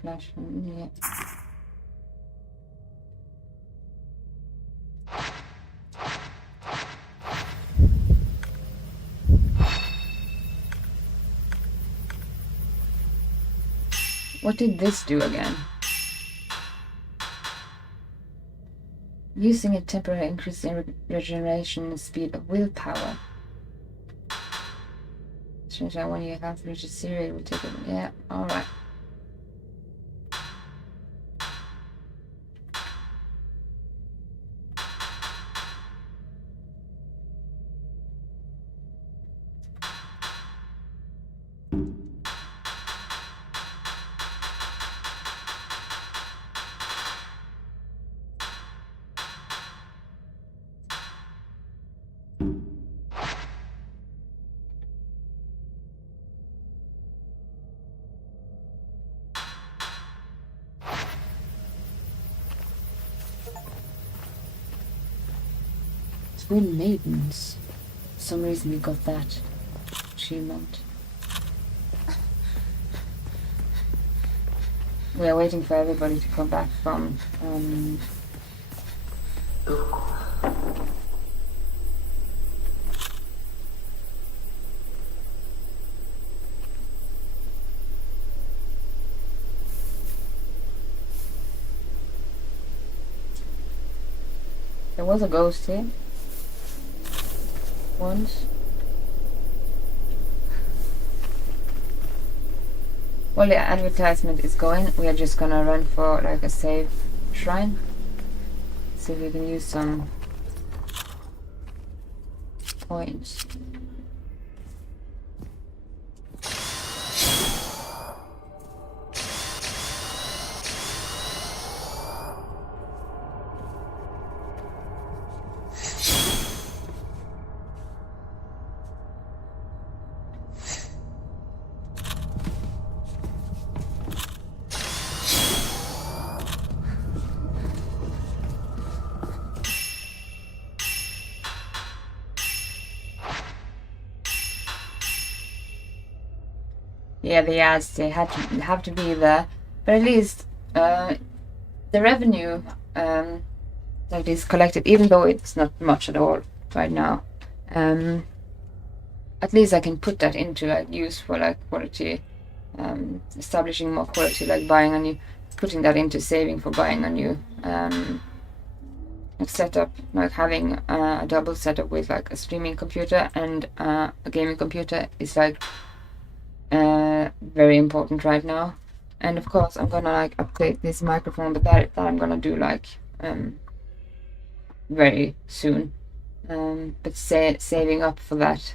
Flash, yeah. What did this do again? Using a temporary increase in regeneration speed of willpower. Change that when you have to reach a zero, it will take it. Yeah, alright. Twin Maidens. For some reason we got that achievement. We are waiting for everybody to come back from there was a ghost here once. While the advertisement is going, we are just gonna run for like a save shrine. See if we can use some points. Yeah, the ads, they have to be there, but at least the revenue that is collected, even though it's not much at all right now, at least I can put that into like use for like quality, establishing more quality, like buying a new, putting that into saving for buying a new like setup, like having a double setup with like a streaming computer and a gaming computer is like very important right now. And of course I'm gonna like update this microphone, but that I'm gonna do like very soon. But saving up for that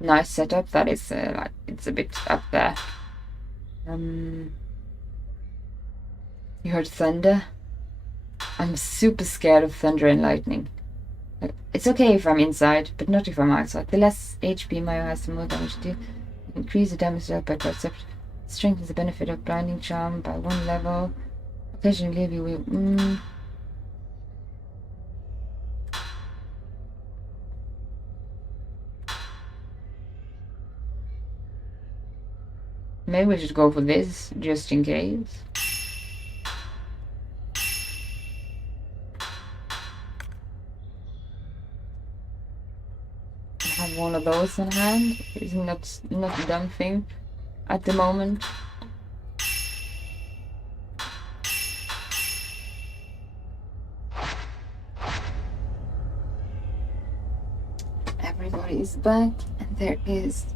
nice setup that is like it's a bit up there. You heard thunder? I'm super scared of thunder and lightning. Like, it's okay if I'm inside, but not if I'm outside. The less HP Mayo has, the more damage to do. Increase the damage dealt by perception. Strengthens the benefit of blinding charm by 1 level. Occasionally leave you with maybe we should go for this, just in case. Have one of those in hand. Isn't that not a dumb thing at the moment? Everybody is back, and there is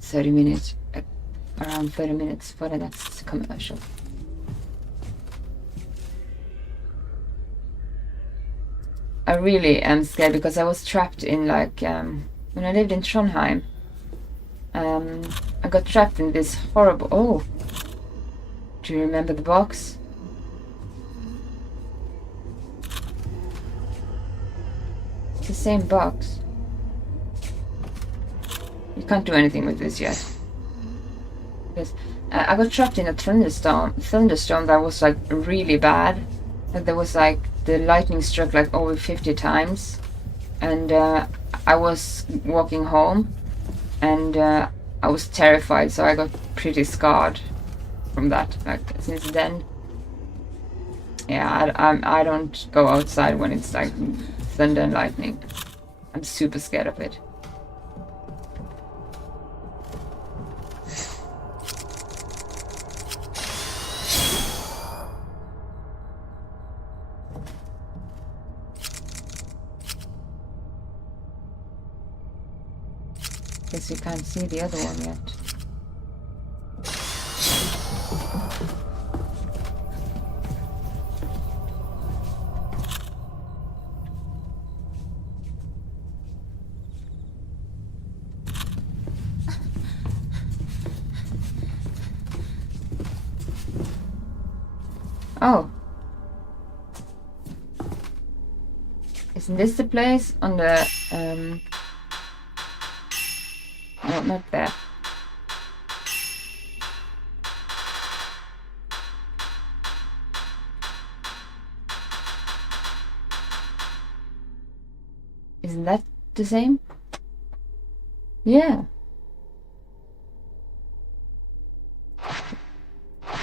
30 minutes, around 30 minutes for the next commercial. I really am scared because I was trapped in like when I lived in Trondheim. I got trapped in this horrible. Oh, do you remember the box? It's the same box. You can't do anything with this yet. Because I got trapped in a thunderstorm that was like really bad. Like there was like the lightning struck like over 50 times, and I was walking home, and I was terrified, so I got pretty scarred from that. Like since then, yeah, I don't go outside when it's like thunder and lightning. I'm super scared of it. Guess you can't see the other one yet. Oh. Isn't this the place on the, no, not there. Isn't that the same? Yeah.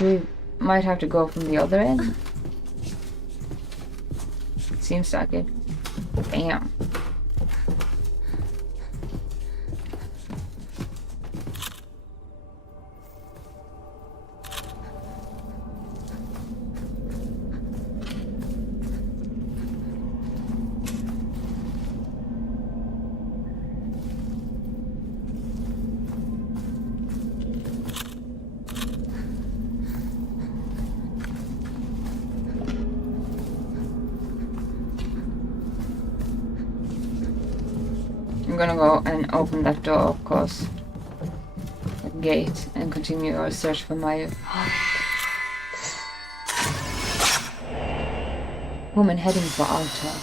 We might have to go from the other end. Seems like it. Bam. I'm gonna go and open that door, of course. That gate, and continue our search for my woman heading for altar.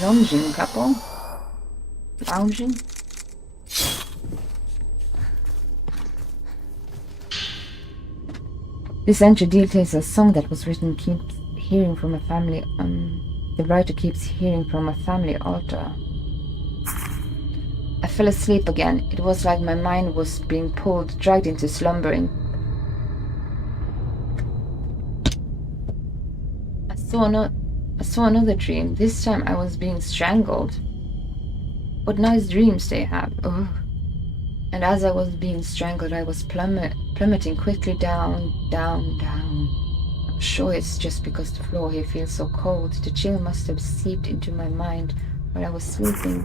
Lounging couple? Lounging? This entry details a song that was written keeps hearing from a family. The writer keeps hearing from a family altar. I fell asleep again. It was like my mind was being pulled, dragged into slumbering. I saw another dream. This time I was being strangled. What nice dreams they have. Ugh. And as I was being strangled, I was plummeting quickly down, down, down. I'm sure it's just because the floor here feels so cold. The chill must have seeped into my mind while I was sleeping.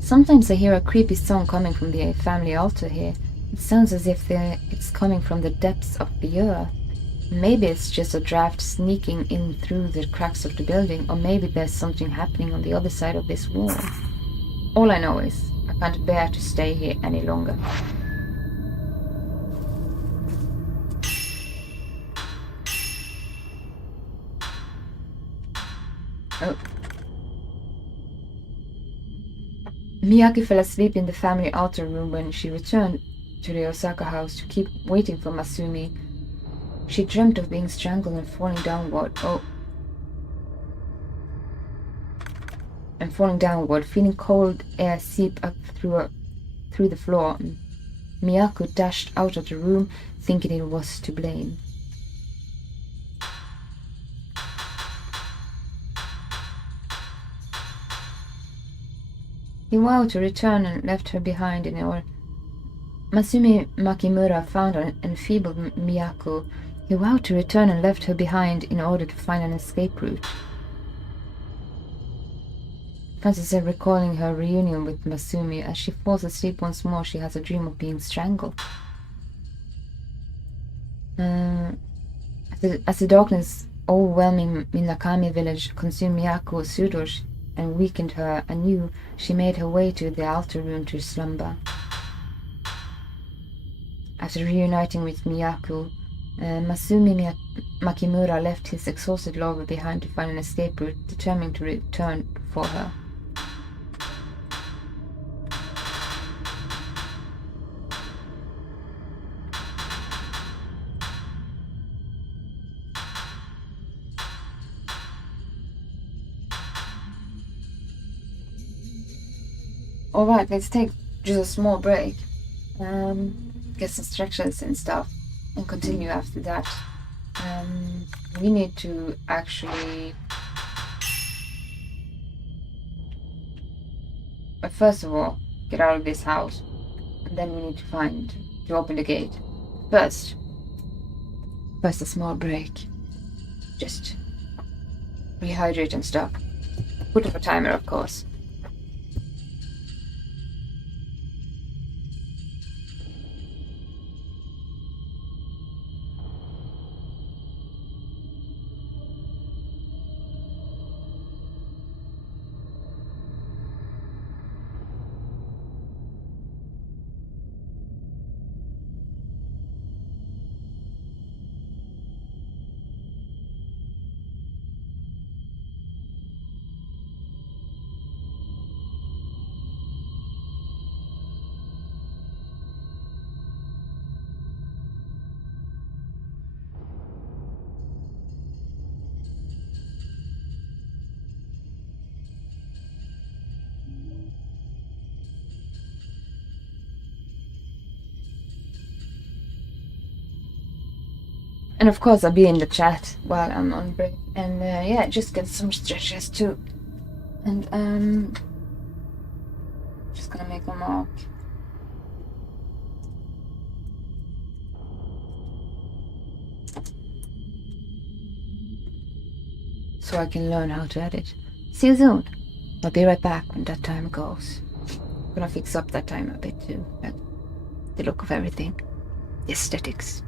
Sometimes I hear a creepy song coming from the family altar here. It sounds as if it's coming from the depths of the earth. Maybe it's just a draft sneaking in through the cracks of the building, or maybe there's something happening on the other side of this wall. All I know is I can't bear to stay here any longer. Oh. Miyaki fell asleep in the family altar room when she returned to the Osaka house to keep waiting for Masumi. She dreamt of being strangled and falling downward. Oh. And falling downward, feeling cold air seep up through the floor. Miyako dashed out of the room, thinking it was to blame. He vowed to return and left her behind in order. Masumi Makimura found an enfeebled Miyako. He vowed to return and left her behind in order to find an escape route. Francis said, recalling her reunion with Masumi. As she falls asleep once more, she has a dream of being strangled. As the darkness overwhelming Minakami village consumed Miyako Sudosh and weakened her anew, she made her way to the altar room to slumber. After reuniting with Miyako, Masumi Makimura left his exhausted lover behind to find an escape route, determined to return for her. Alright, let's take just a small break. Get some stretches and stuff, and continue after that. We need to actually... first of all, get out of this house. And then we need to open the gate. First a small break. Just rehydrate and stuff. Put up a timer, of course. And of course, I'll be in the chat while I'm on break. And yeah, just get some stretches too. And just gonna make a mark. So I can learn how to edit. See you soon. I'll be right back when that time goes. I'm gonna fix up that time a bit too. Like the look of everything. The aesthetics.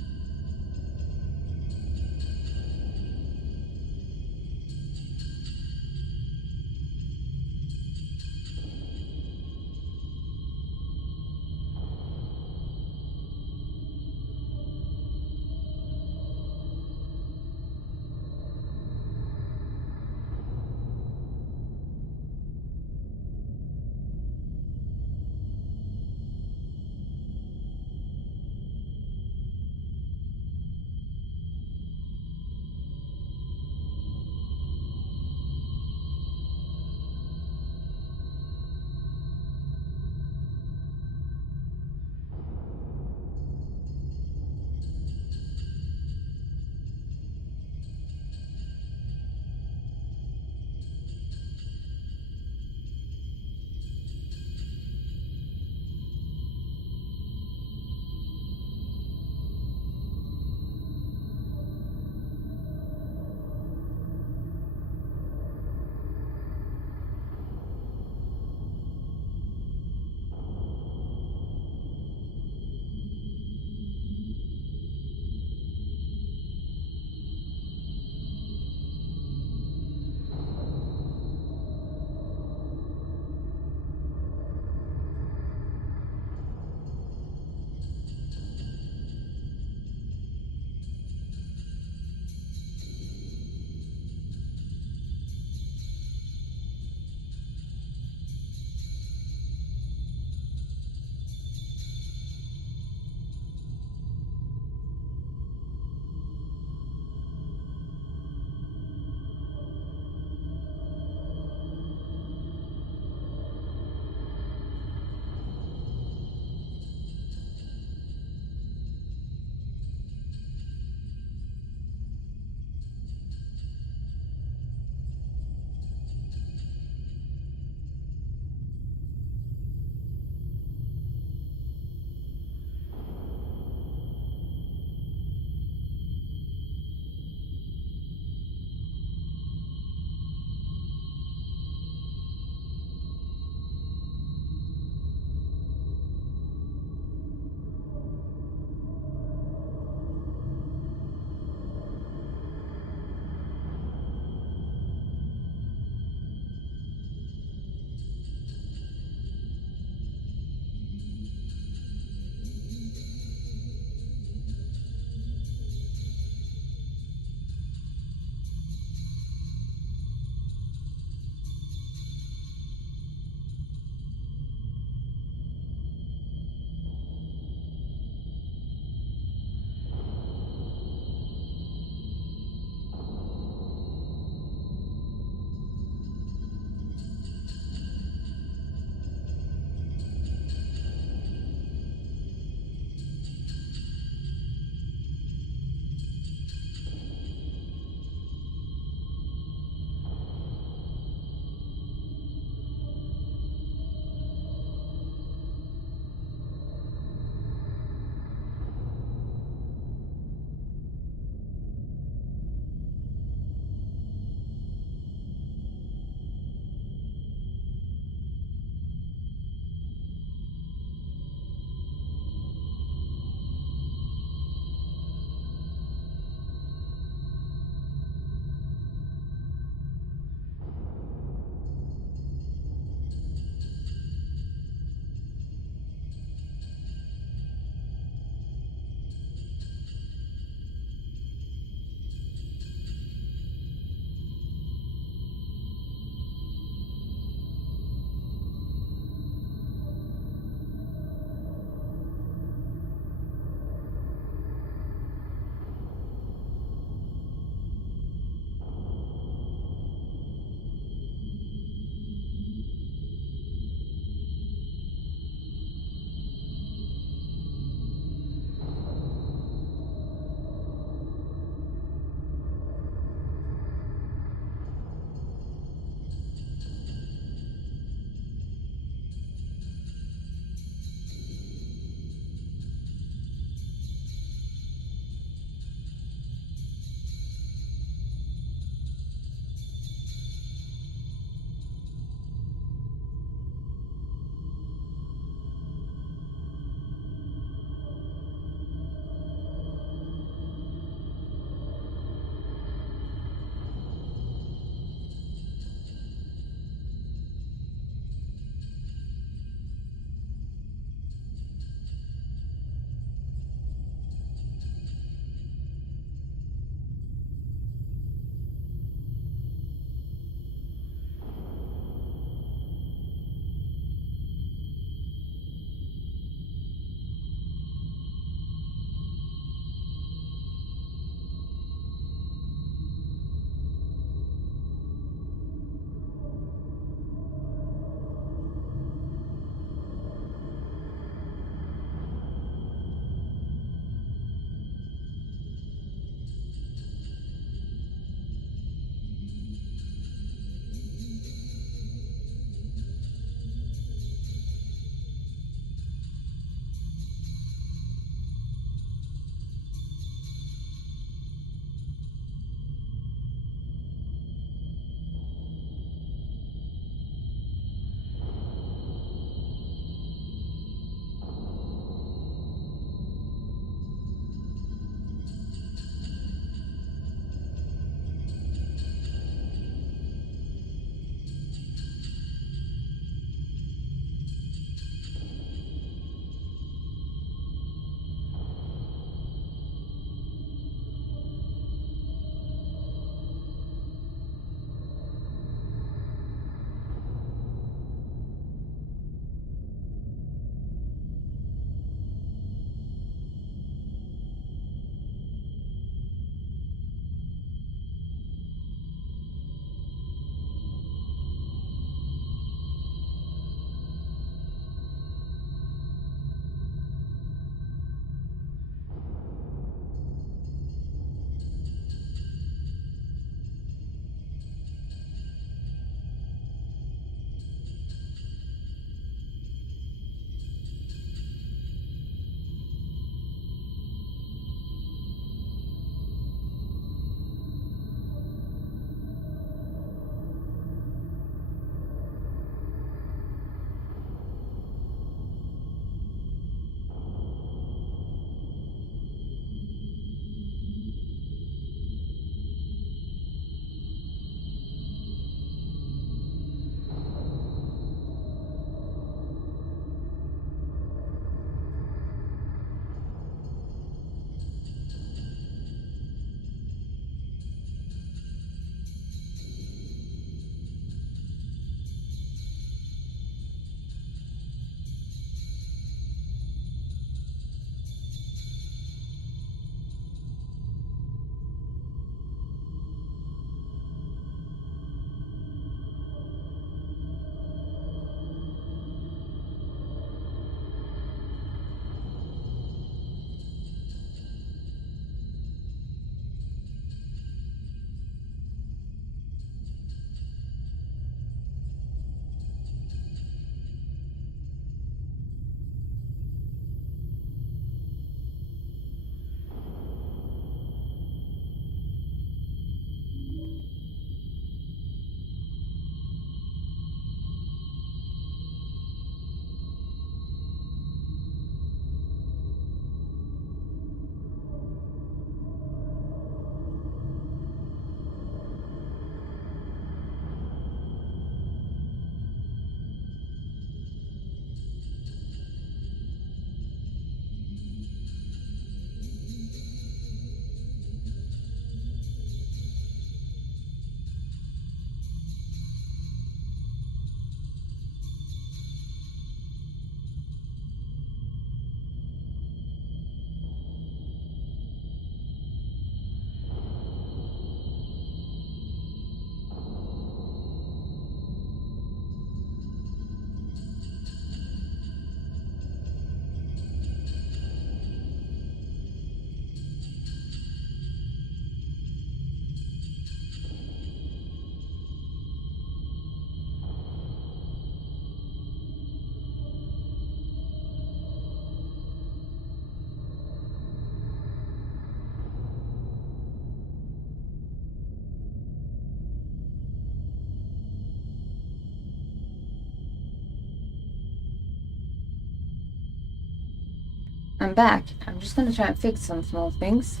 I'm back. I'm just gonna try and fix some small things.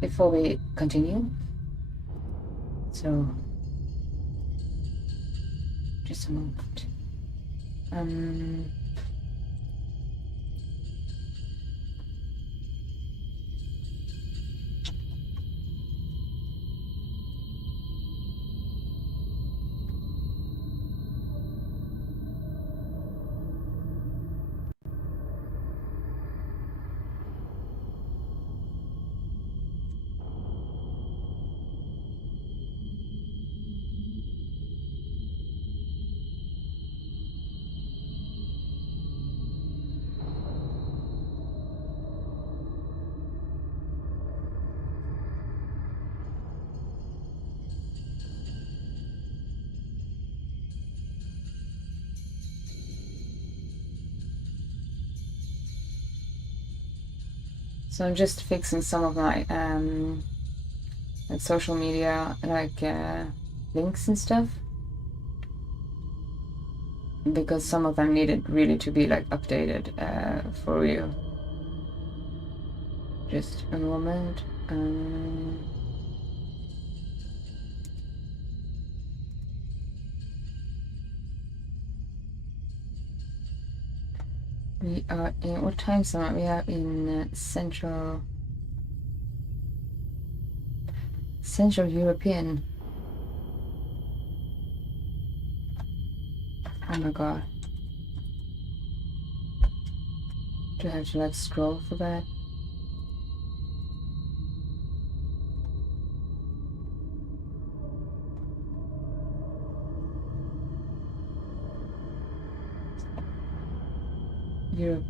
Before we continue. So, just a moment. So I'm just fixing some of my like social media links and stuff, because some of them needed really to be like updated for real. Just a moment. We are in, what time zone are we at? In Central European. Oh my god. Do I have to like scroll for that? Europe.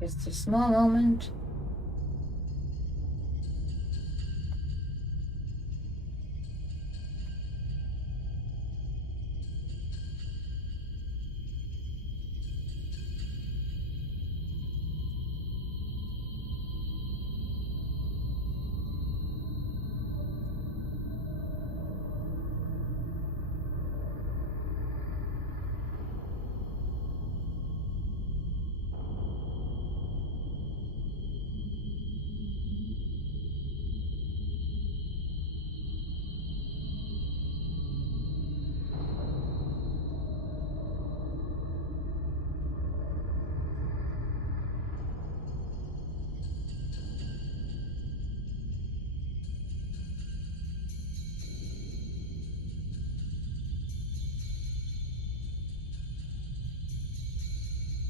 Just a small moment.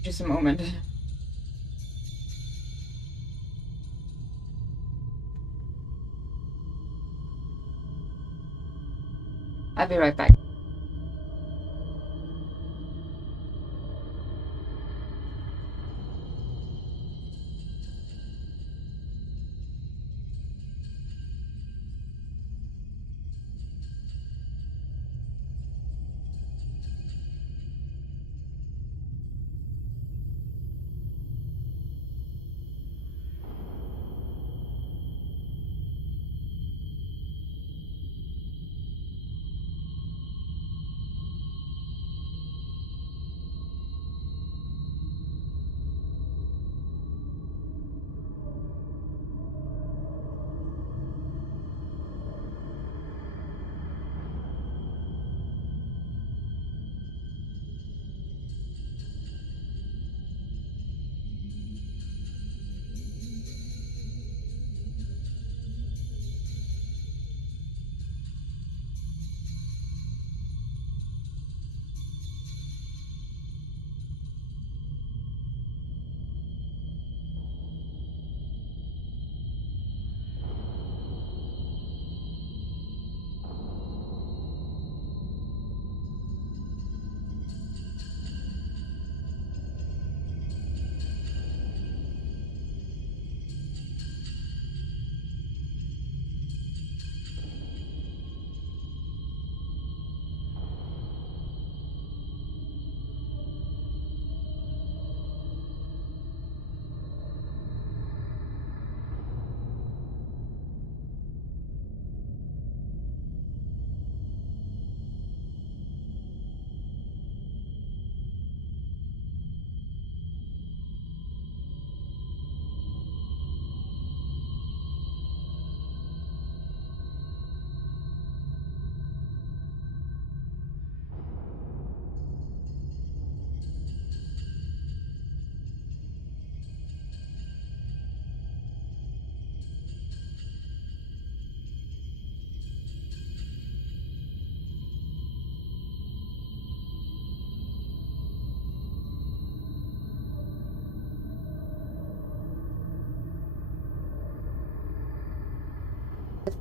Just a moment. I'll be right back.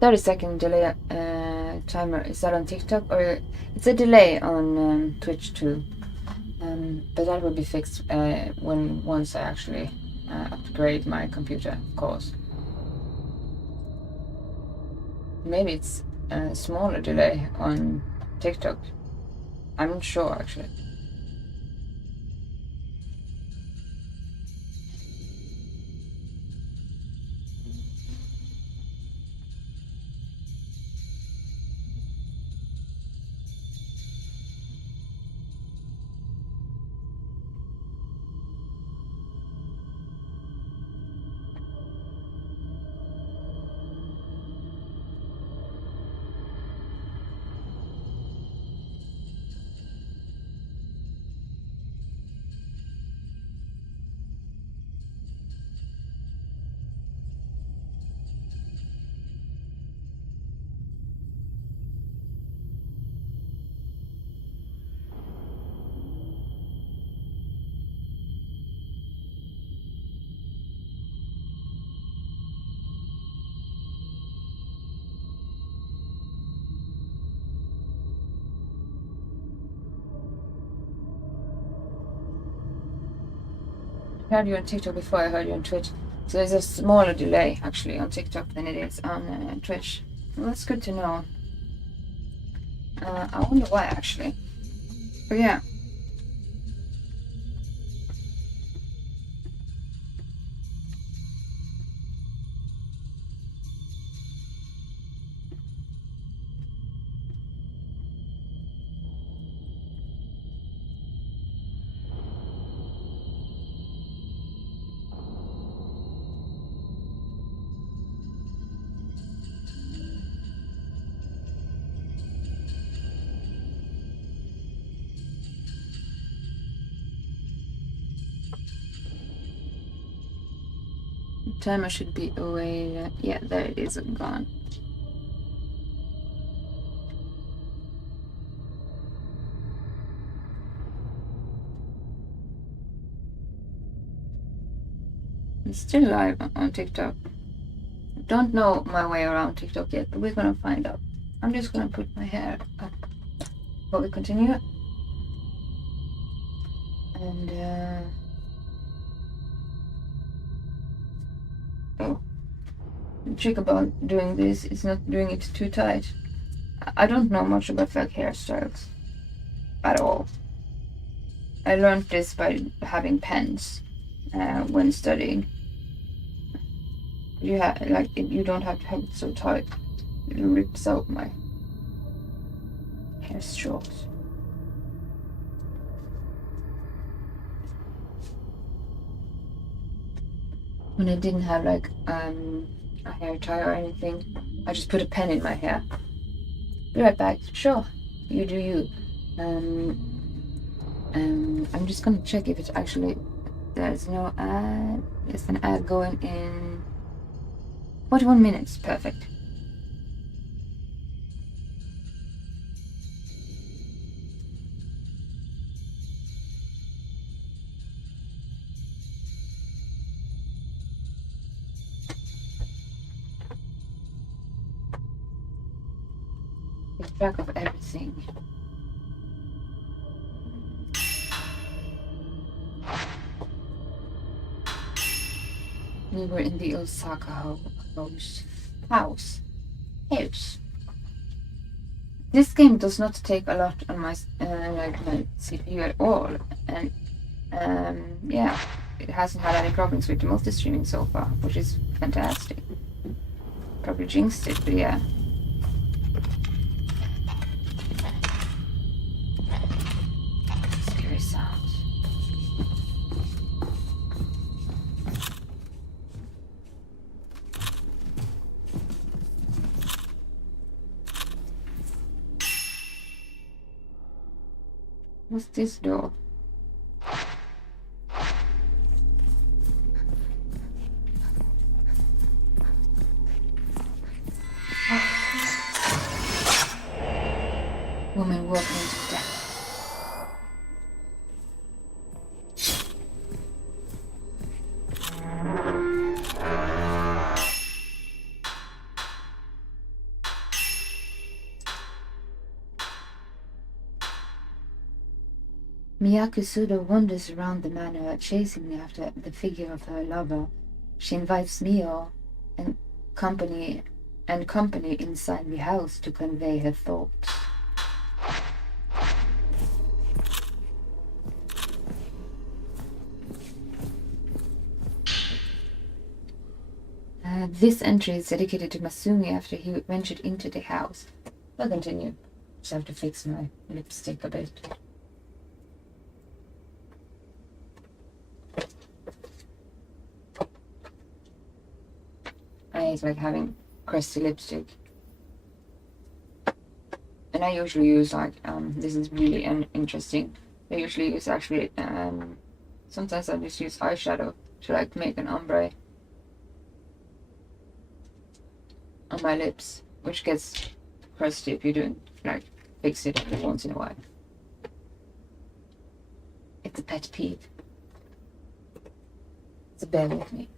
30-second delay timer. Is that on TikTok, or it's a delay on Twitch too? But that will be fixed once I actually upgrade my computer, of course. Maybe it's a smaller delay on TikTok. I'm not sure actually. I heard you on TikTok before I heard you on Twitch. So there's a smaller delay actually on TikTok than it is on Twitch. Well, that's good to know. I wonder why actually. But yeah. Timer should be away. Yeah, there it is, gone. It's still live on TikTok. Don't know my way around TikTok yet, but we're gonna find out. I'm just gonna put my hair up before we continue. And the trick about doing this is not doing it too tight. I don't know much about like hairstyles at all. I learned this by having pens when studying. You have you don't have to have it so tight. It rips out my hair strokes. When I didn't have like a hair tie or anything, I just put a pen in my hair. Be right back. Sure, you do you. I'm just gonna check if it's actually there's no ad. There's an ad going in 41 minutes. Perfect. Keep track of everything. We were in the Osaka house. This game does not take a lot on my my CPU at all, and yeah, it hasn't had any problems with the multi-streaming so far, which is fantastic. Probably jinxed it, but yeah. Scary sounds. What's this door? Woman walking into death. Miyakusudo wanders around the manor, chasing after the figure of her lover. She invites Mio and company inside the house to convey her thoughts. This entry is dedicated to Masumi after he ventured into the house. I'll continue. Just have to fix my lipstick a bit. I hate like having crusty lipstick. And I usually use like, this is really interesting. I usually use actually, sometimes I just use eyeshadow to like make an ombre on my lips, which gets crusty if you don't like fix it every once in a while. It's a pet peeve. So bear with me.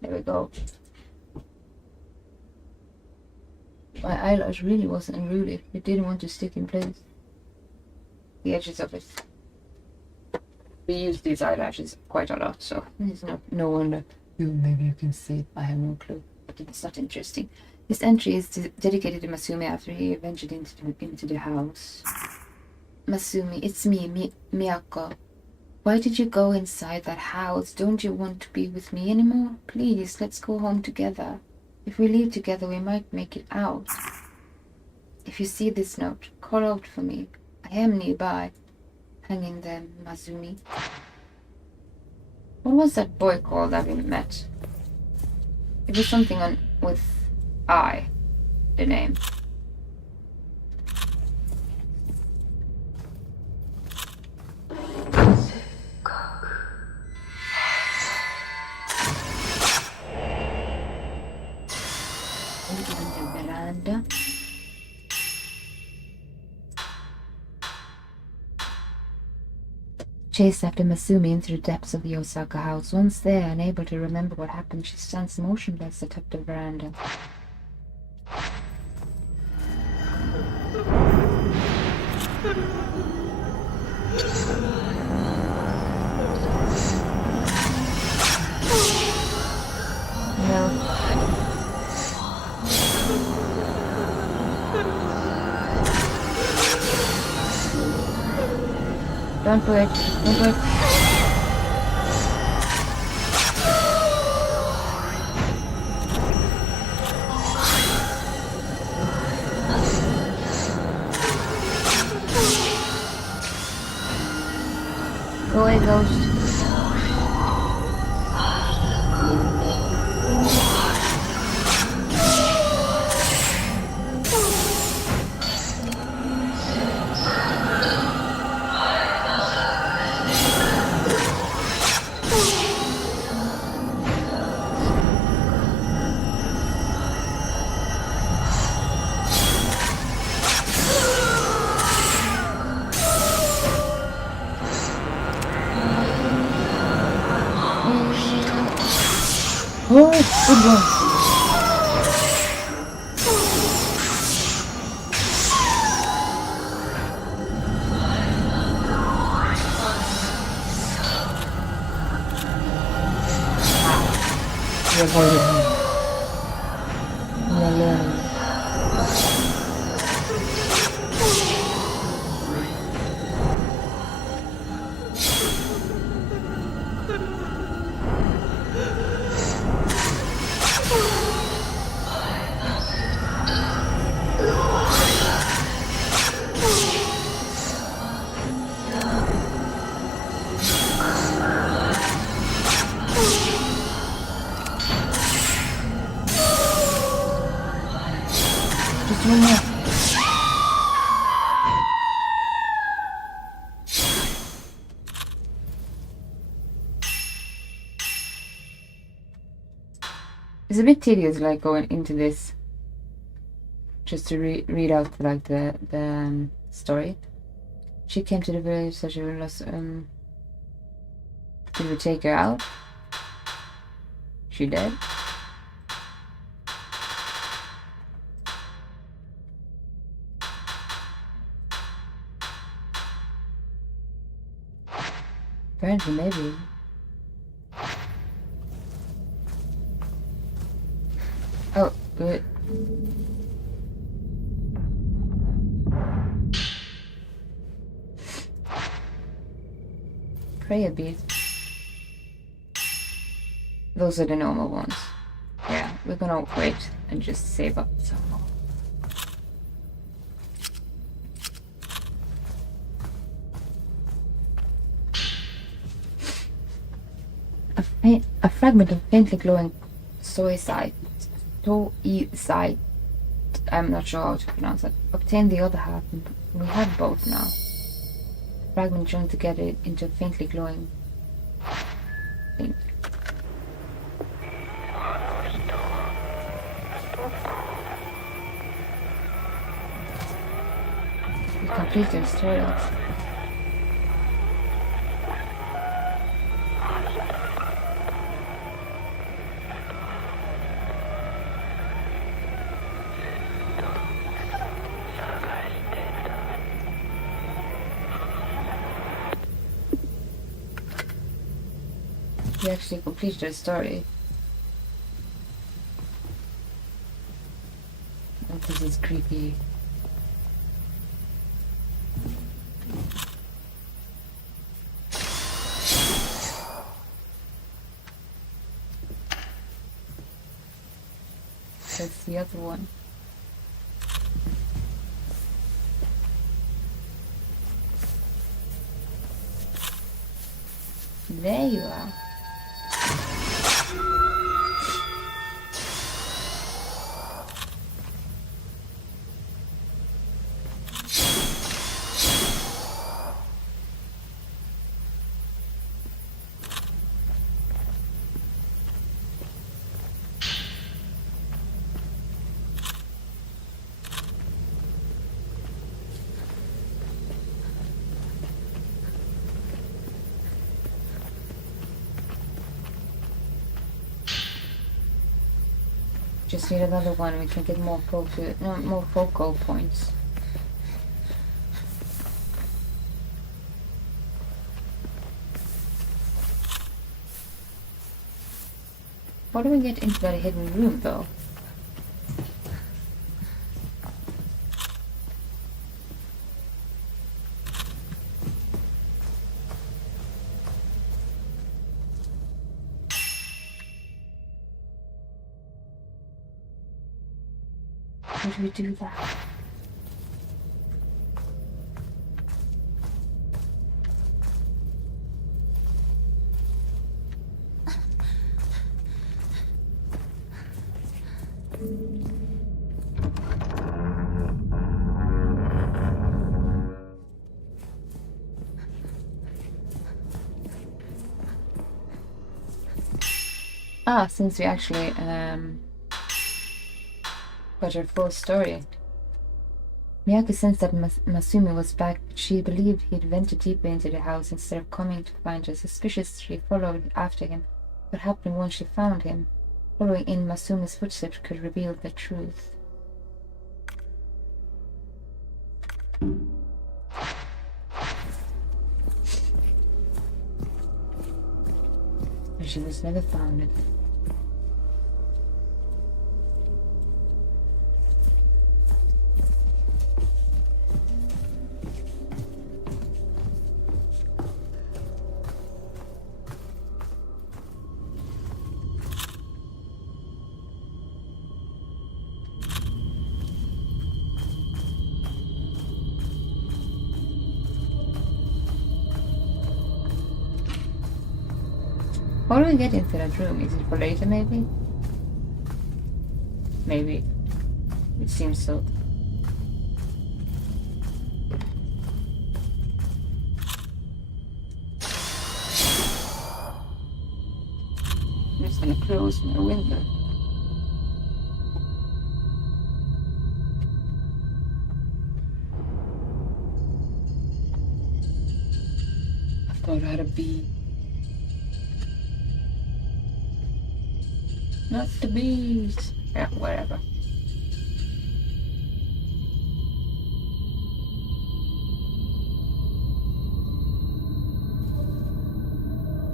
There we go. My eyelash really wasn't unruly. It didn't want to stick in place. The edges of it. We use these eyelashes quite a lot, so it's no wonder. Maybe you can see it. I have no clue. But it's not interesting. This entry is dedicated to Masumi after he ventured into the house. Masumi, it's me, Miyako. Why did you go inside that house? Don't you want to be with me anymore? Please, let's go home together. If we leave together, we might make it out. If you see this note, call out for me. I am nearby. Hang in there, Masumi. What was that boy called that we met? It was something with I, the name. Chased after Masumi into the depths of the Osaka house. Once there, unable to remember what happened, she stands motionless atop the veranda. No. Don't do it. Don't do it. Go away, ghost. Oh, good one. You avoided me. I'm alone. Just one more. It's a bit tedious, like going into this just to read out like the story. She came to the village, so she was, did we take her out? She did? Apparently, maybe. Oh, good. Prayer beads. Those are the normal ones. Yeah, we're gonna wait and just save up some more. A fragment of faintly glowing soy-site. I'm not sure how to pronounce it. Obtain the other half. We have both now. Fragment joined together into a faintly glowing thing. We complete the story. We actually completed the story. Oh, this is creepy. That's the other one. There you are. Just need another one. We can get more focal points. How do we get into that hidden room, though? How do we do that? Since we actually got her full story. Miyako sensed that Masumi was back, but she believed he'd ventured deeper into the house instead of coming to find her. Suspiciously followed after him. What happened once she found him? Following in Masumi's footsteps could reveal the truth. But she was never found. How do we get into that room? Is it for later, maybe? Maybe. It seems so. I'm just gonna close my window. God, I had a bee. Not the bees. Yeah, whatever.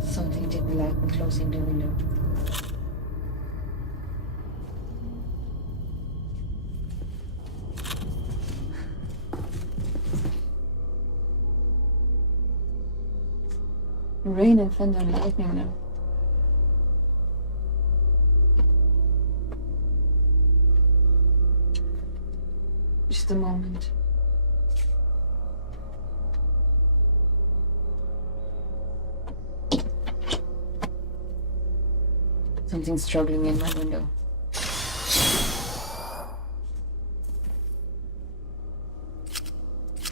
Something didn't like me closing the window. Rain and thunder and lightning now. Just a moment. Something's struggling in my window.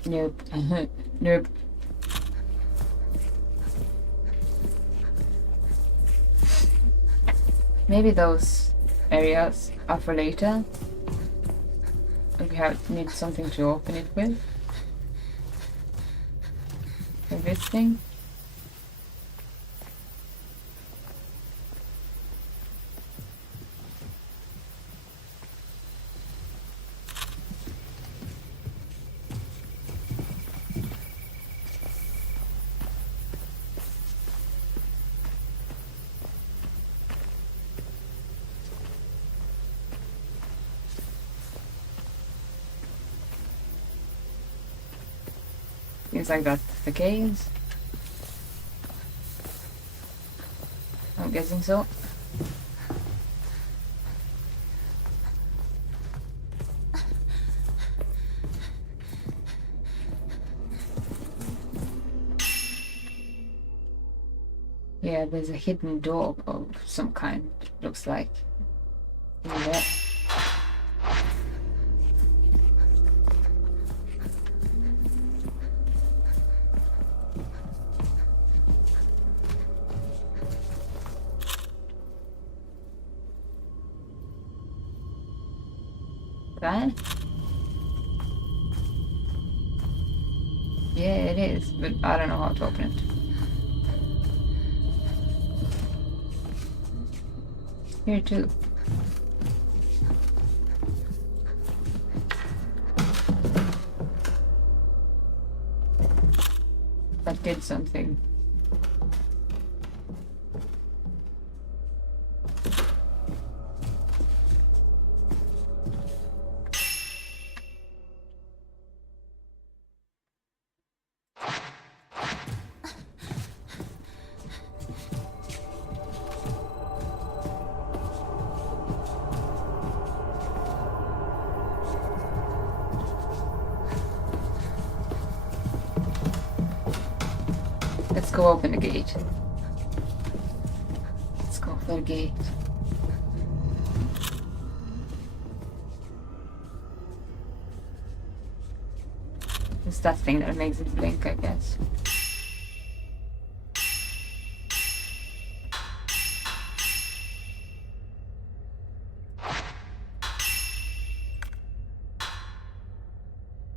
Nope. Nope. Maybe those areas are for later. We need something to open it with. For this thing. Seems like that's the case. I'm guessing so. Yeah, there's a hidden door of some kind, looks like. In there. Right? Yeah, it is, but I don't know how to open it. Here too. That did something. Let's go open the gate. Let's go for the gate. It's that thing that makes it blink, I guess.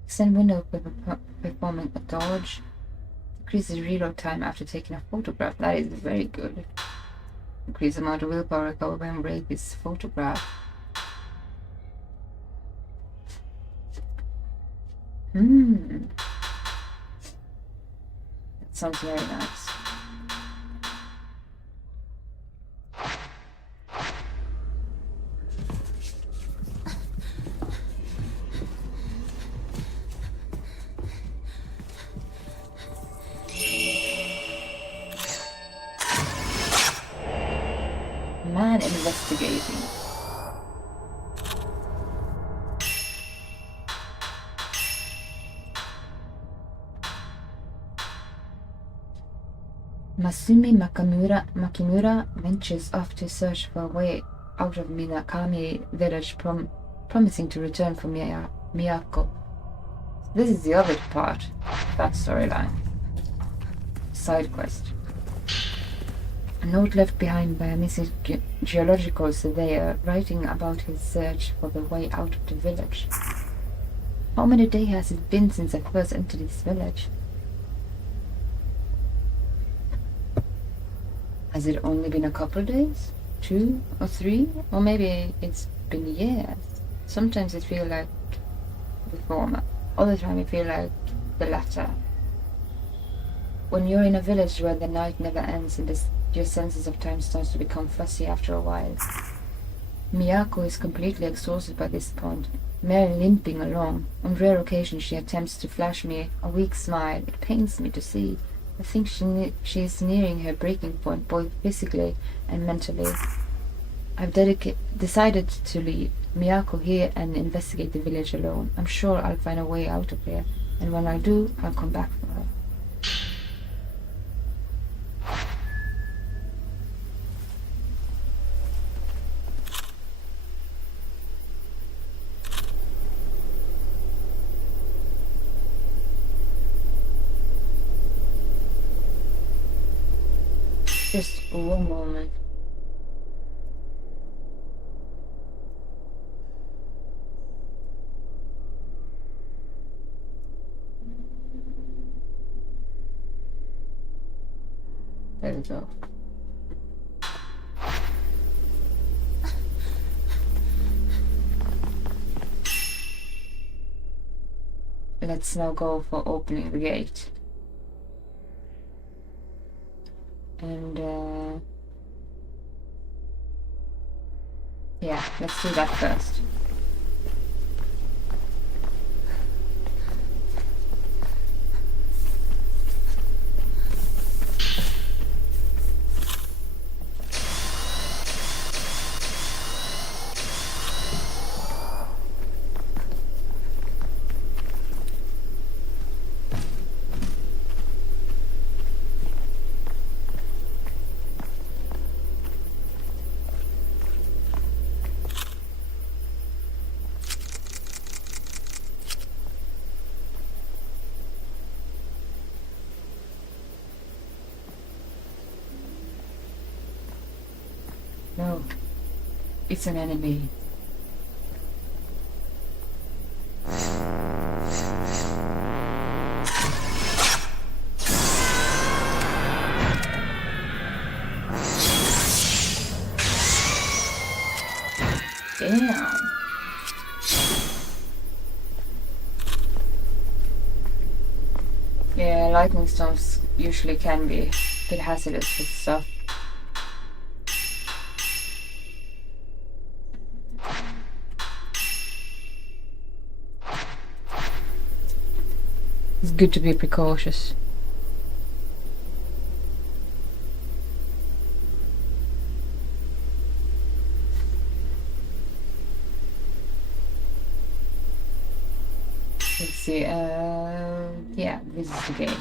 Extend window performing a dodge. Increases reload time after taking a photograph. That is very good. Increase amount of willpower recovered when break this photograph. That sounds very nice. Man investigating. Masumi Makimura ventures off to search for a way out of Minakami village, promising to return for Miyako. This is the other part of that storyline. Side quest. A note left behind by a missing geological surveyor writing about his search for the way out of the village. How many days has it been since I first entered this village? Has it only been a couple days? 2 or 3? Or maybe it's been years. Sometimes it feels like the former. Other time I feel like the latter. When you're in a village where the night never ends and your senses of time starts to become fuzzy after a while. Miyako is completely exhausted by this point, merely limping along. On rare occasions she attempts to flash me a weak smile. It pains me to see. I think she is nearing her breaking point, both physically and mentally. I've decided to leave Miyako here and investigate the village alone. I'm sure I'll find a way out of here, and when I do, I'll come back for her. Just one moment. There we go. Let's now go for opening the gate. And yeah, let's do that first. No, it's an enemy. Damn. Yeah, lightning storms usually can be a bit hazardous with stuff. It's good to be precautious. Let's see, yeah, this is the game.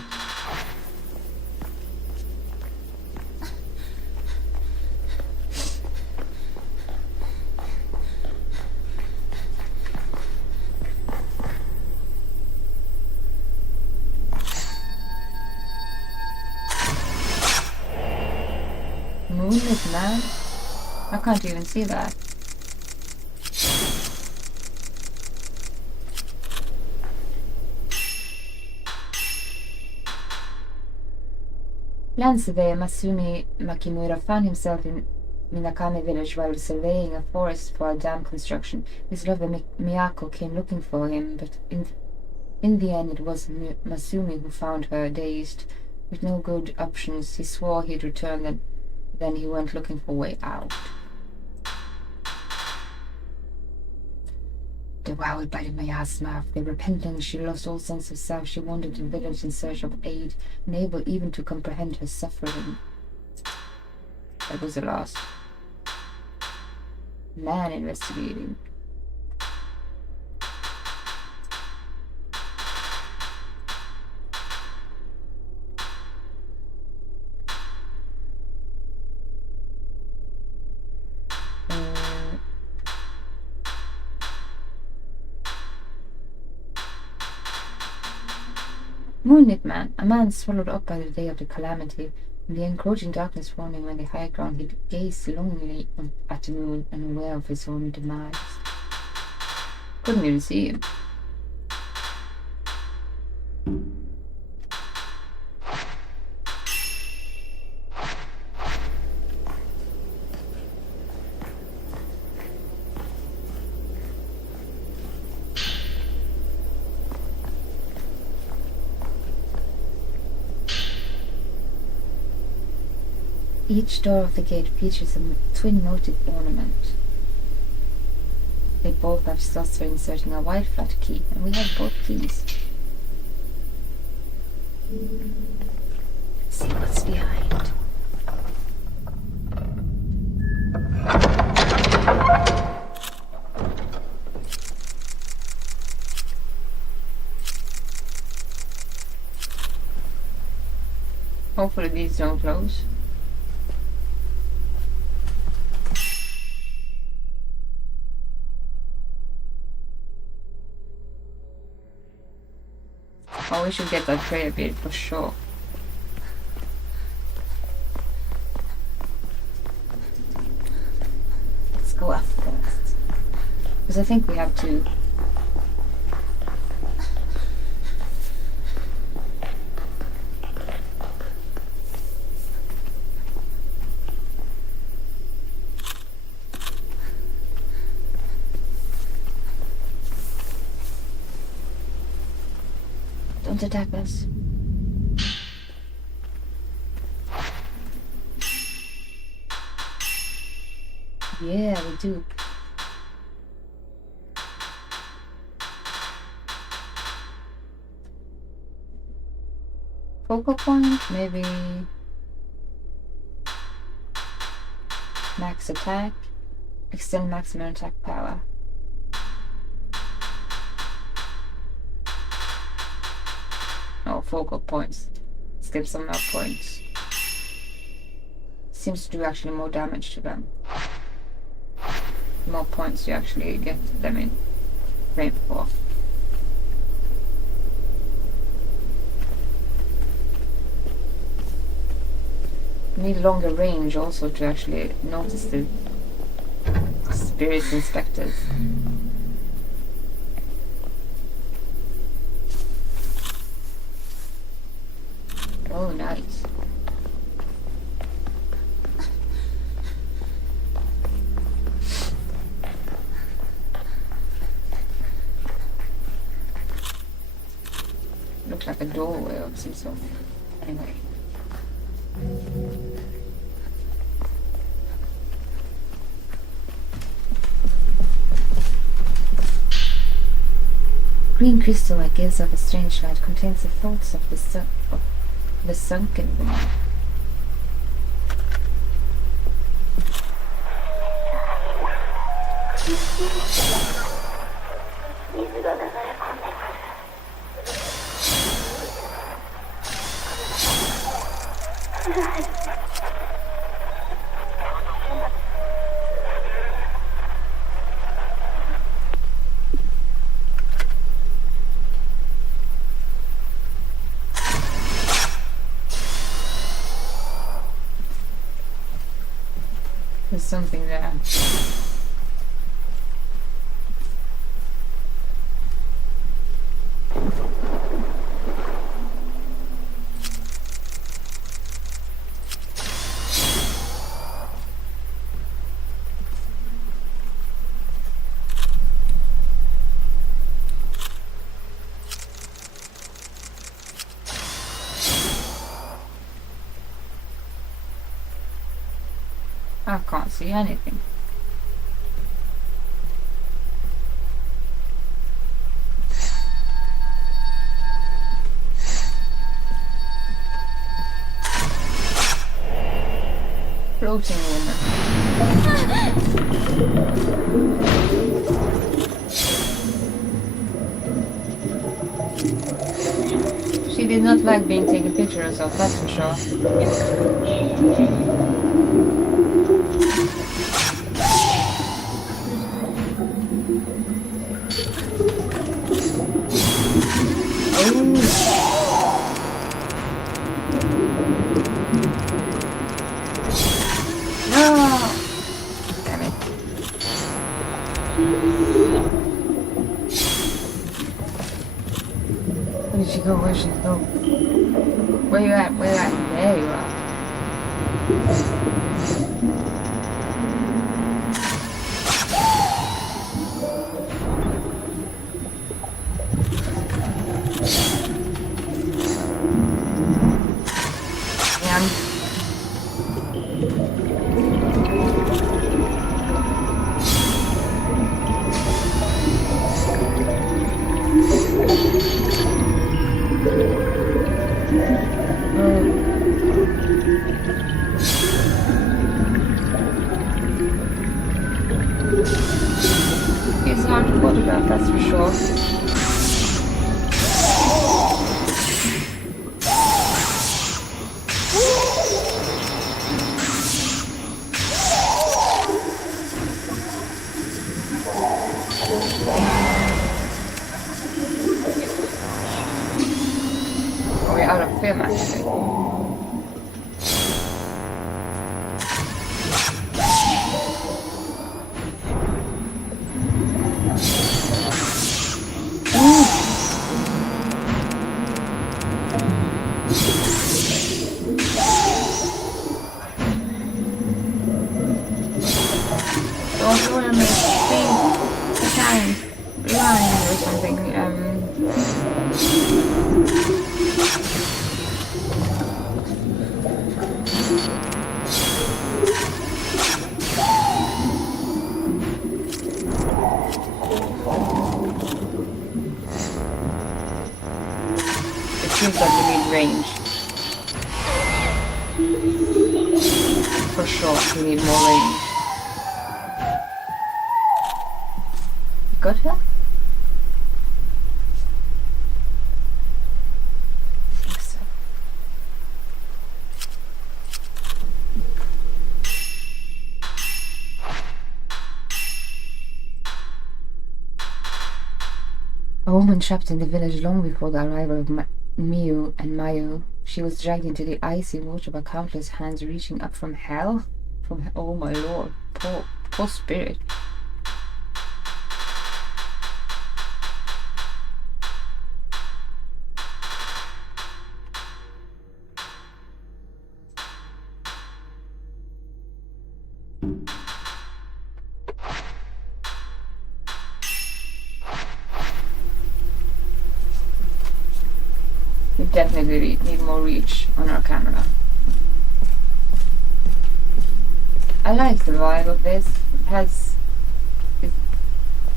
Moonlit man? I can't even see that. Land surveyor Masumi Makimura found himself in Minakami village while surveying a forest for a dam construction. His lover Miyako came looking for him, but in the end it was Masumi who found her. Dazed, with no good options, he swore he'd return, and then he went looking for a way out. Devoured by the miasma, the repentance, she lost all sense of self. She wandered the village in search of aid, unable even to comprehend her suffering. That was the last. Man investigating. Moonlit man, a man swallowed up by the day of the calamity. In the encroaching darkness forming on the high ground, he gazed longingly at the moon, unaware of his own demise. Couldn't even see him. Each door of the gate features a twin motif ornament. They both have slots for inserting a white flat key, and we have both keys. Let's see what's behind. Hopefully these don't close. Oh, we should get that prayer bead for sure. Let's go up first. Because I think we have to. Don't attack us. Yeah, we do. Focal point, maybe max attack, extend maximum attack power. Oh, focal points. Let's get some more points. Seems to do actually more damage to them. The more points you actually get them in frame for. You need longer range also to actually notice the spirits inspectors. Oh, nice. Looks like a doorway of some sort. Anyway. Green crystal that gives off a strange light contains the thoughts of the sunken woman. There's something there. I can't see anything. Floating woman. She did not like being taken pictures of, that's for sure. Where did she go? Where did she go? Where you at? Where you at? There you are. we're out of film actually. Also want to make a sound line or something. It seems like we need range. For sure, we need more range. Got her? I think so. A woman trapped in the village long before the arrival of Miu and Mayu. She was dragged into the icy water by countless hands reaching up from hell. Oh my lord, poor spirit. We definitely need more reach on our camera. I like the vibe of this. It has...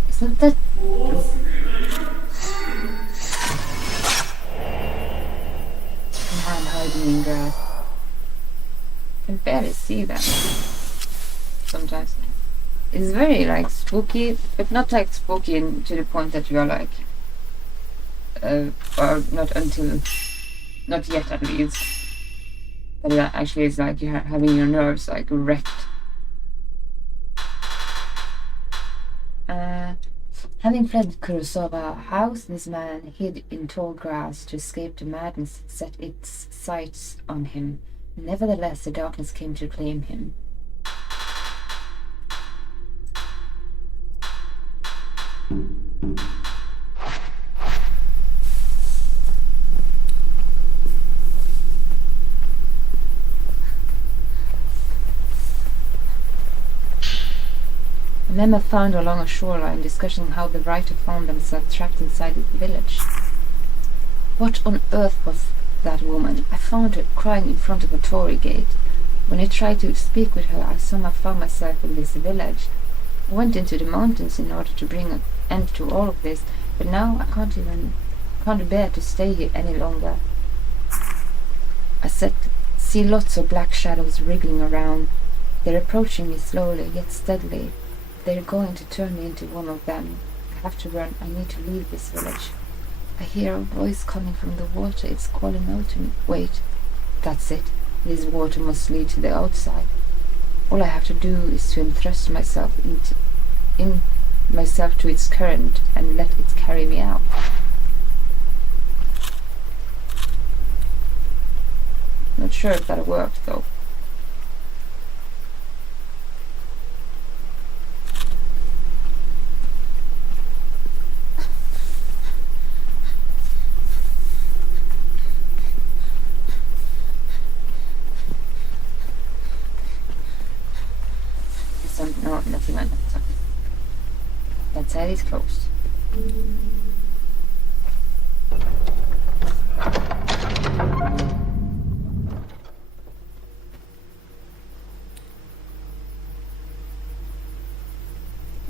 It's not that... hand hiding in grass. I can barely see them sometimes. It's very like spooky, but not like spooky to the point that you are like or not yet at least. But it actually is like you're having your nerves like wrecked. Having fled Kurosawa house, this man hid in tall grass to escape the madness that set its sights on him. Nevertheless, the darkness came to claim him. Men are found along a shoreline discussing how the writer found themselves trapped inside the village. What on earth was that woman? I found her crying in front of a torii gate. When I tried to speak with her, I somehow found myself in this village. I went into the mountains in order to bring an end to all of this, but now I can't bear to stay here any longer. I see lots of black shadows wriggling around. They're approaching me slowly, yet steadily. They're going to turn me into one of them. I have to run. I need to leave this village. I hear a voice coming from the water. It's calling out to me. Wait. That's it. This water must lead to the outside. All I have to do is to entrust myself in myself to its current and let it carry me out. Not sure if that worked though. No, nothing like that. That side is closed.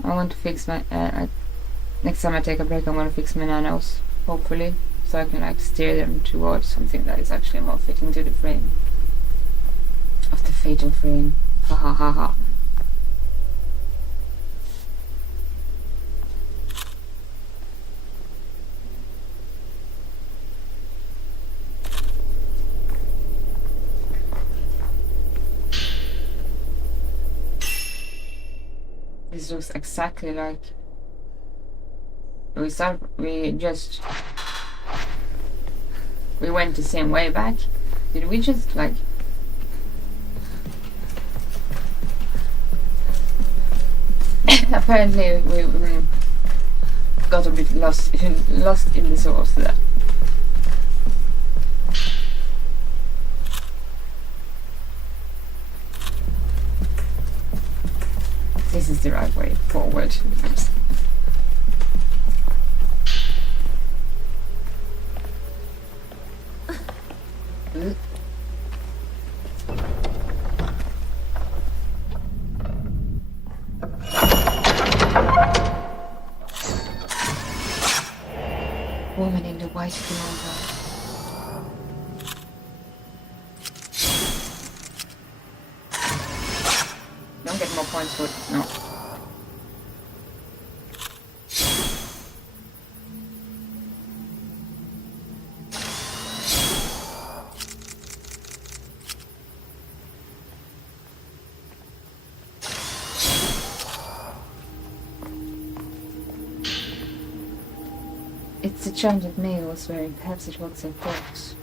I want to fix my... next time I take a break, I'm going to fix my nanos, hopefully, so I can like steer them towards something that is actually more fitting to the frame. Of the fatal frame. Ha ha ha ha. This looks exactly like we just We went the same way back. Did we just like... Apparently we got a bit lost in the source there. This is the right way forward. Woman in the white kimono. Don't get more points for it. No. It's the charm that May was wearing. Perhaps it was a box.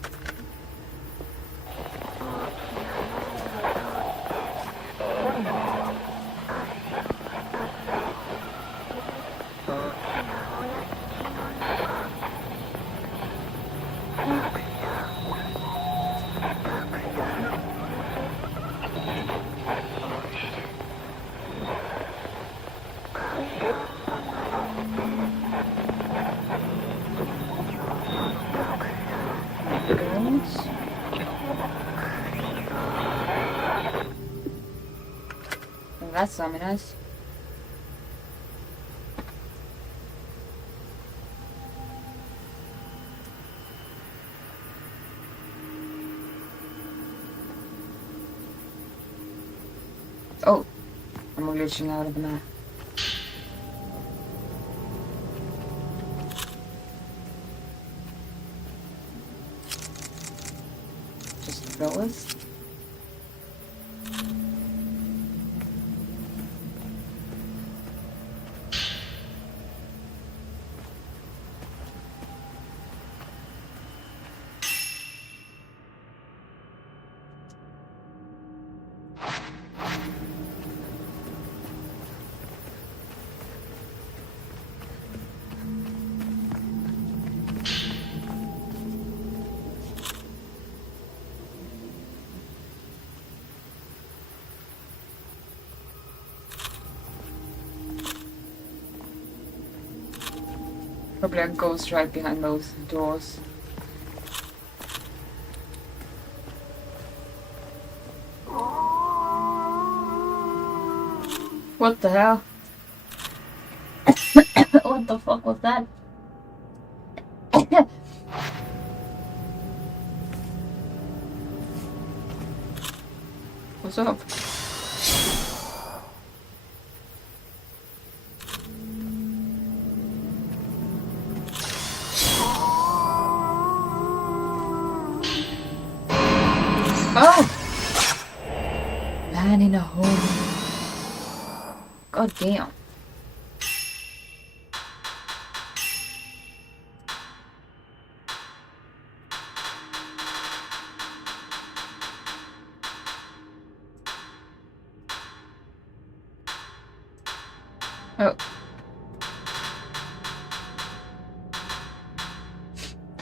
Well, that's ominous. Oh, I'm glitching out of the map. Just throw us. Probably a ghost right behind those doors. What the hell? What the fuck was that? What's up? Oh! Man in a hole. God damn. Oh.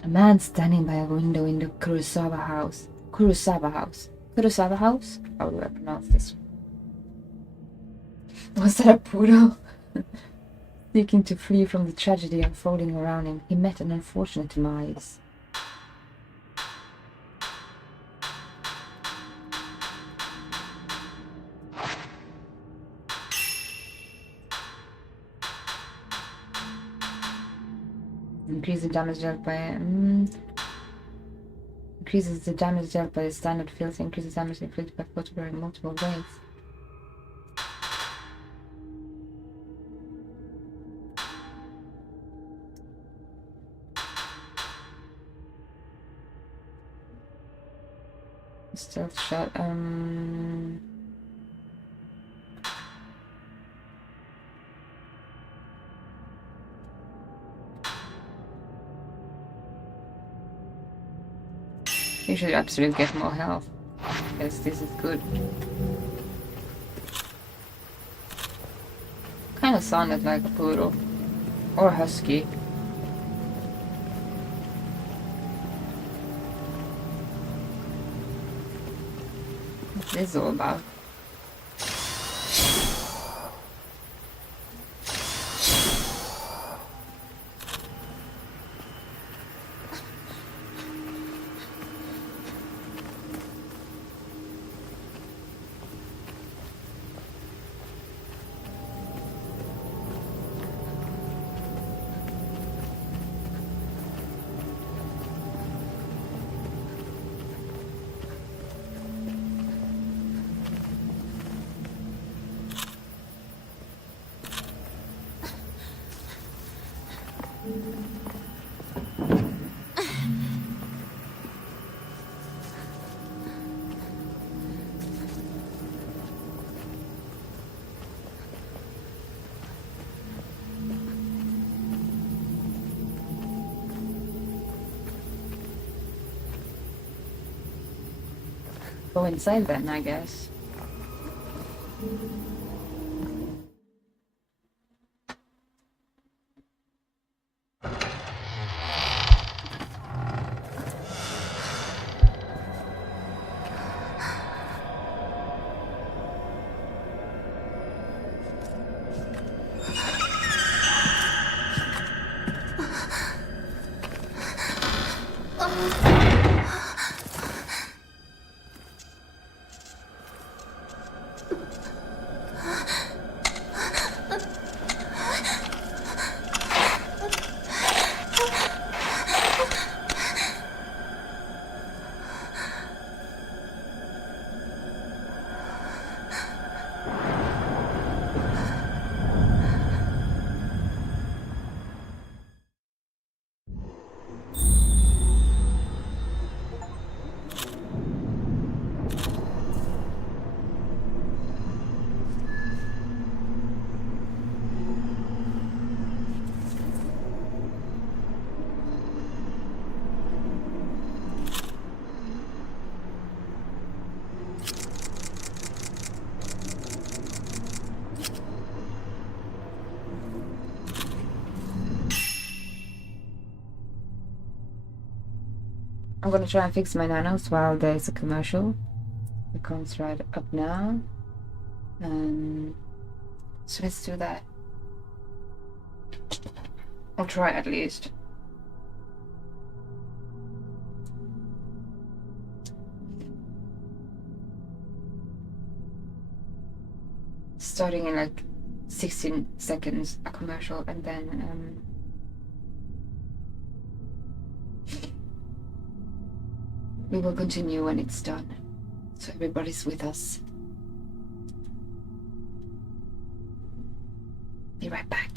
A man standing by a window in the Kurosawa house. Kurosawa house. Kurosawa house? How do I pronounce this? Was that a poodle? Seeking to flee from the tragedy unfolding around him, he met an unfortunate demise. Increase the damage dealt by increases the damage dealt by the standard fields, increases damage inflicted by photograph in multiple ways. Stealth shot, You should absolutely get more health. Because this is good. Kind of sounded like a poodle. Or a husky. What's this all about? Go inside then, I guess. I'm gonna try and fix my nanos while there's a commercial. It comes right up now. So let's do that. I'll try at least. Starting in like 16 seconds, a commercial, and then we will continue when it's done. So everybody's with us. Be right back.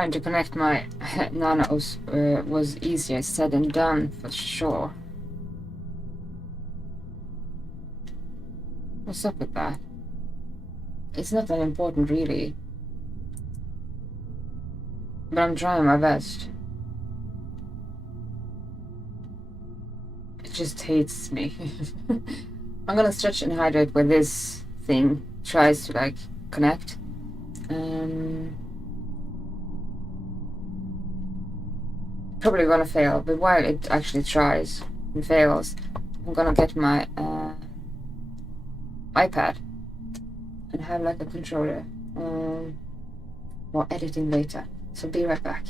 Trying to connect my nanos was easier said than done, for sure. What's up with that? It's not that important, really. But I'm trying my best. It just hates me. I'm gonna stretch and hydrate where this thing tries to, like, connect. Probably gonna fail, but while it actually tries and fails, I'm gonna get my iPad and have like a controller for editing later. So be right back.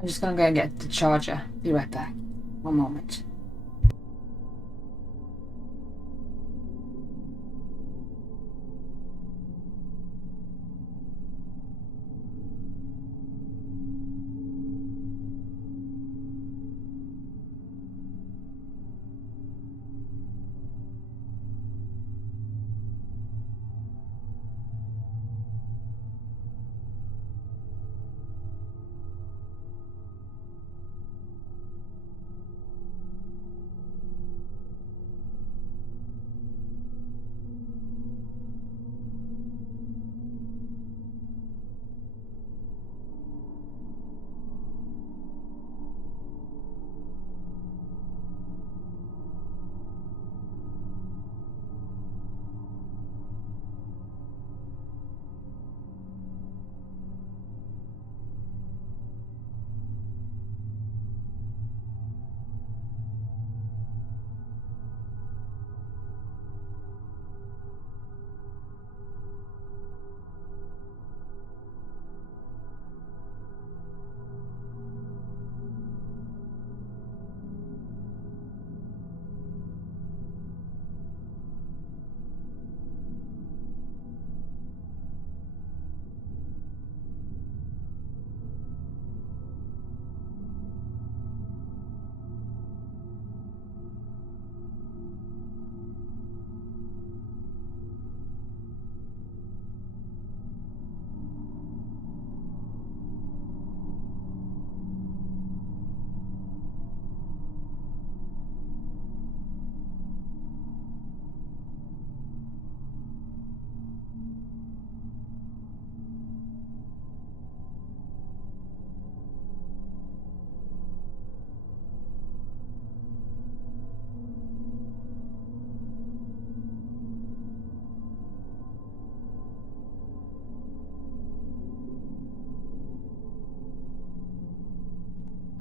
I'm just gonna go and get the charger. Be right back. One moment.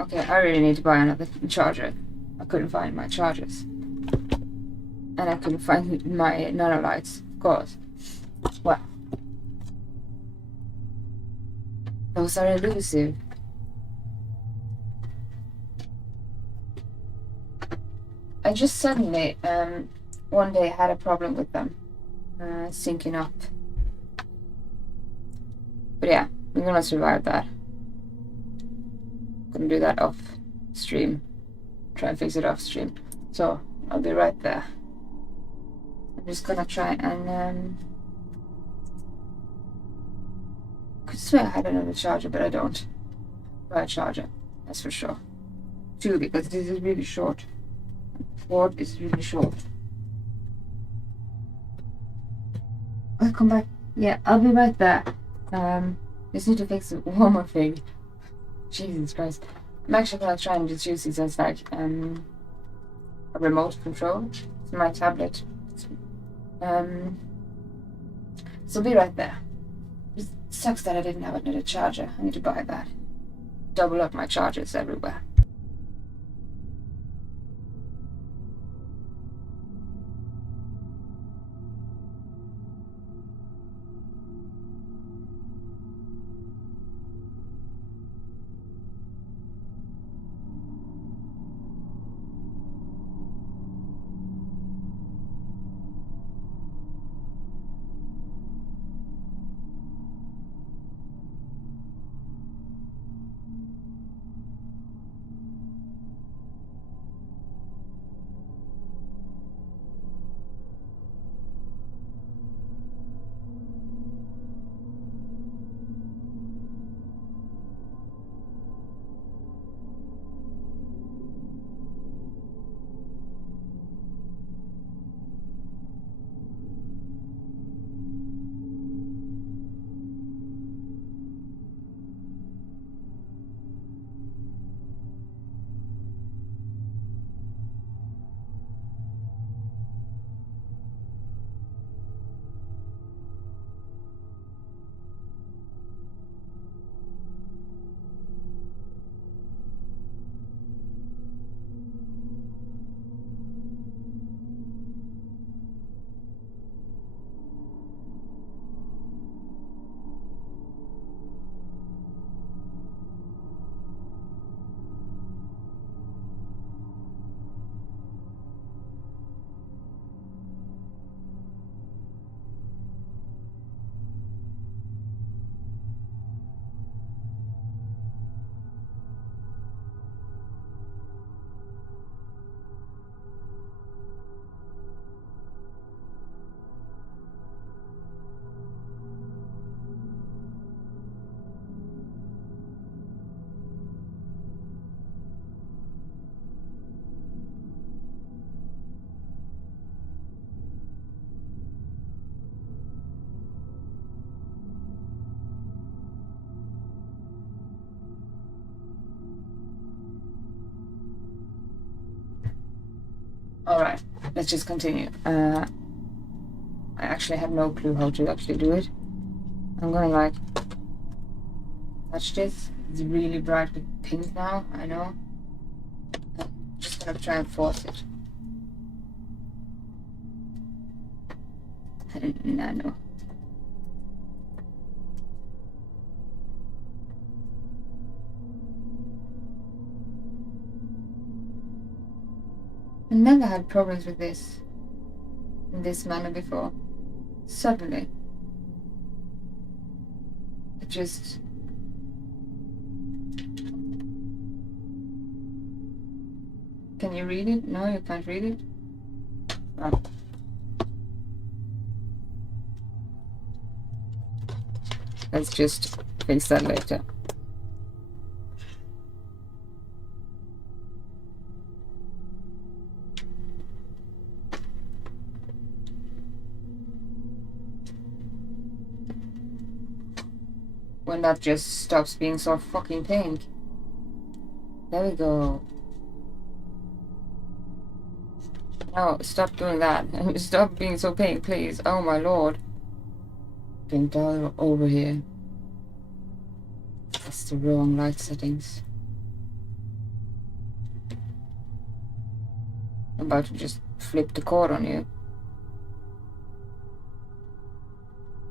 Okay, I really need to buy another charger. I couldn't find my chargers. And I couldn't find my nanolights, of course. Well, those are elusive. I just suddenly, one day had a problem with them syncing up. But yeah, we're gonna survive that. Gonna do that off stream. Try and fix it off stream. So I'll be right there. I'm just gonna try and could swear I had another charger, but I don't. Buy a charger, that's for sure. Two, because this is really short. Cord is really short. I'll come back. Yeah, I'll be right there. Just need to fix one more thing. Jesus Christ. I'm actually gonna try and just use this as like a remote control to my tablet. So I'll be right there. It sucks that I didn't have another charger. I need to buy that. Double up my chargers everywhere. Alright, let's just continue. I actually have no clue how to actually do it. I'm gonna like touch this. It's really bright with pink now, I know. I'm just gonna try and force it. Nano. I never had problems with this in this manner before. Suddenly, it just... Can you read it? No, you can't read it? Oh. Let's just fix that later. When that just stops being so fucking pink. There we go. No, stop doing that. Stop being so pink, please. Oh my lord. Pink all over here. That's the wrong light settings. about to just flip the cord on you.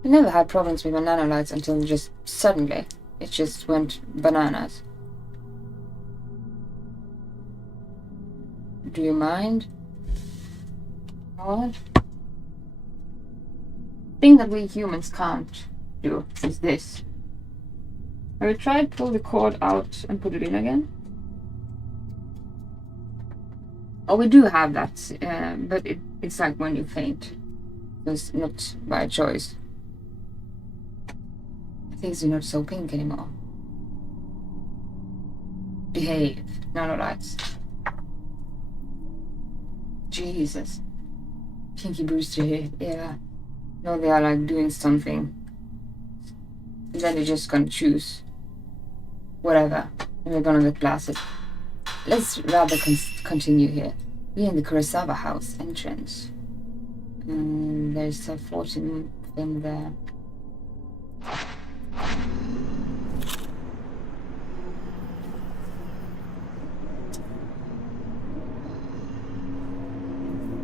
I never had problems with my nanolights until just suddenly it just went bananas. Do you mind? What? Thing that we humans can't do is this. Have you tried pull the cord out and put it in again? Oh, we do have that, but it's like when you faint. It's not by choice. Things are not so pink anymore. Behave. Nanolights. Jesus. Pinky Brewster here. Yeah. No, they are like doing something. And then they're just gonna choose whatever. And we're gonna get blasted. Let's rather continue here. We're in the Kurosawa house entrance. There's a fortune thing there.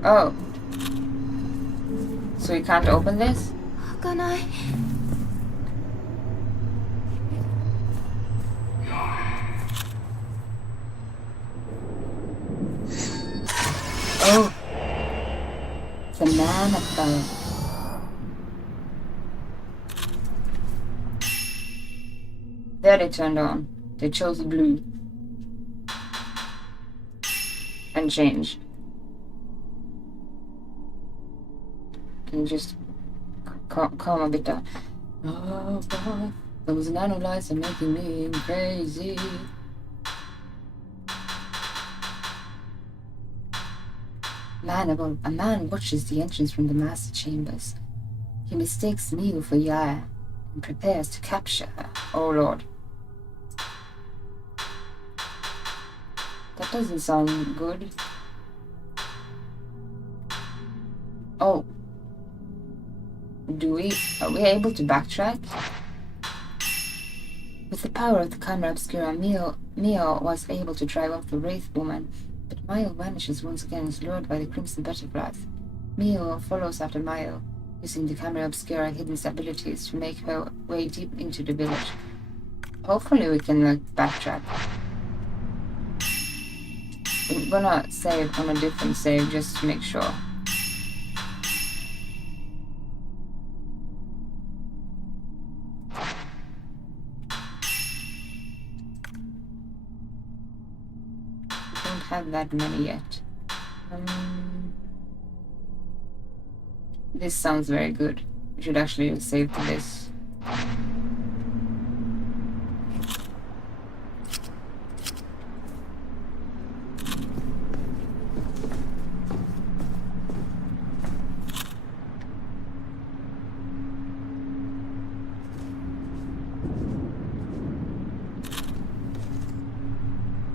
Oh. So you can't open this? How can I? Oh. The man above. There they turned on. They chose blue. And changed. Can you just calm a bit down? Oh God, those nanolights are making me crazy. A man watches the entrance from the master chambers. He mistakes Miu for Yaya and prepares to capture her. Oh Lord. That doesn't sound good. Oh. Are we able to backtrack? With the power of the camera obscura, Mio was able to drive off the Wraith woman, but Mio vanishes once again as lured by the crimson butterflies. Mio follows after Mio, using the camera obscura hidden abilities to make her way deep into the village. Hopefully we can backtrack. I'm gonna save on a different save just to make sure. Have that many yet. This sounds very good. We should actually save to this.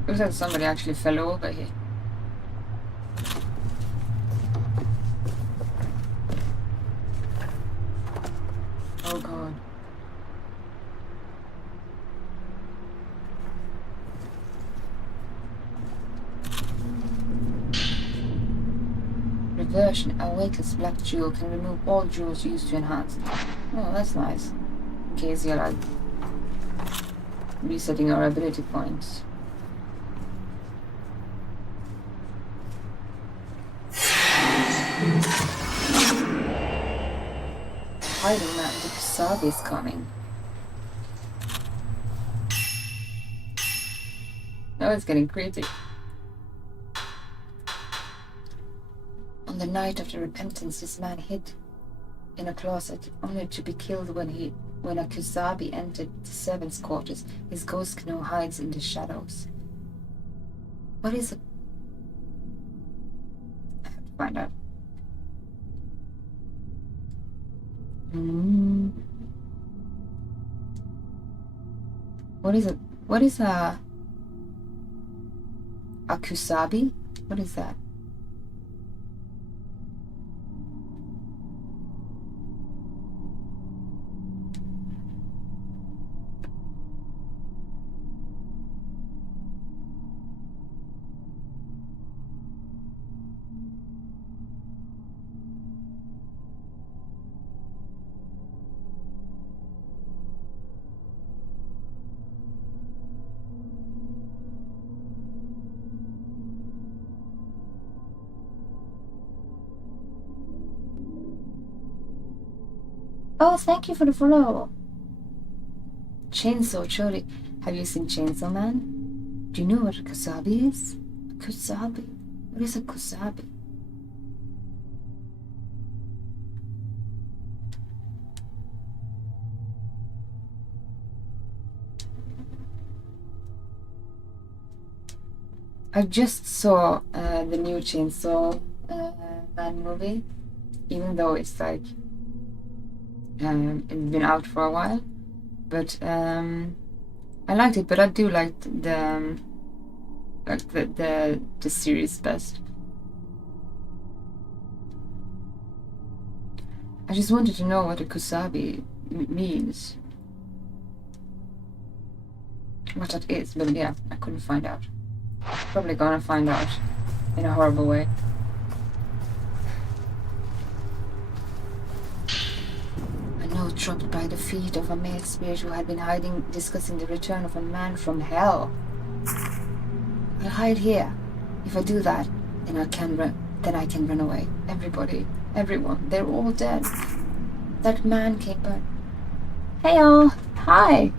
Looks like somebody actually fell over here. Oh God. Reversion. A weightless black jewel can remove all jewels used to enhance. Oh, that's nice. In case you're resetting our ability points. Hiding that the Kusabi is coming. Now it's getting creepy. On the night of the repentance, this man hid in a closet, only to be killed when a Kusabi entered the servants' quarters. His ghost now hides in the shadows. What is it? I have to find out. What is it? What is a Kusabi? What is that? Oh, thank you for the follow. Chainsaw, surely. Have you seen Chainsaw Man? Do you know what a kusabi is? Kusabi? What is a kusabi? I just saw the new Chainsaw Man movie, even though it's like it's been out for a while, but I liked it. But I do like the series best. I just wanted to know what a kusabi means, what that is, but yeah, I couldn't find out. Probably gonna find out in a horrible way. A note dropped by the feet of a male spirit who had been hiding, discussing the return of a man from hell. I'll hide here. If I do that, then I can run away. Everyone, they're all dead. That man came back. Hey all, hi.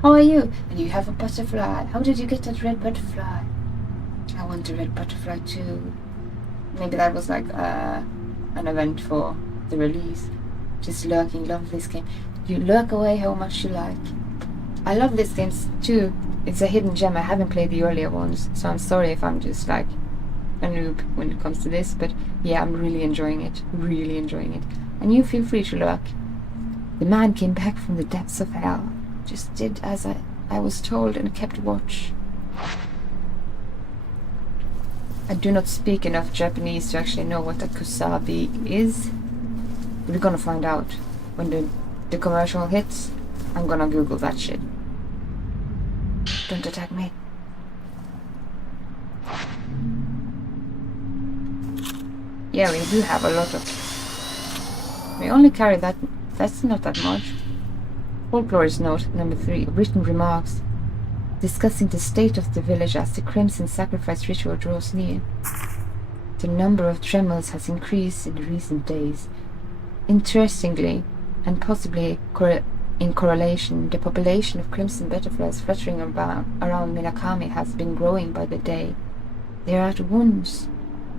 How are you? And you have a butterfly. How did you get that red butterfly? I want a red butterfly too. Maybe that was like an event for the release. Just lurking, love this game. You lurk away how much you like. I love this game too. It's a hidden gem. I haven't played the earlier ones, so I'm sorry if I'm just like a noob when it comes to this, but yeah, I'm really enjoying it. Really enjoying it. And you feel free to lurk. The man came back from the depths of hell. Just did as I was told and kept watch. I do not speak enough Japanese to actually know what a kusabi is. We're gonna find out. When the commercial hits, I'm gonna Google that shit. Don't attack me. Yeah, we do have a lot of... We only carry that... That's not that much. Folklorist note number 3. Written remarks. Discussing the state of the village as the crimson sacrifice ritual draws near. The number of tremors has increased in recent days. Interestingly, and possibly in correlation, the population of crimson butterflies fluttering around Minakami has been growing by the day. They are at once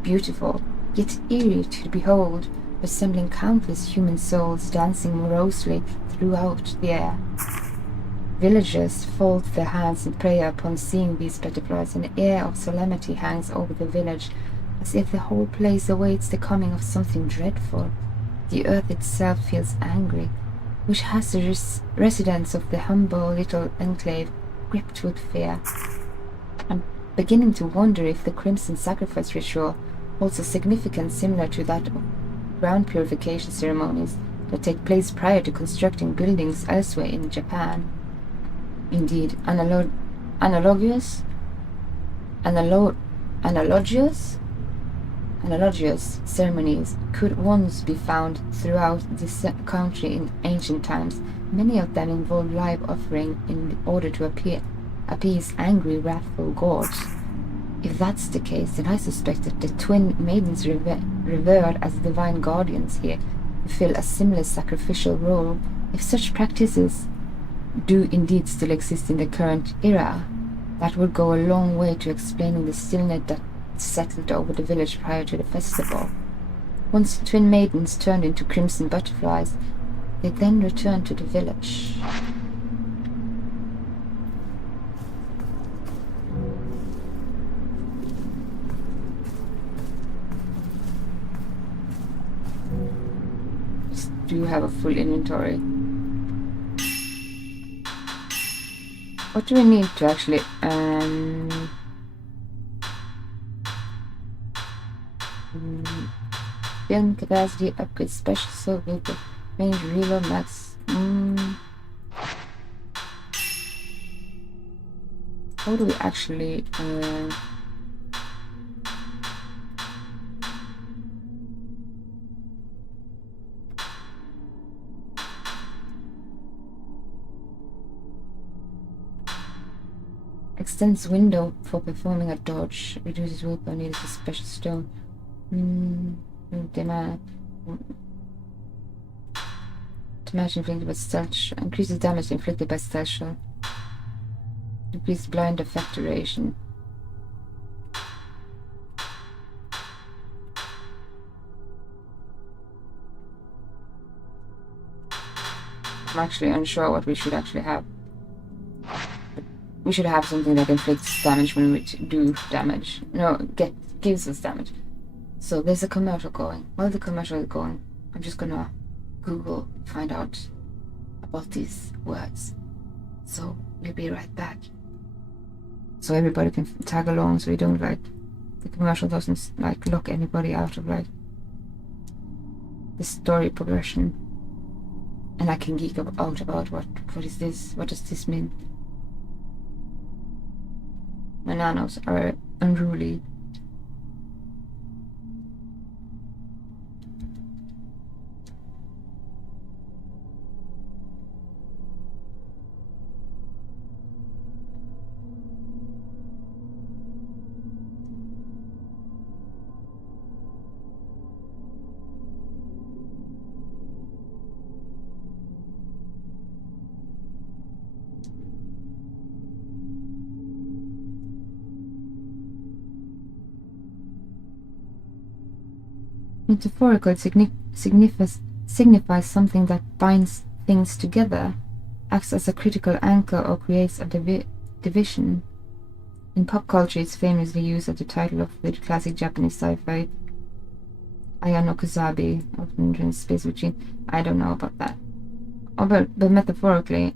beautiful, yet eerie to behold, resembling countless human souls dancing morosely throughout the air. Villagers fold their hands in prayer upon seeing these butterflies. An air of solemnity hangs over the village, as if the whole place awaits the coming of something dreadful. The earth itself feels angry, which has the residents of the humble little enclave gripped with fear. I'm beginning to wonder if the crimson sacrifice ritual holds a significance similar to that of ground purification ceremonies that take place prior to constructing buildings elsewhere in Japan. Indeed, analogous ceremonies could once be found throughout this country in ancient times. Many of them involve live offering in order to appease angry, wrathful gods. If that's the case, then I suspect that the twin maidens revered as divine guardians here fulfill a similar sacrificial role. If such practices do indeed still exist in the current era, that would go a long way to explaining the stillness that settled over the village prior to the festival. Once the twin maidens turned into crimson butterflies, they then returned to the village. Just do have a full inventory. What do we need to actually film capacity upgrade special so with the range reload max. How do we actually extends window for performing a dodge, reduces willpower needed a special stone. Damage inflicted by stealth shot. Increases damage inflicted by stealth shot. Increases blind effect duration. I'm actually unsure what we should actually have. We should have something that inflicts damage when we do damage. No, gives us damage. So there's a commercial going. While the commercial is going, I'm just gonna Google, find out about these words. So we'll be right back. So everybody can tag along, so we don't like the commercial doesn't like lock anybody out of like the story progression. And I can geek out about what is this? What does this mean? My nanos are unruly. Metaphorical signifies something that binds things together, acts as a critical anchor, or creates a division. In pop culture, it's famously used as the title of the classic Japanese sci-fi Aya no Kusabi, often in space between. I don't know about that. But metaphorically,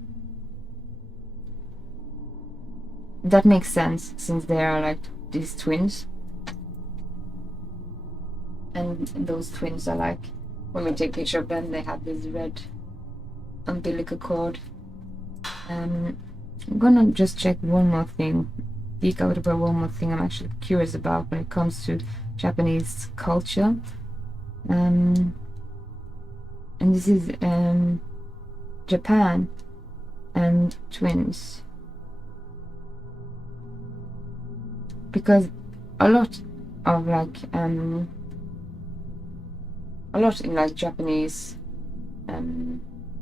that makes sense since they are like these twins. And those twins are like, when we take a picture of them, they have this red umbilical cord. I'm gonna just check one more thing, geek out about one more thing I'm actually curious about when it comes to Japanese culture. And this is Japan and twins. Because a lot of like a lot in like Japanese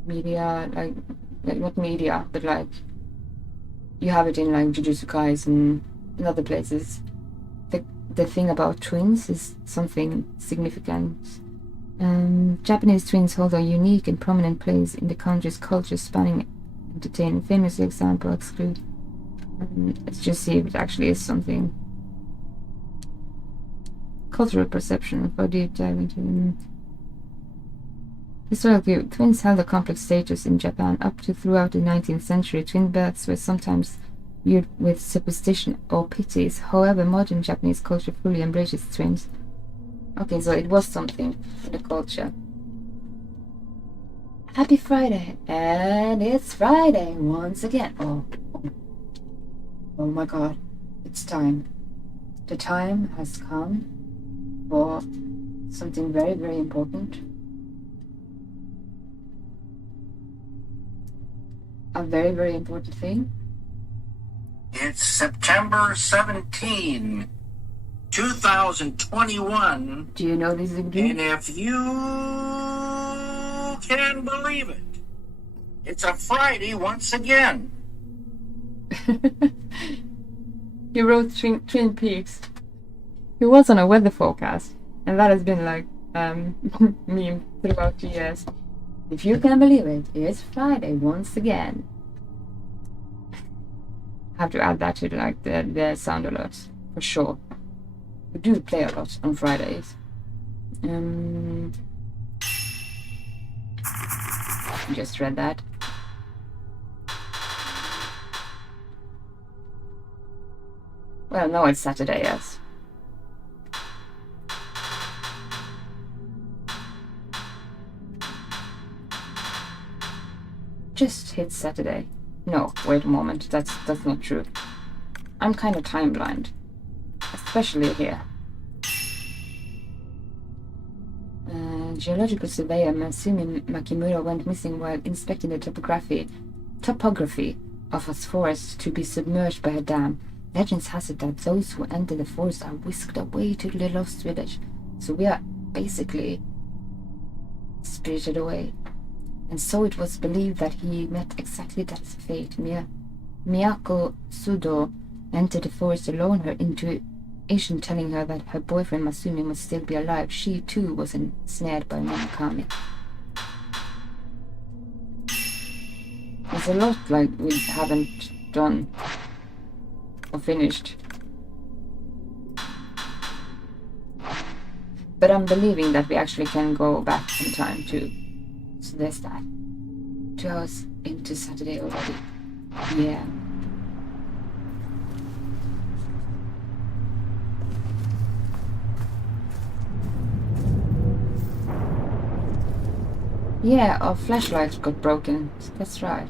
media, like not media, but like you have it in like Jujutsu Kaisen and in other places. The thing about twins is something significant. Japanese twins hold a unique and prominent place in the country's culture, spanning entertainment. Famous example exclude. Let's just see if it actually is something. Cultural perception for deep dive into. Historically, twins held a complex status in Japan. Up to throughout the 19th century, twin births were sometimes viewed with superstition or pities. However, modern Japanese culture fully embraces twins. Okay, so it was something in the culture. Happy Friday! And it's Friday once again. Oh my god, it's time. The time has come for something very, very important. A very, very important thing. It's September 17, 2021. Do you know this again? And if you can believe it, it's a Friday once again. He wrote Twin Peaks. He was on a weather forecast, and that has been like meme throughout the years. If you can believe it, it's Friday once again. I have to add that to like the sound alerts for sure. We do play a lot on Fridays. Just read that. Well, no, it's Saturday, yes. Just hit Saturday. No, wait a moment, that's not true. I'm kind of time blind. Especially here. Geological surveyor Masumi Makimura went missing while inspecting the topography of a forest to be submerged by a dam. Legends has it that those who enter the forest are whisked away to the lost village. So we are basically spirited away. and so it was believed that he met exactly that fate. Miyako Sudo entered the forest alone, her intuition telling her that her boyfriend Masumi must still be alive. She too was ensnared by Murakami. There's a lot like we haven't done or finished. But I'm believing that we actually can go back in time too. So there's that. 2 hours into Saturday already. Yeah. Yeah, our flashlights got broken. That's right.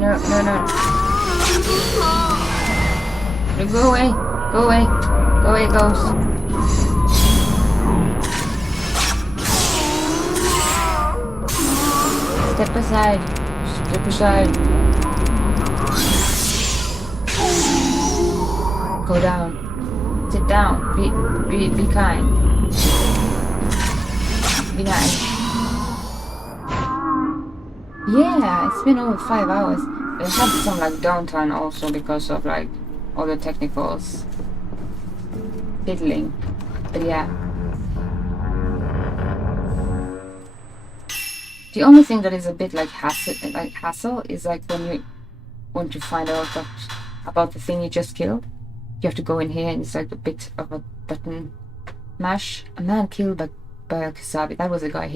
No. No, go away. Go away. Go away, ghost. Step aside. Step aside. Go down. Sit down. Be kind. Be nice. Yeah, it's been over 5 hours. We had some like downtime also because of like all the technicals fiddling. But yeah. The only thing that is a bit like hassle is like when you want to find out about the thing you just killed. You have to go in here and it's like a bit of a button mash. A man killed by a Kusabi. That was a guy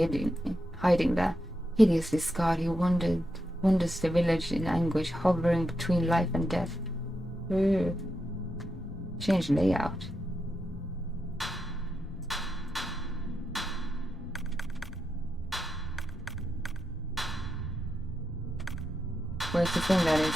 hiding there. Hideously scarred, he wanders the village in anguish, hovering between life and death. Change layout. Where's the thing that is?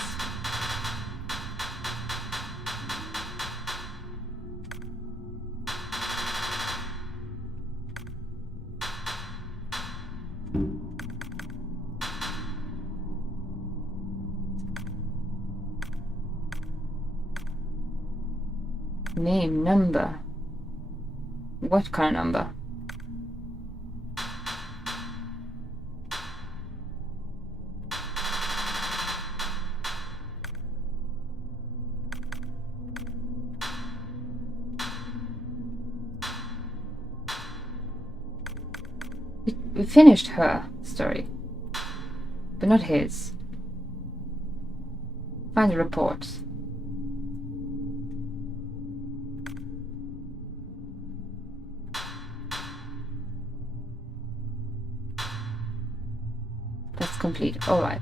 Name, number. What kind of number? We finished her story, but not his. Find the reports. That's complete. All right.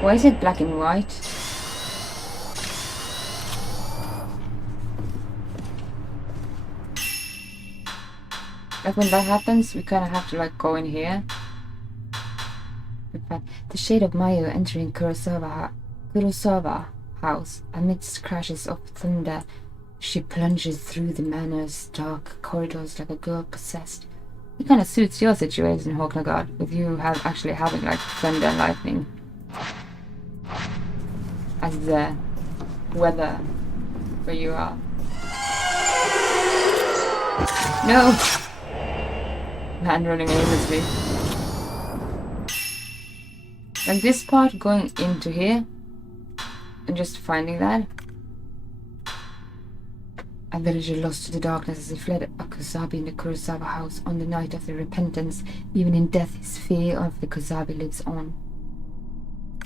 Why is it black and white? Like when that happens, we kind of have to like go in here. In fact, the shade of Mayu entering Kurosawa house amidst crashes of thunder. She plunges through the manor's dark corridors like a girl possessed. It kind of suits your situation, Hawknagard, with you actually having like thunder and lightning as the weather where you are. No! Man running aimlessly. Like this part going into here and just finding that. A villager lost to the darkness as he fled a Kusabi in the Kurosawa house on the night of the repentance. Even in death, his fear of the Kusabi lives on.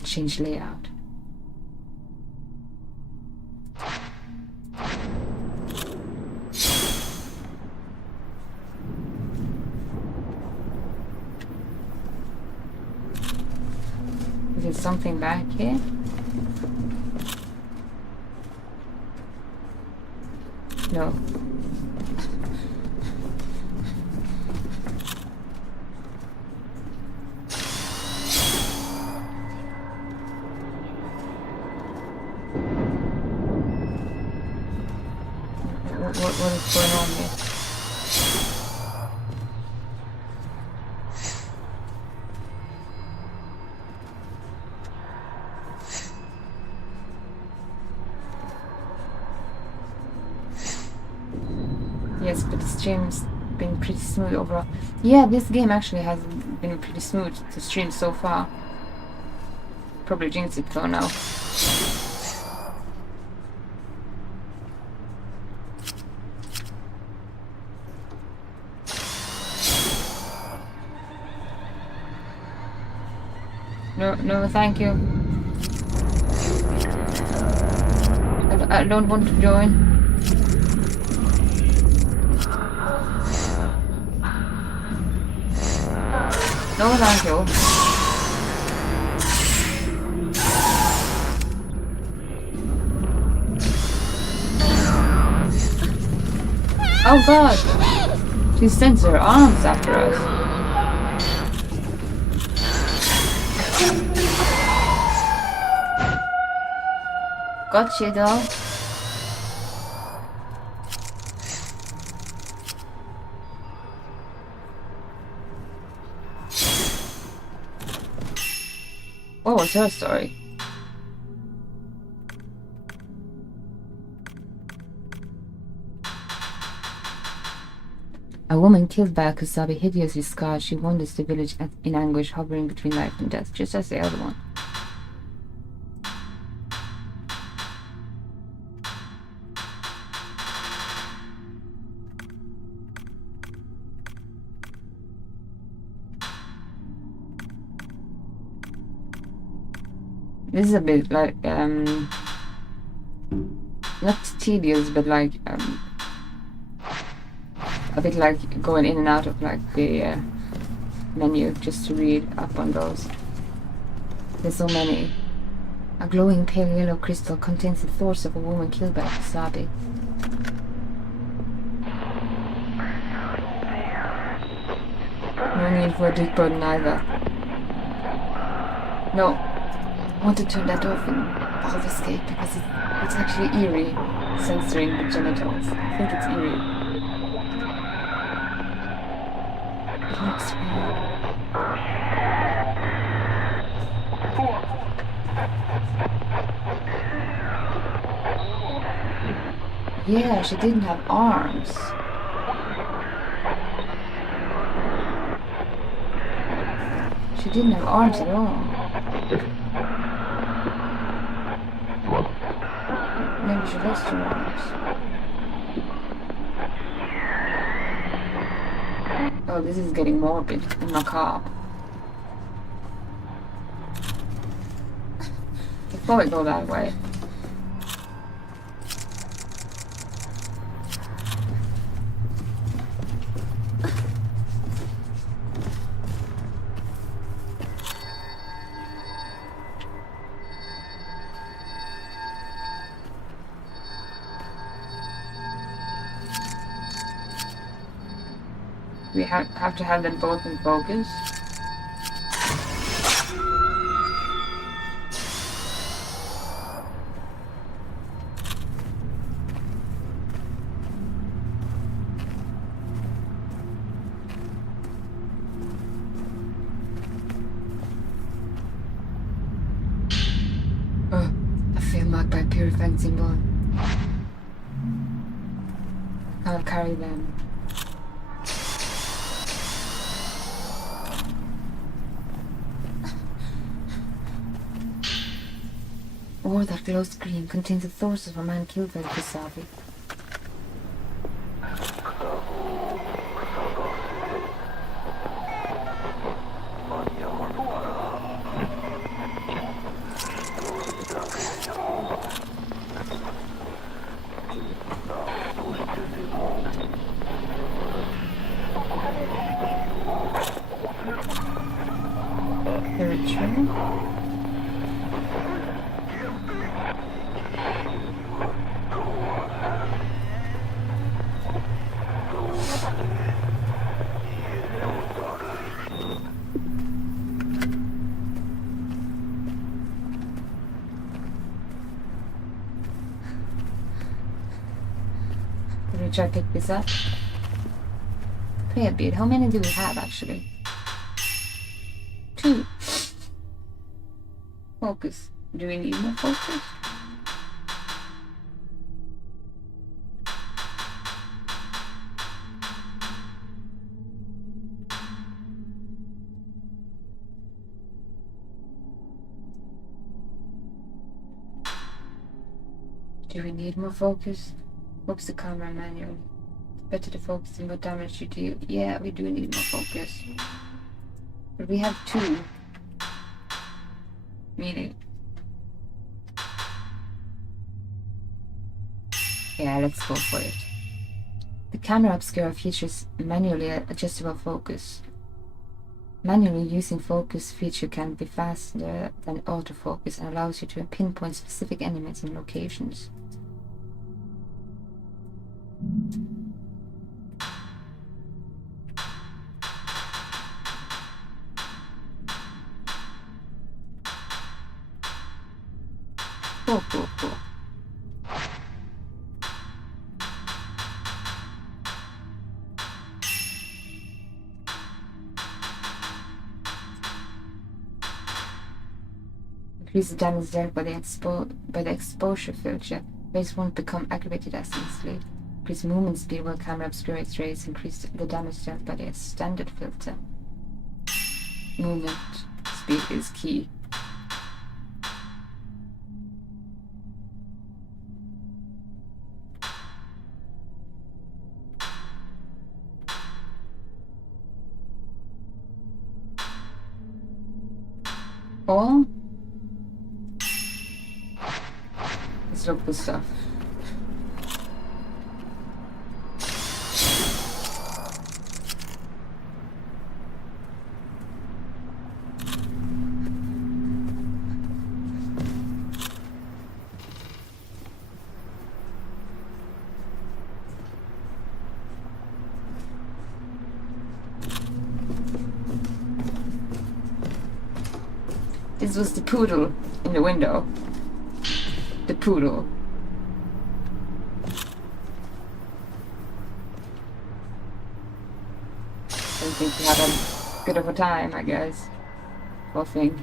Change layout. Is there something back here? No. What is going on here? Yes, but the stream's been pretty smooth overall. Yeah, this game actually has been pretty smooth to stream so far. Probably jinx it though now. No, thank you. I don't want to join. No, thank you. Oh god! She sends her arms after us. Gotcha, though. What was her story? A woman killed by a Kusabi, hideously scarred, she wanders the village in anguish, hovering between life and death, just as the other one. This is a bit like, not tedious, but like, a bit like going in and out of like the menu just to read up on those. There's so many. A glowing pale yellow crystal contains the thoughts of a woman killed by a Kusabi. No need for a deep burden either. No. I want to turn that off in Bald Escape because it's actually eerie, censoring the genitals. I think it's eerie. It looks weird. Yeah, she didn't have arms. She didn't have arms at all. Maybe she lost her arms. Oh, this is getting morbid and macabre. Before we go that way. We have to have them both in focus. Oh, I feel marked by purifying symbol. I'll carry them. Or that glows green contains the thoughts of a man killed by the Kusabi. The ritual? After I pick this up. Prayer bead. How many do we have actually? 2. Focus. Do we need more focus? Do we need more focus? Focus the camera manually. Better to focus and what damage you do. Yeah, we do need more focus. But we have 2. Meaning. Yeah, let's go for it. The camera obscura features manually adjustable focus. Manually using focus feature can be faster than autofocus and allows you to pinpoint specific elements and locations. Cool. Increase the damage dealt by the exposure filter. Rays won't become activated as easily. Increase movement speed while camera obscurates rays. Increase the damage dealt by the standard filter. Movement speed is key. Or let's look for stuff. This was the poodle in the window. The poodle. Don't think he had a good of a time, I guess. Poor thing.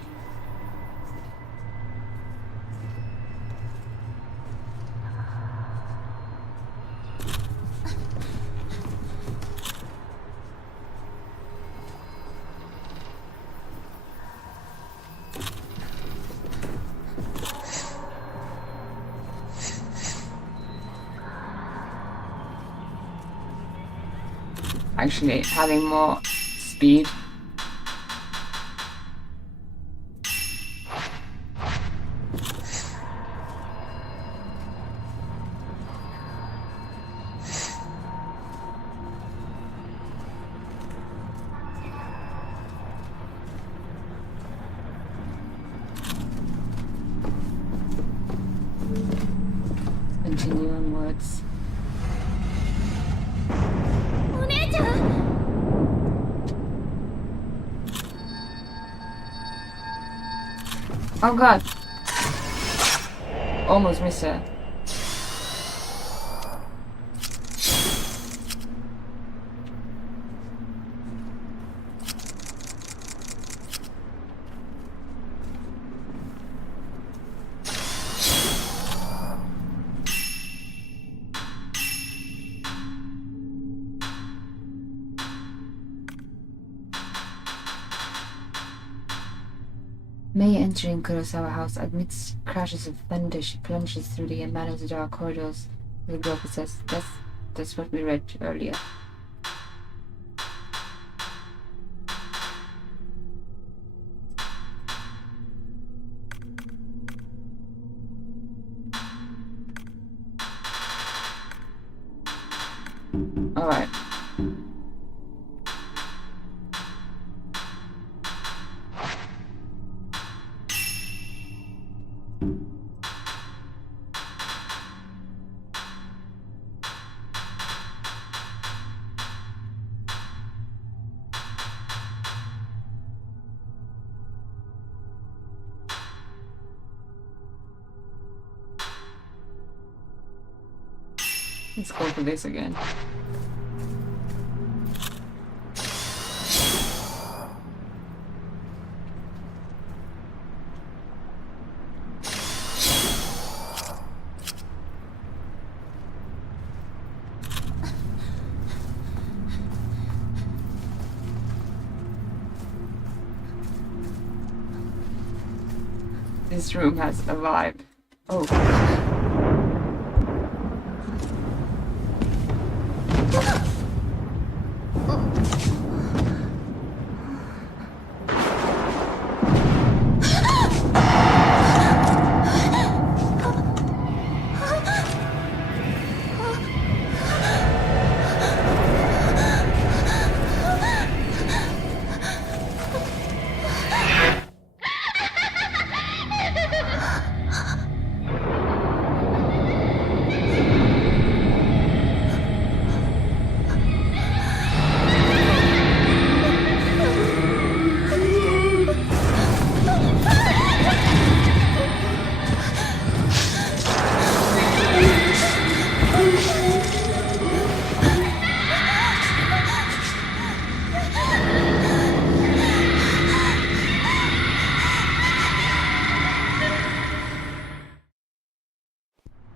Actually, having more speed. Continue onwards. Oh god. Almost missed her. May entering Kurosawa house amidst crashes of thunder. She plunges through the immense dark corridors. The girl says, that's what we read earlier. Alright. Let's go for this again. This room has a vibe. Oh.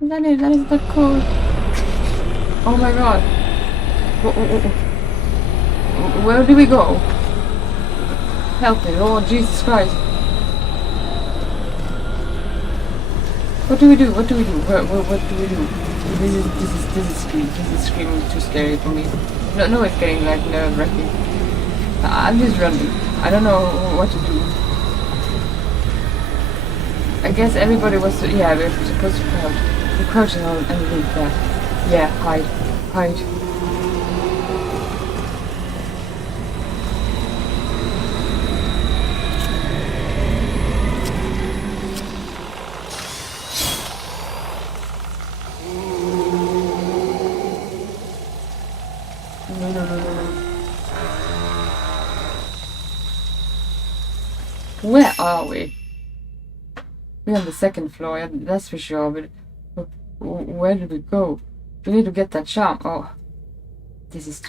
That is the code. Oh my god. Where do we go? Help me, Lord Jesus Christ. What do we do? What do we do? What do we do? This is screaming too scary for me. No, it's getting like nerve-wracking. I'm just running. I don't know what to do. I guess everybody was, yeah, we're supposed to crouch. We're crouching on underneath there. Yeah, hide. No. Where are we? We're on the second floor, that's for sure, but where did we go? We need to get that charm. Oh, this is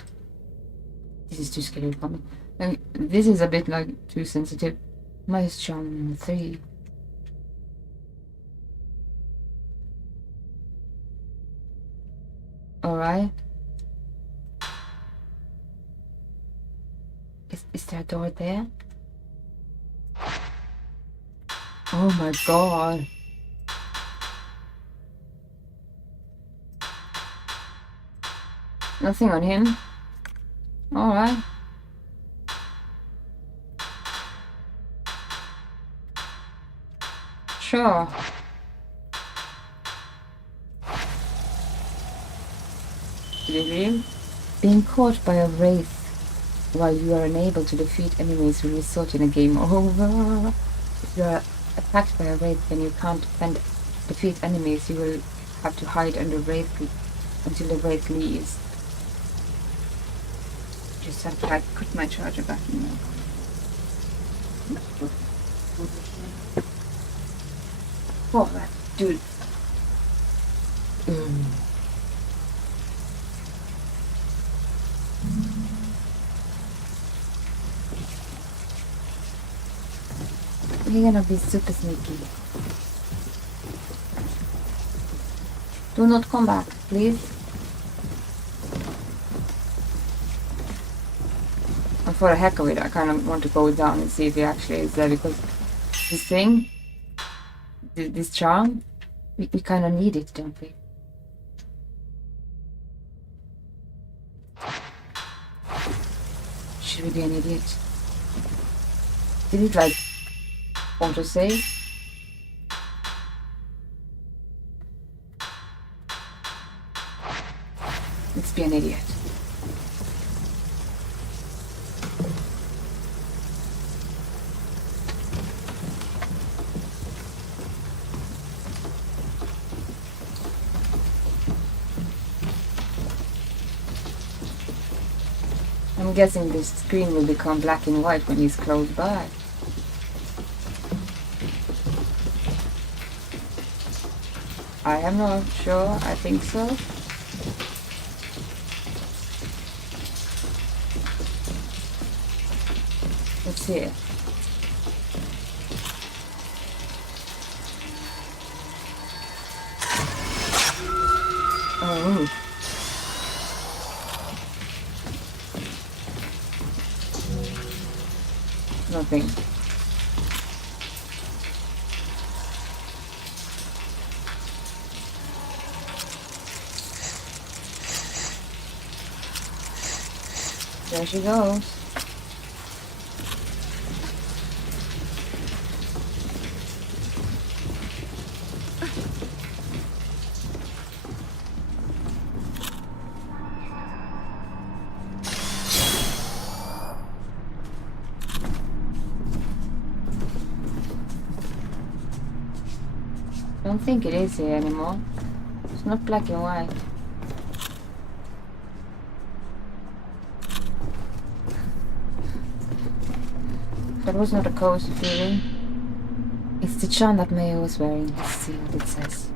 too scary for me. And this is a bit like too sensitive. Minus charm 3. Alright. Is there a door there? Oh my god. Nothing on him. Alright. Sure. Did he leave? Being caught by a wraith while you are unable to defeat enemies will result in a game over. If you are attacked by a wraith and you can't defeat enemies, you will have to hide under wraith until the wraith leaves. Just have to like put my charger back in there. Oh, that dude. You're gonna be super sneaky. Do not come back, please. And for the heck of it, I kind of want to go down and see if he actually is there, because this thing, this charm, we kind of need it, don't we? Should we be an idiot? Did it like auto-save? Let's be an idiot. I'm guessing this screen will become black and white when he's close by. I am not sure. I think so. Let's see it. Oh. Nothing. There she goes. I don't think it is here anymore. It's not black and white. That was not a cozy feeling. It's the charm that Mayo was wearing. Let's see what it says.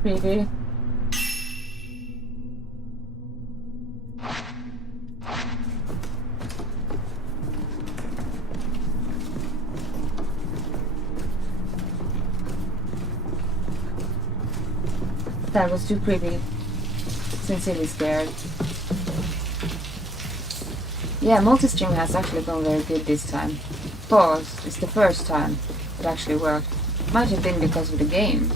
Creepy. That was too creepy. Sincerely scared. Yeah, multi-stream has actually gone very good this time. Pause. It's the first time it actually worked. Might have been because of the game.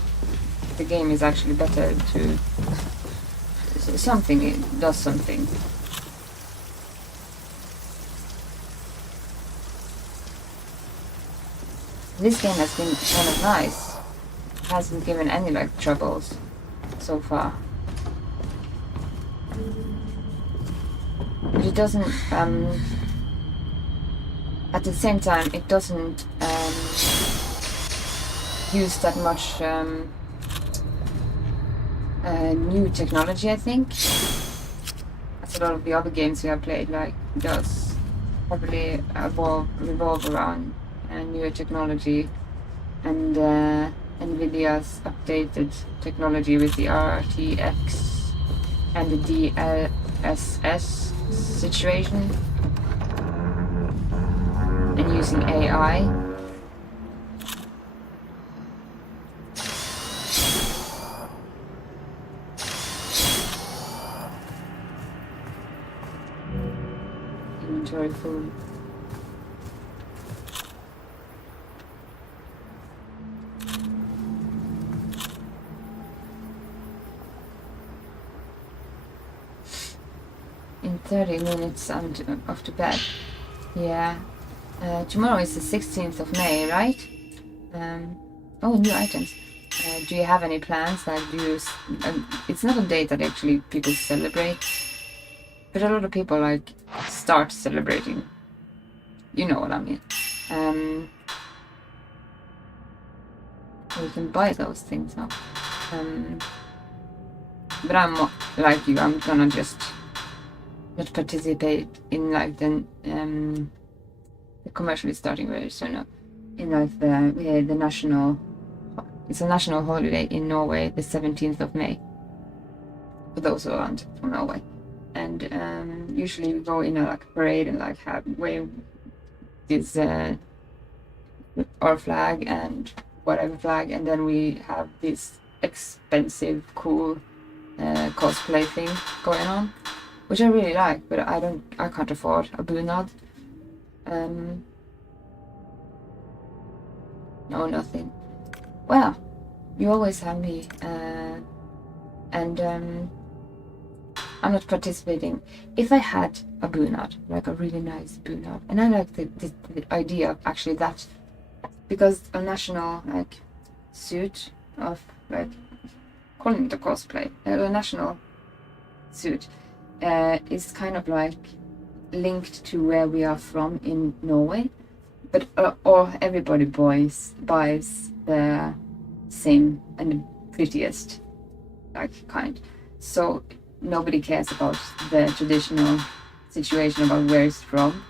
The game is actually better to something. It does something. This game has been kind of nice. It hasn't given any like troubles so far. But it doesn't at the same time it doesn't use that much new technology, I think. As a lot of the other games we have played like does heavily revolve around newer technology and NVIDIA's updated technology with the RTX and the DLSS situation and using AI. Inventory full. In 30 minutes I'm off to bed. Yeah. Tomorrow is the 16th of May, right? Oh, new items. Do you have any plans? Like, do you... it's not a date that actually people celebrate. But a lot of people, like, start celebrating. You know what I mean. You can buy those things now. But I'm not like you. I'm gonna just not participate in like the commercial is starting very soon. In like the national, it's a national holiday in Norway, the 17th of May. For those who aren't from Norway, and usually we go in a like parade and like have wave this our flag and whatever flag, and then we have this expensive, cool cosplay thing going on, which I really like, but I can't afford a bunad. No, nothing. Well, you always have me, and I'm not participating. If I had a bunad, like a really nice bunad, and I like the idea of actually that, because a national like suit of like calling it a cosplay, a national suit is kind of like linked to where we are from in Norway, but or everybody buys the same and the prettiest like kind. So nobody cares about the traditional situation about where it's from.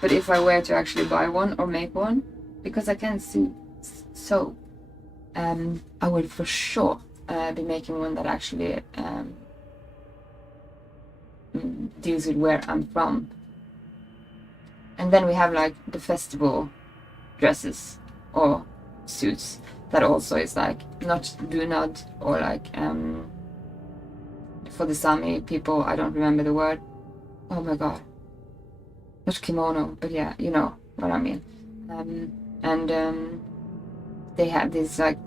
But if I were to actually buy one or make one, because I can sew, I would for sure be making one that actually deals with where I'm from. And then we have like the festival dresses or suits that also is like not bunad or like for the Sami people, I don't remember the word. Oh my god. Not kimono, but yeah, you know what I mean. They have this like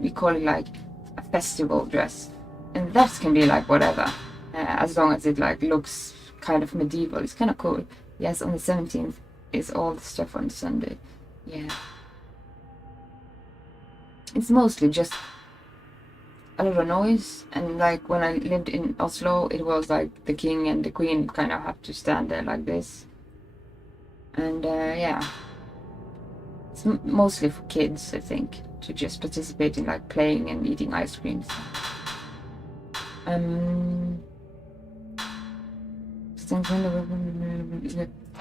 we call it like a festival dress, and that can be like whatever, as long as it like looks kind of medieval. It's kind of cool. Yes, on the 17th is all the stuff on Sunday. Yeah, it's mostly just a lot of noise, and like when I lived in Oslo, it was like the king and the queen kind of have to stand there like this, and yeah. It's mostly for kids, I think, to just participate in like playing and eating ice creams.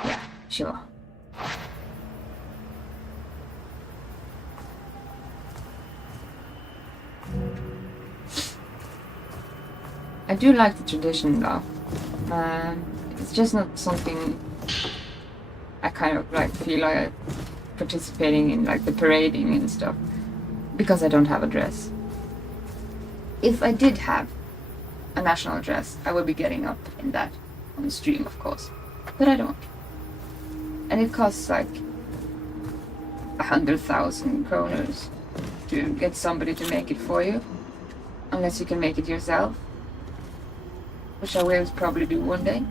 Yeah, sure. I do like the tradition though. It's just not something I kind of like feel like participating in, like the parading and stuff, because I don't have a dress. If I did have a national dress, I would be getting up in that on the stream, of course, but I don't. And it costs like 100,000 kroners to get somebody to make it for you, unless you can make it yourself, which I will probably do one day.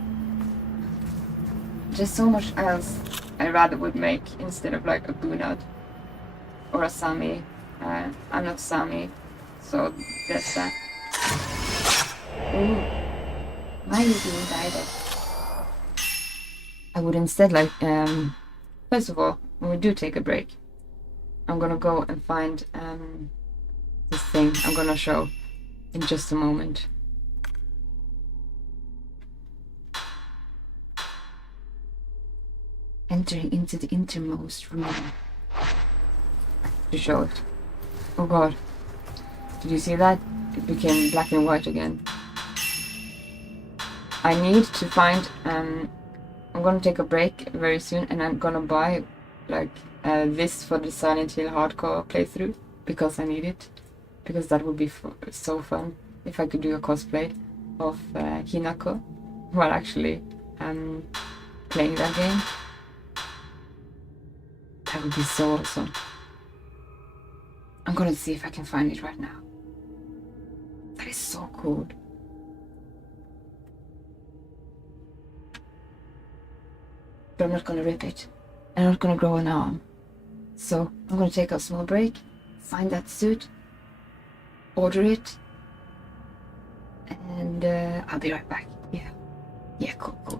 There's so much else I rather would make instead of like a bunad or a Sami. I'm not Sami, so that's that. Ooh, why are you being guided? I would instead like, first of all, when we do take a break, I'm gonna go and find this thing I'm gonna show in just a moment. Entering into the innermost room to show it. Oh god, did you see that? It became black and white again. I need to find, I'm gonna take a break very soon, and I'm gonna buy like this for the Silent Hill hardcore playthrough, because I need it, because that would be so fun if I could do a cosplay of Hinako while actually playing that game. That would be so awesome. I'm gonna see if I can find it right now. That is so cool. But I'm not gonna rip it. I'm not gonna grow an arm. So I'm gonna take a small break, find that suit, order it, and I'll be right back. Yeah, cool.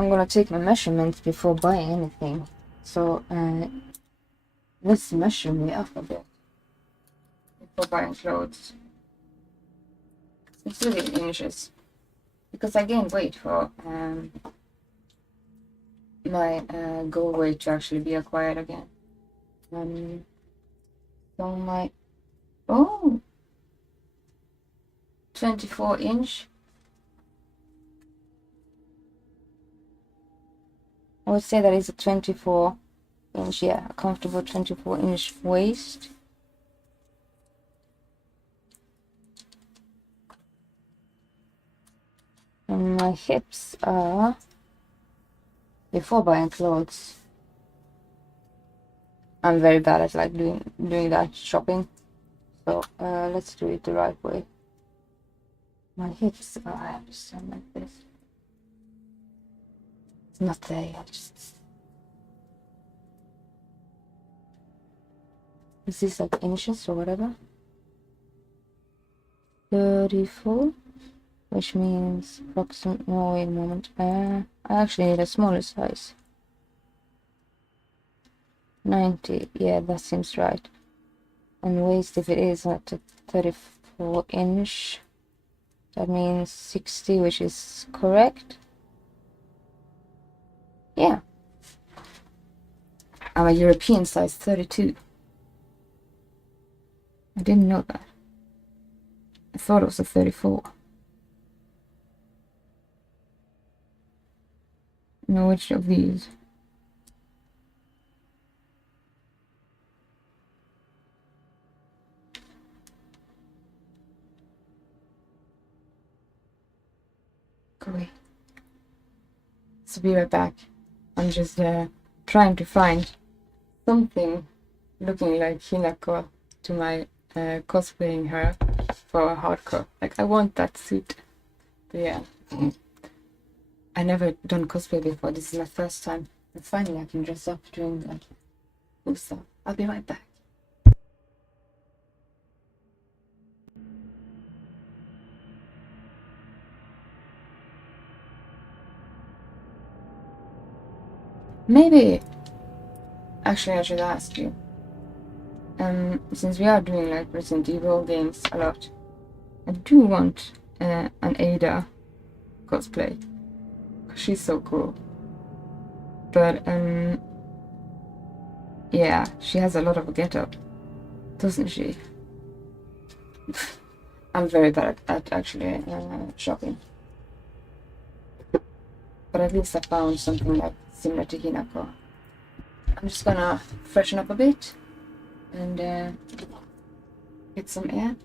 I'm gonna take my measurements before buying anything. So let's measure me up a bit before buying clothes. Let's do it in inches. Because I gained weight for my goal weight to actually be acquired again. So my 24-inch. I would say that is a 24-inch, yeah, a comfortable 24-inch waist. And my hips are, before buying clothes, I'm very bad at like doing that shopping. So let's do it the right way. My hips are, I have to stand like this. It's not there yet. Is this like inches or whatever? 34, which means approximately. No, wait a moment. I actually need a smaller size. 90. Yeah, that seems right. And waist, if it is at a 34-inch, that means 60, which is correct. Yeah. I'm a European size 32. I didn't know that. I thought it was a 34. No, which of these? Great. So be right back. I'm just trying to find something looking like Hinako to my cosplaying her for hardcore. Like, I want that suit. But yeah. I never done cosplay before. This is my first time. And finally I can dress up doing that cool stuff. I'll be right back. Maybe actually I should ask you. Since we are doing like Resident Evil games a lot, I do want an Ada cosplay. She's so cool. But yeah, she has a lot of a get-up, doesn't she? I'm very bad at actually shopping. But at least I found something like similar to Hinako. I'm just gonna freshen up a bit and get some air.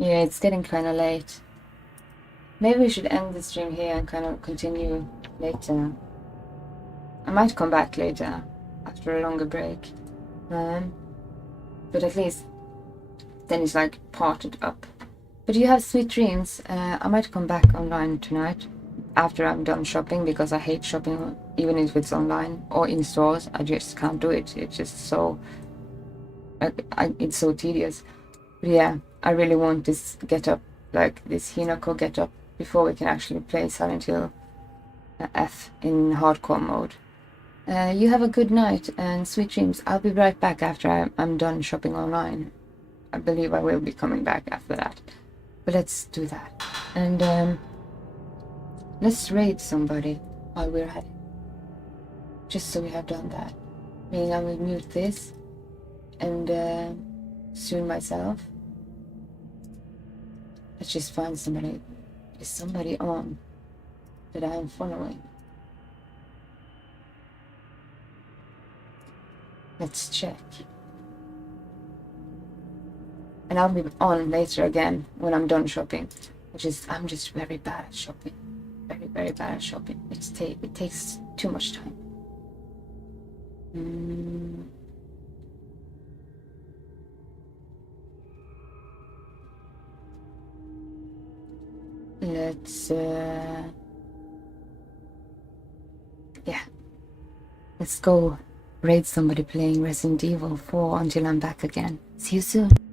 Yeah, it's getting kind of late. Maybe we should end the stream here and kind of continue later. I might come back later after a longer break. But at least then it's like parted up. But you have sweet dreams. I might come back online tonight after I'm done shopping, because I hate shopping even if it's online or in stores. I just can't do it. It's just so it's so tedious. But yeah, I really want this get-up, like this Hinako get-up, before we can actually play Silent Hill F in hardcore mode. You have a good night and sweet dreams. I'll be right back after I'm done shopping online. I believe I will be coming back after that. But let's do that. And let's raid somebody. while we're at it. Just so we have done that. Meaning I will mute this and soon myself. Let's just find somebody. Is somebody on that I am following? Let's check. And I'll be on later again when I'm done shopping. I'm just very bad at shopping. Very, very bad at shopping. It takes too much time. Let's let's go raid somebody playing Resident Evil 4 until I'm back again. See you soon.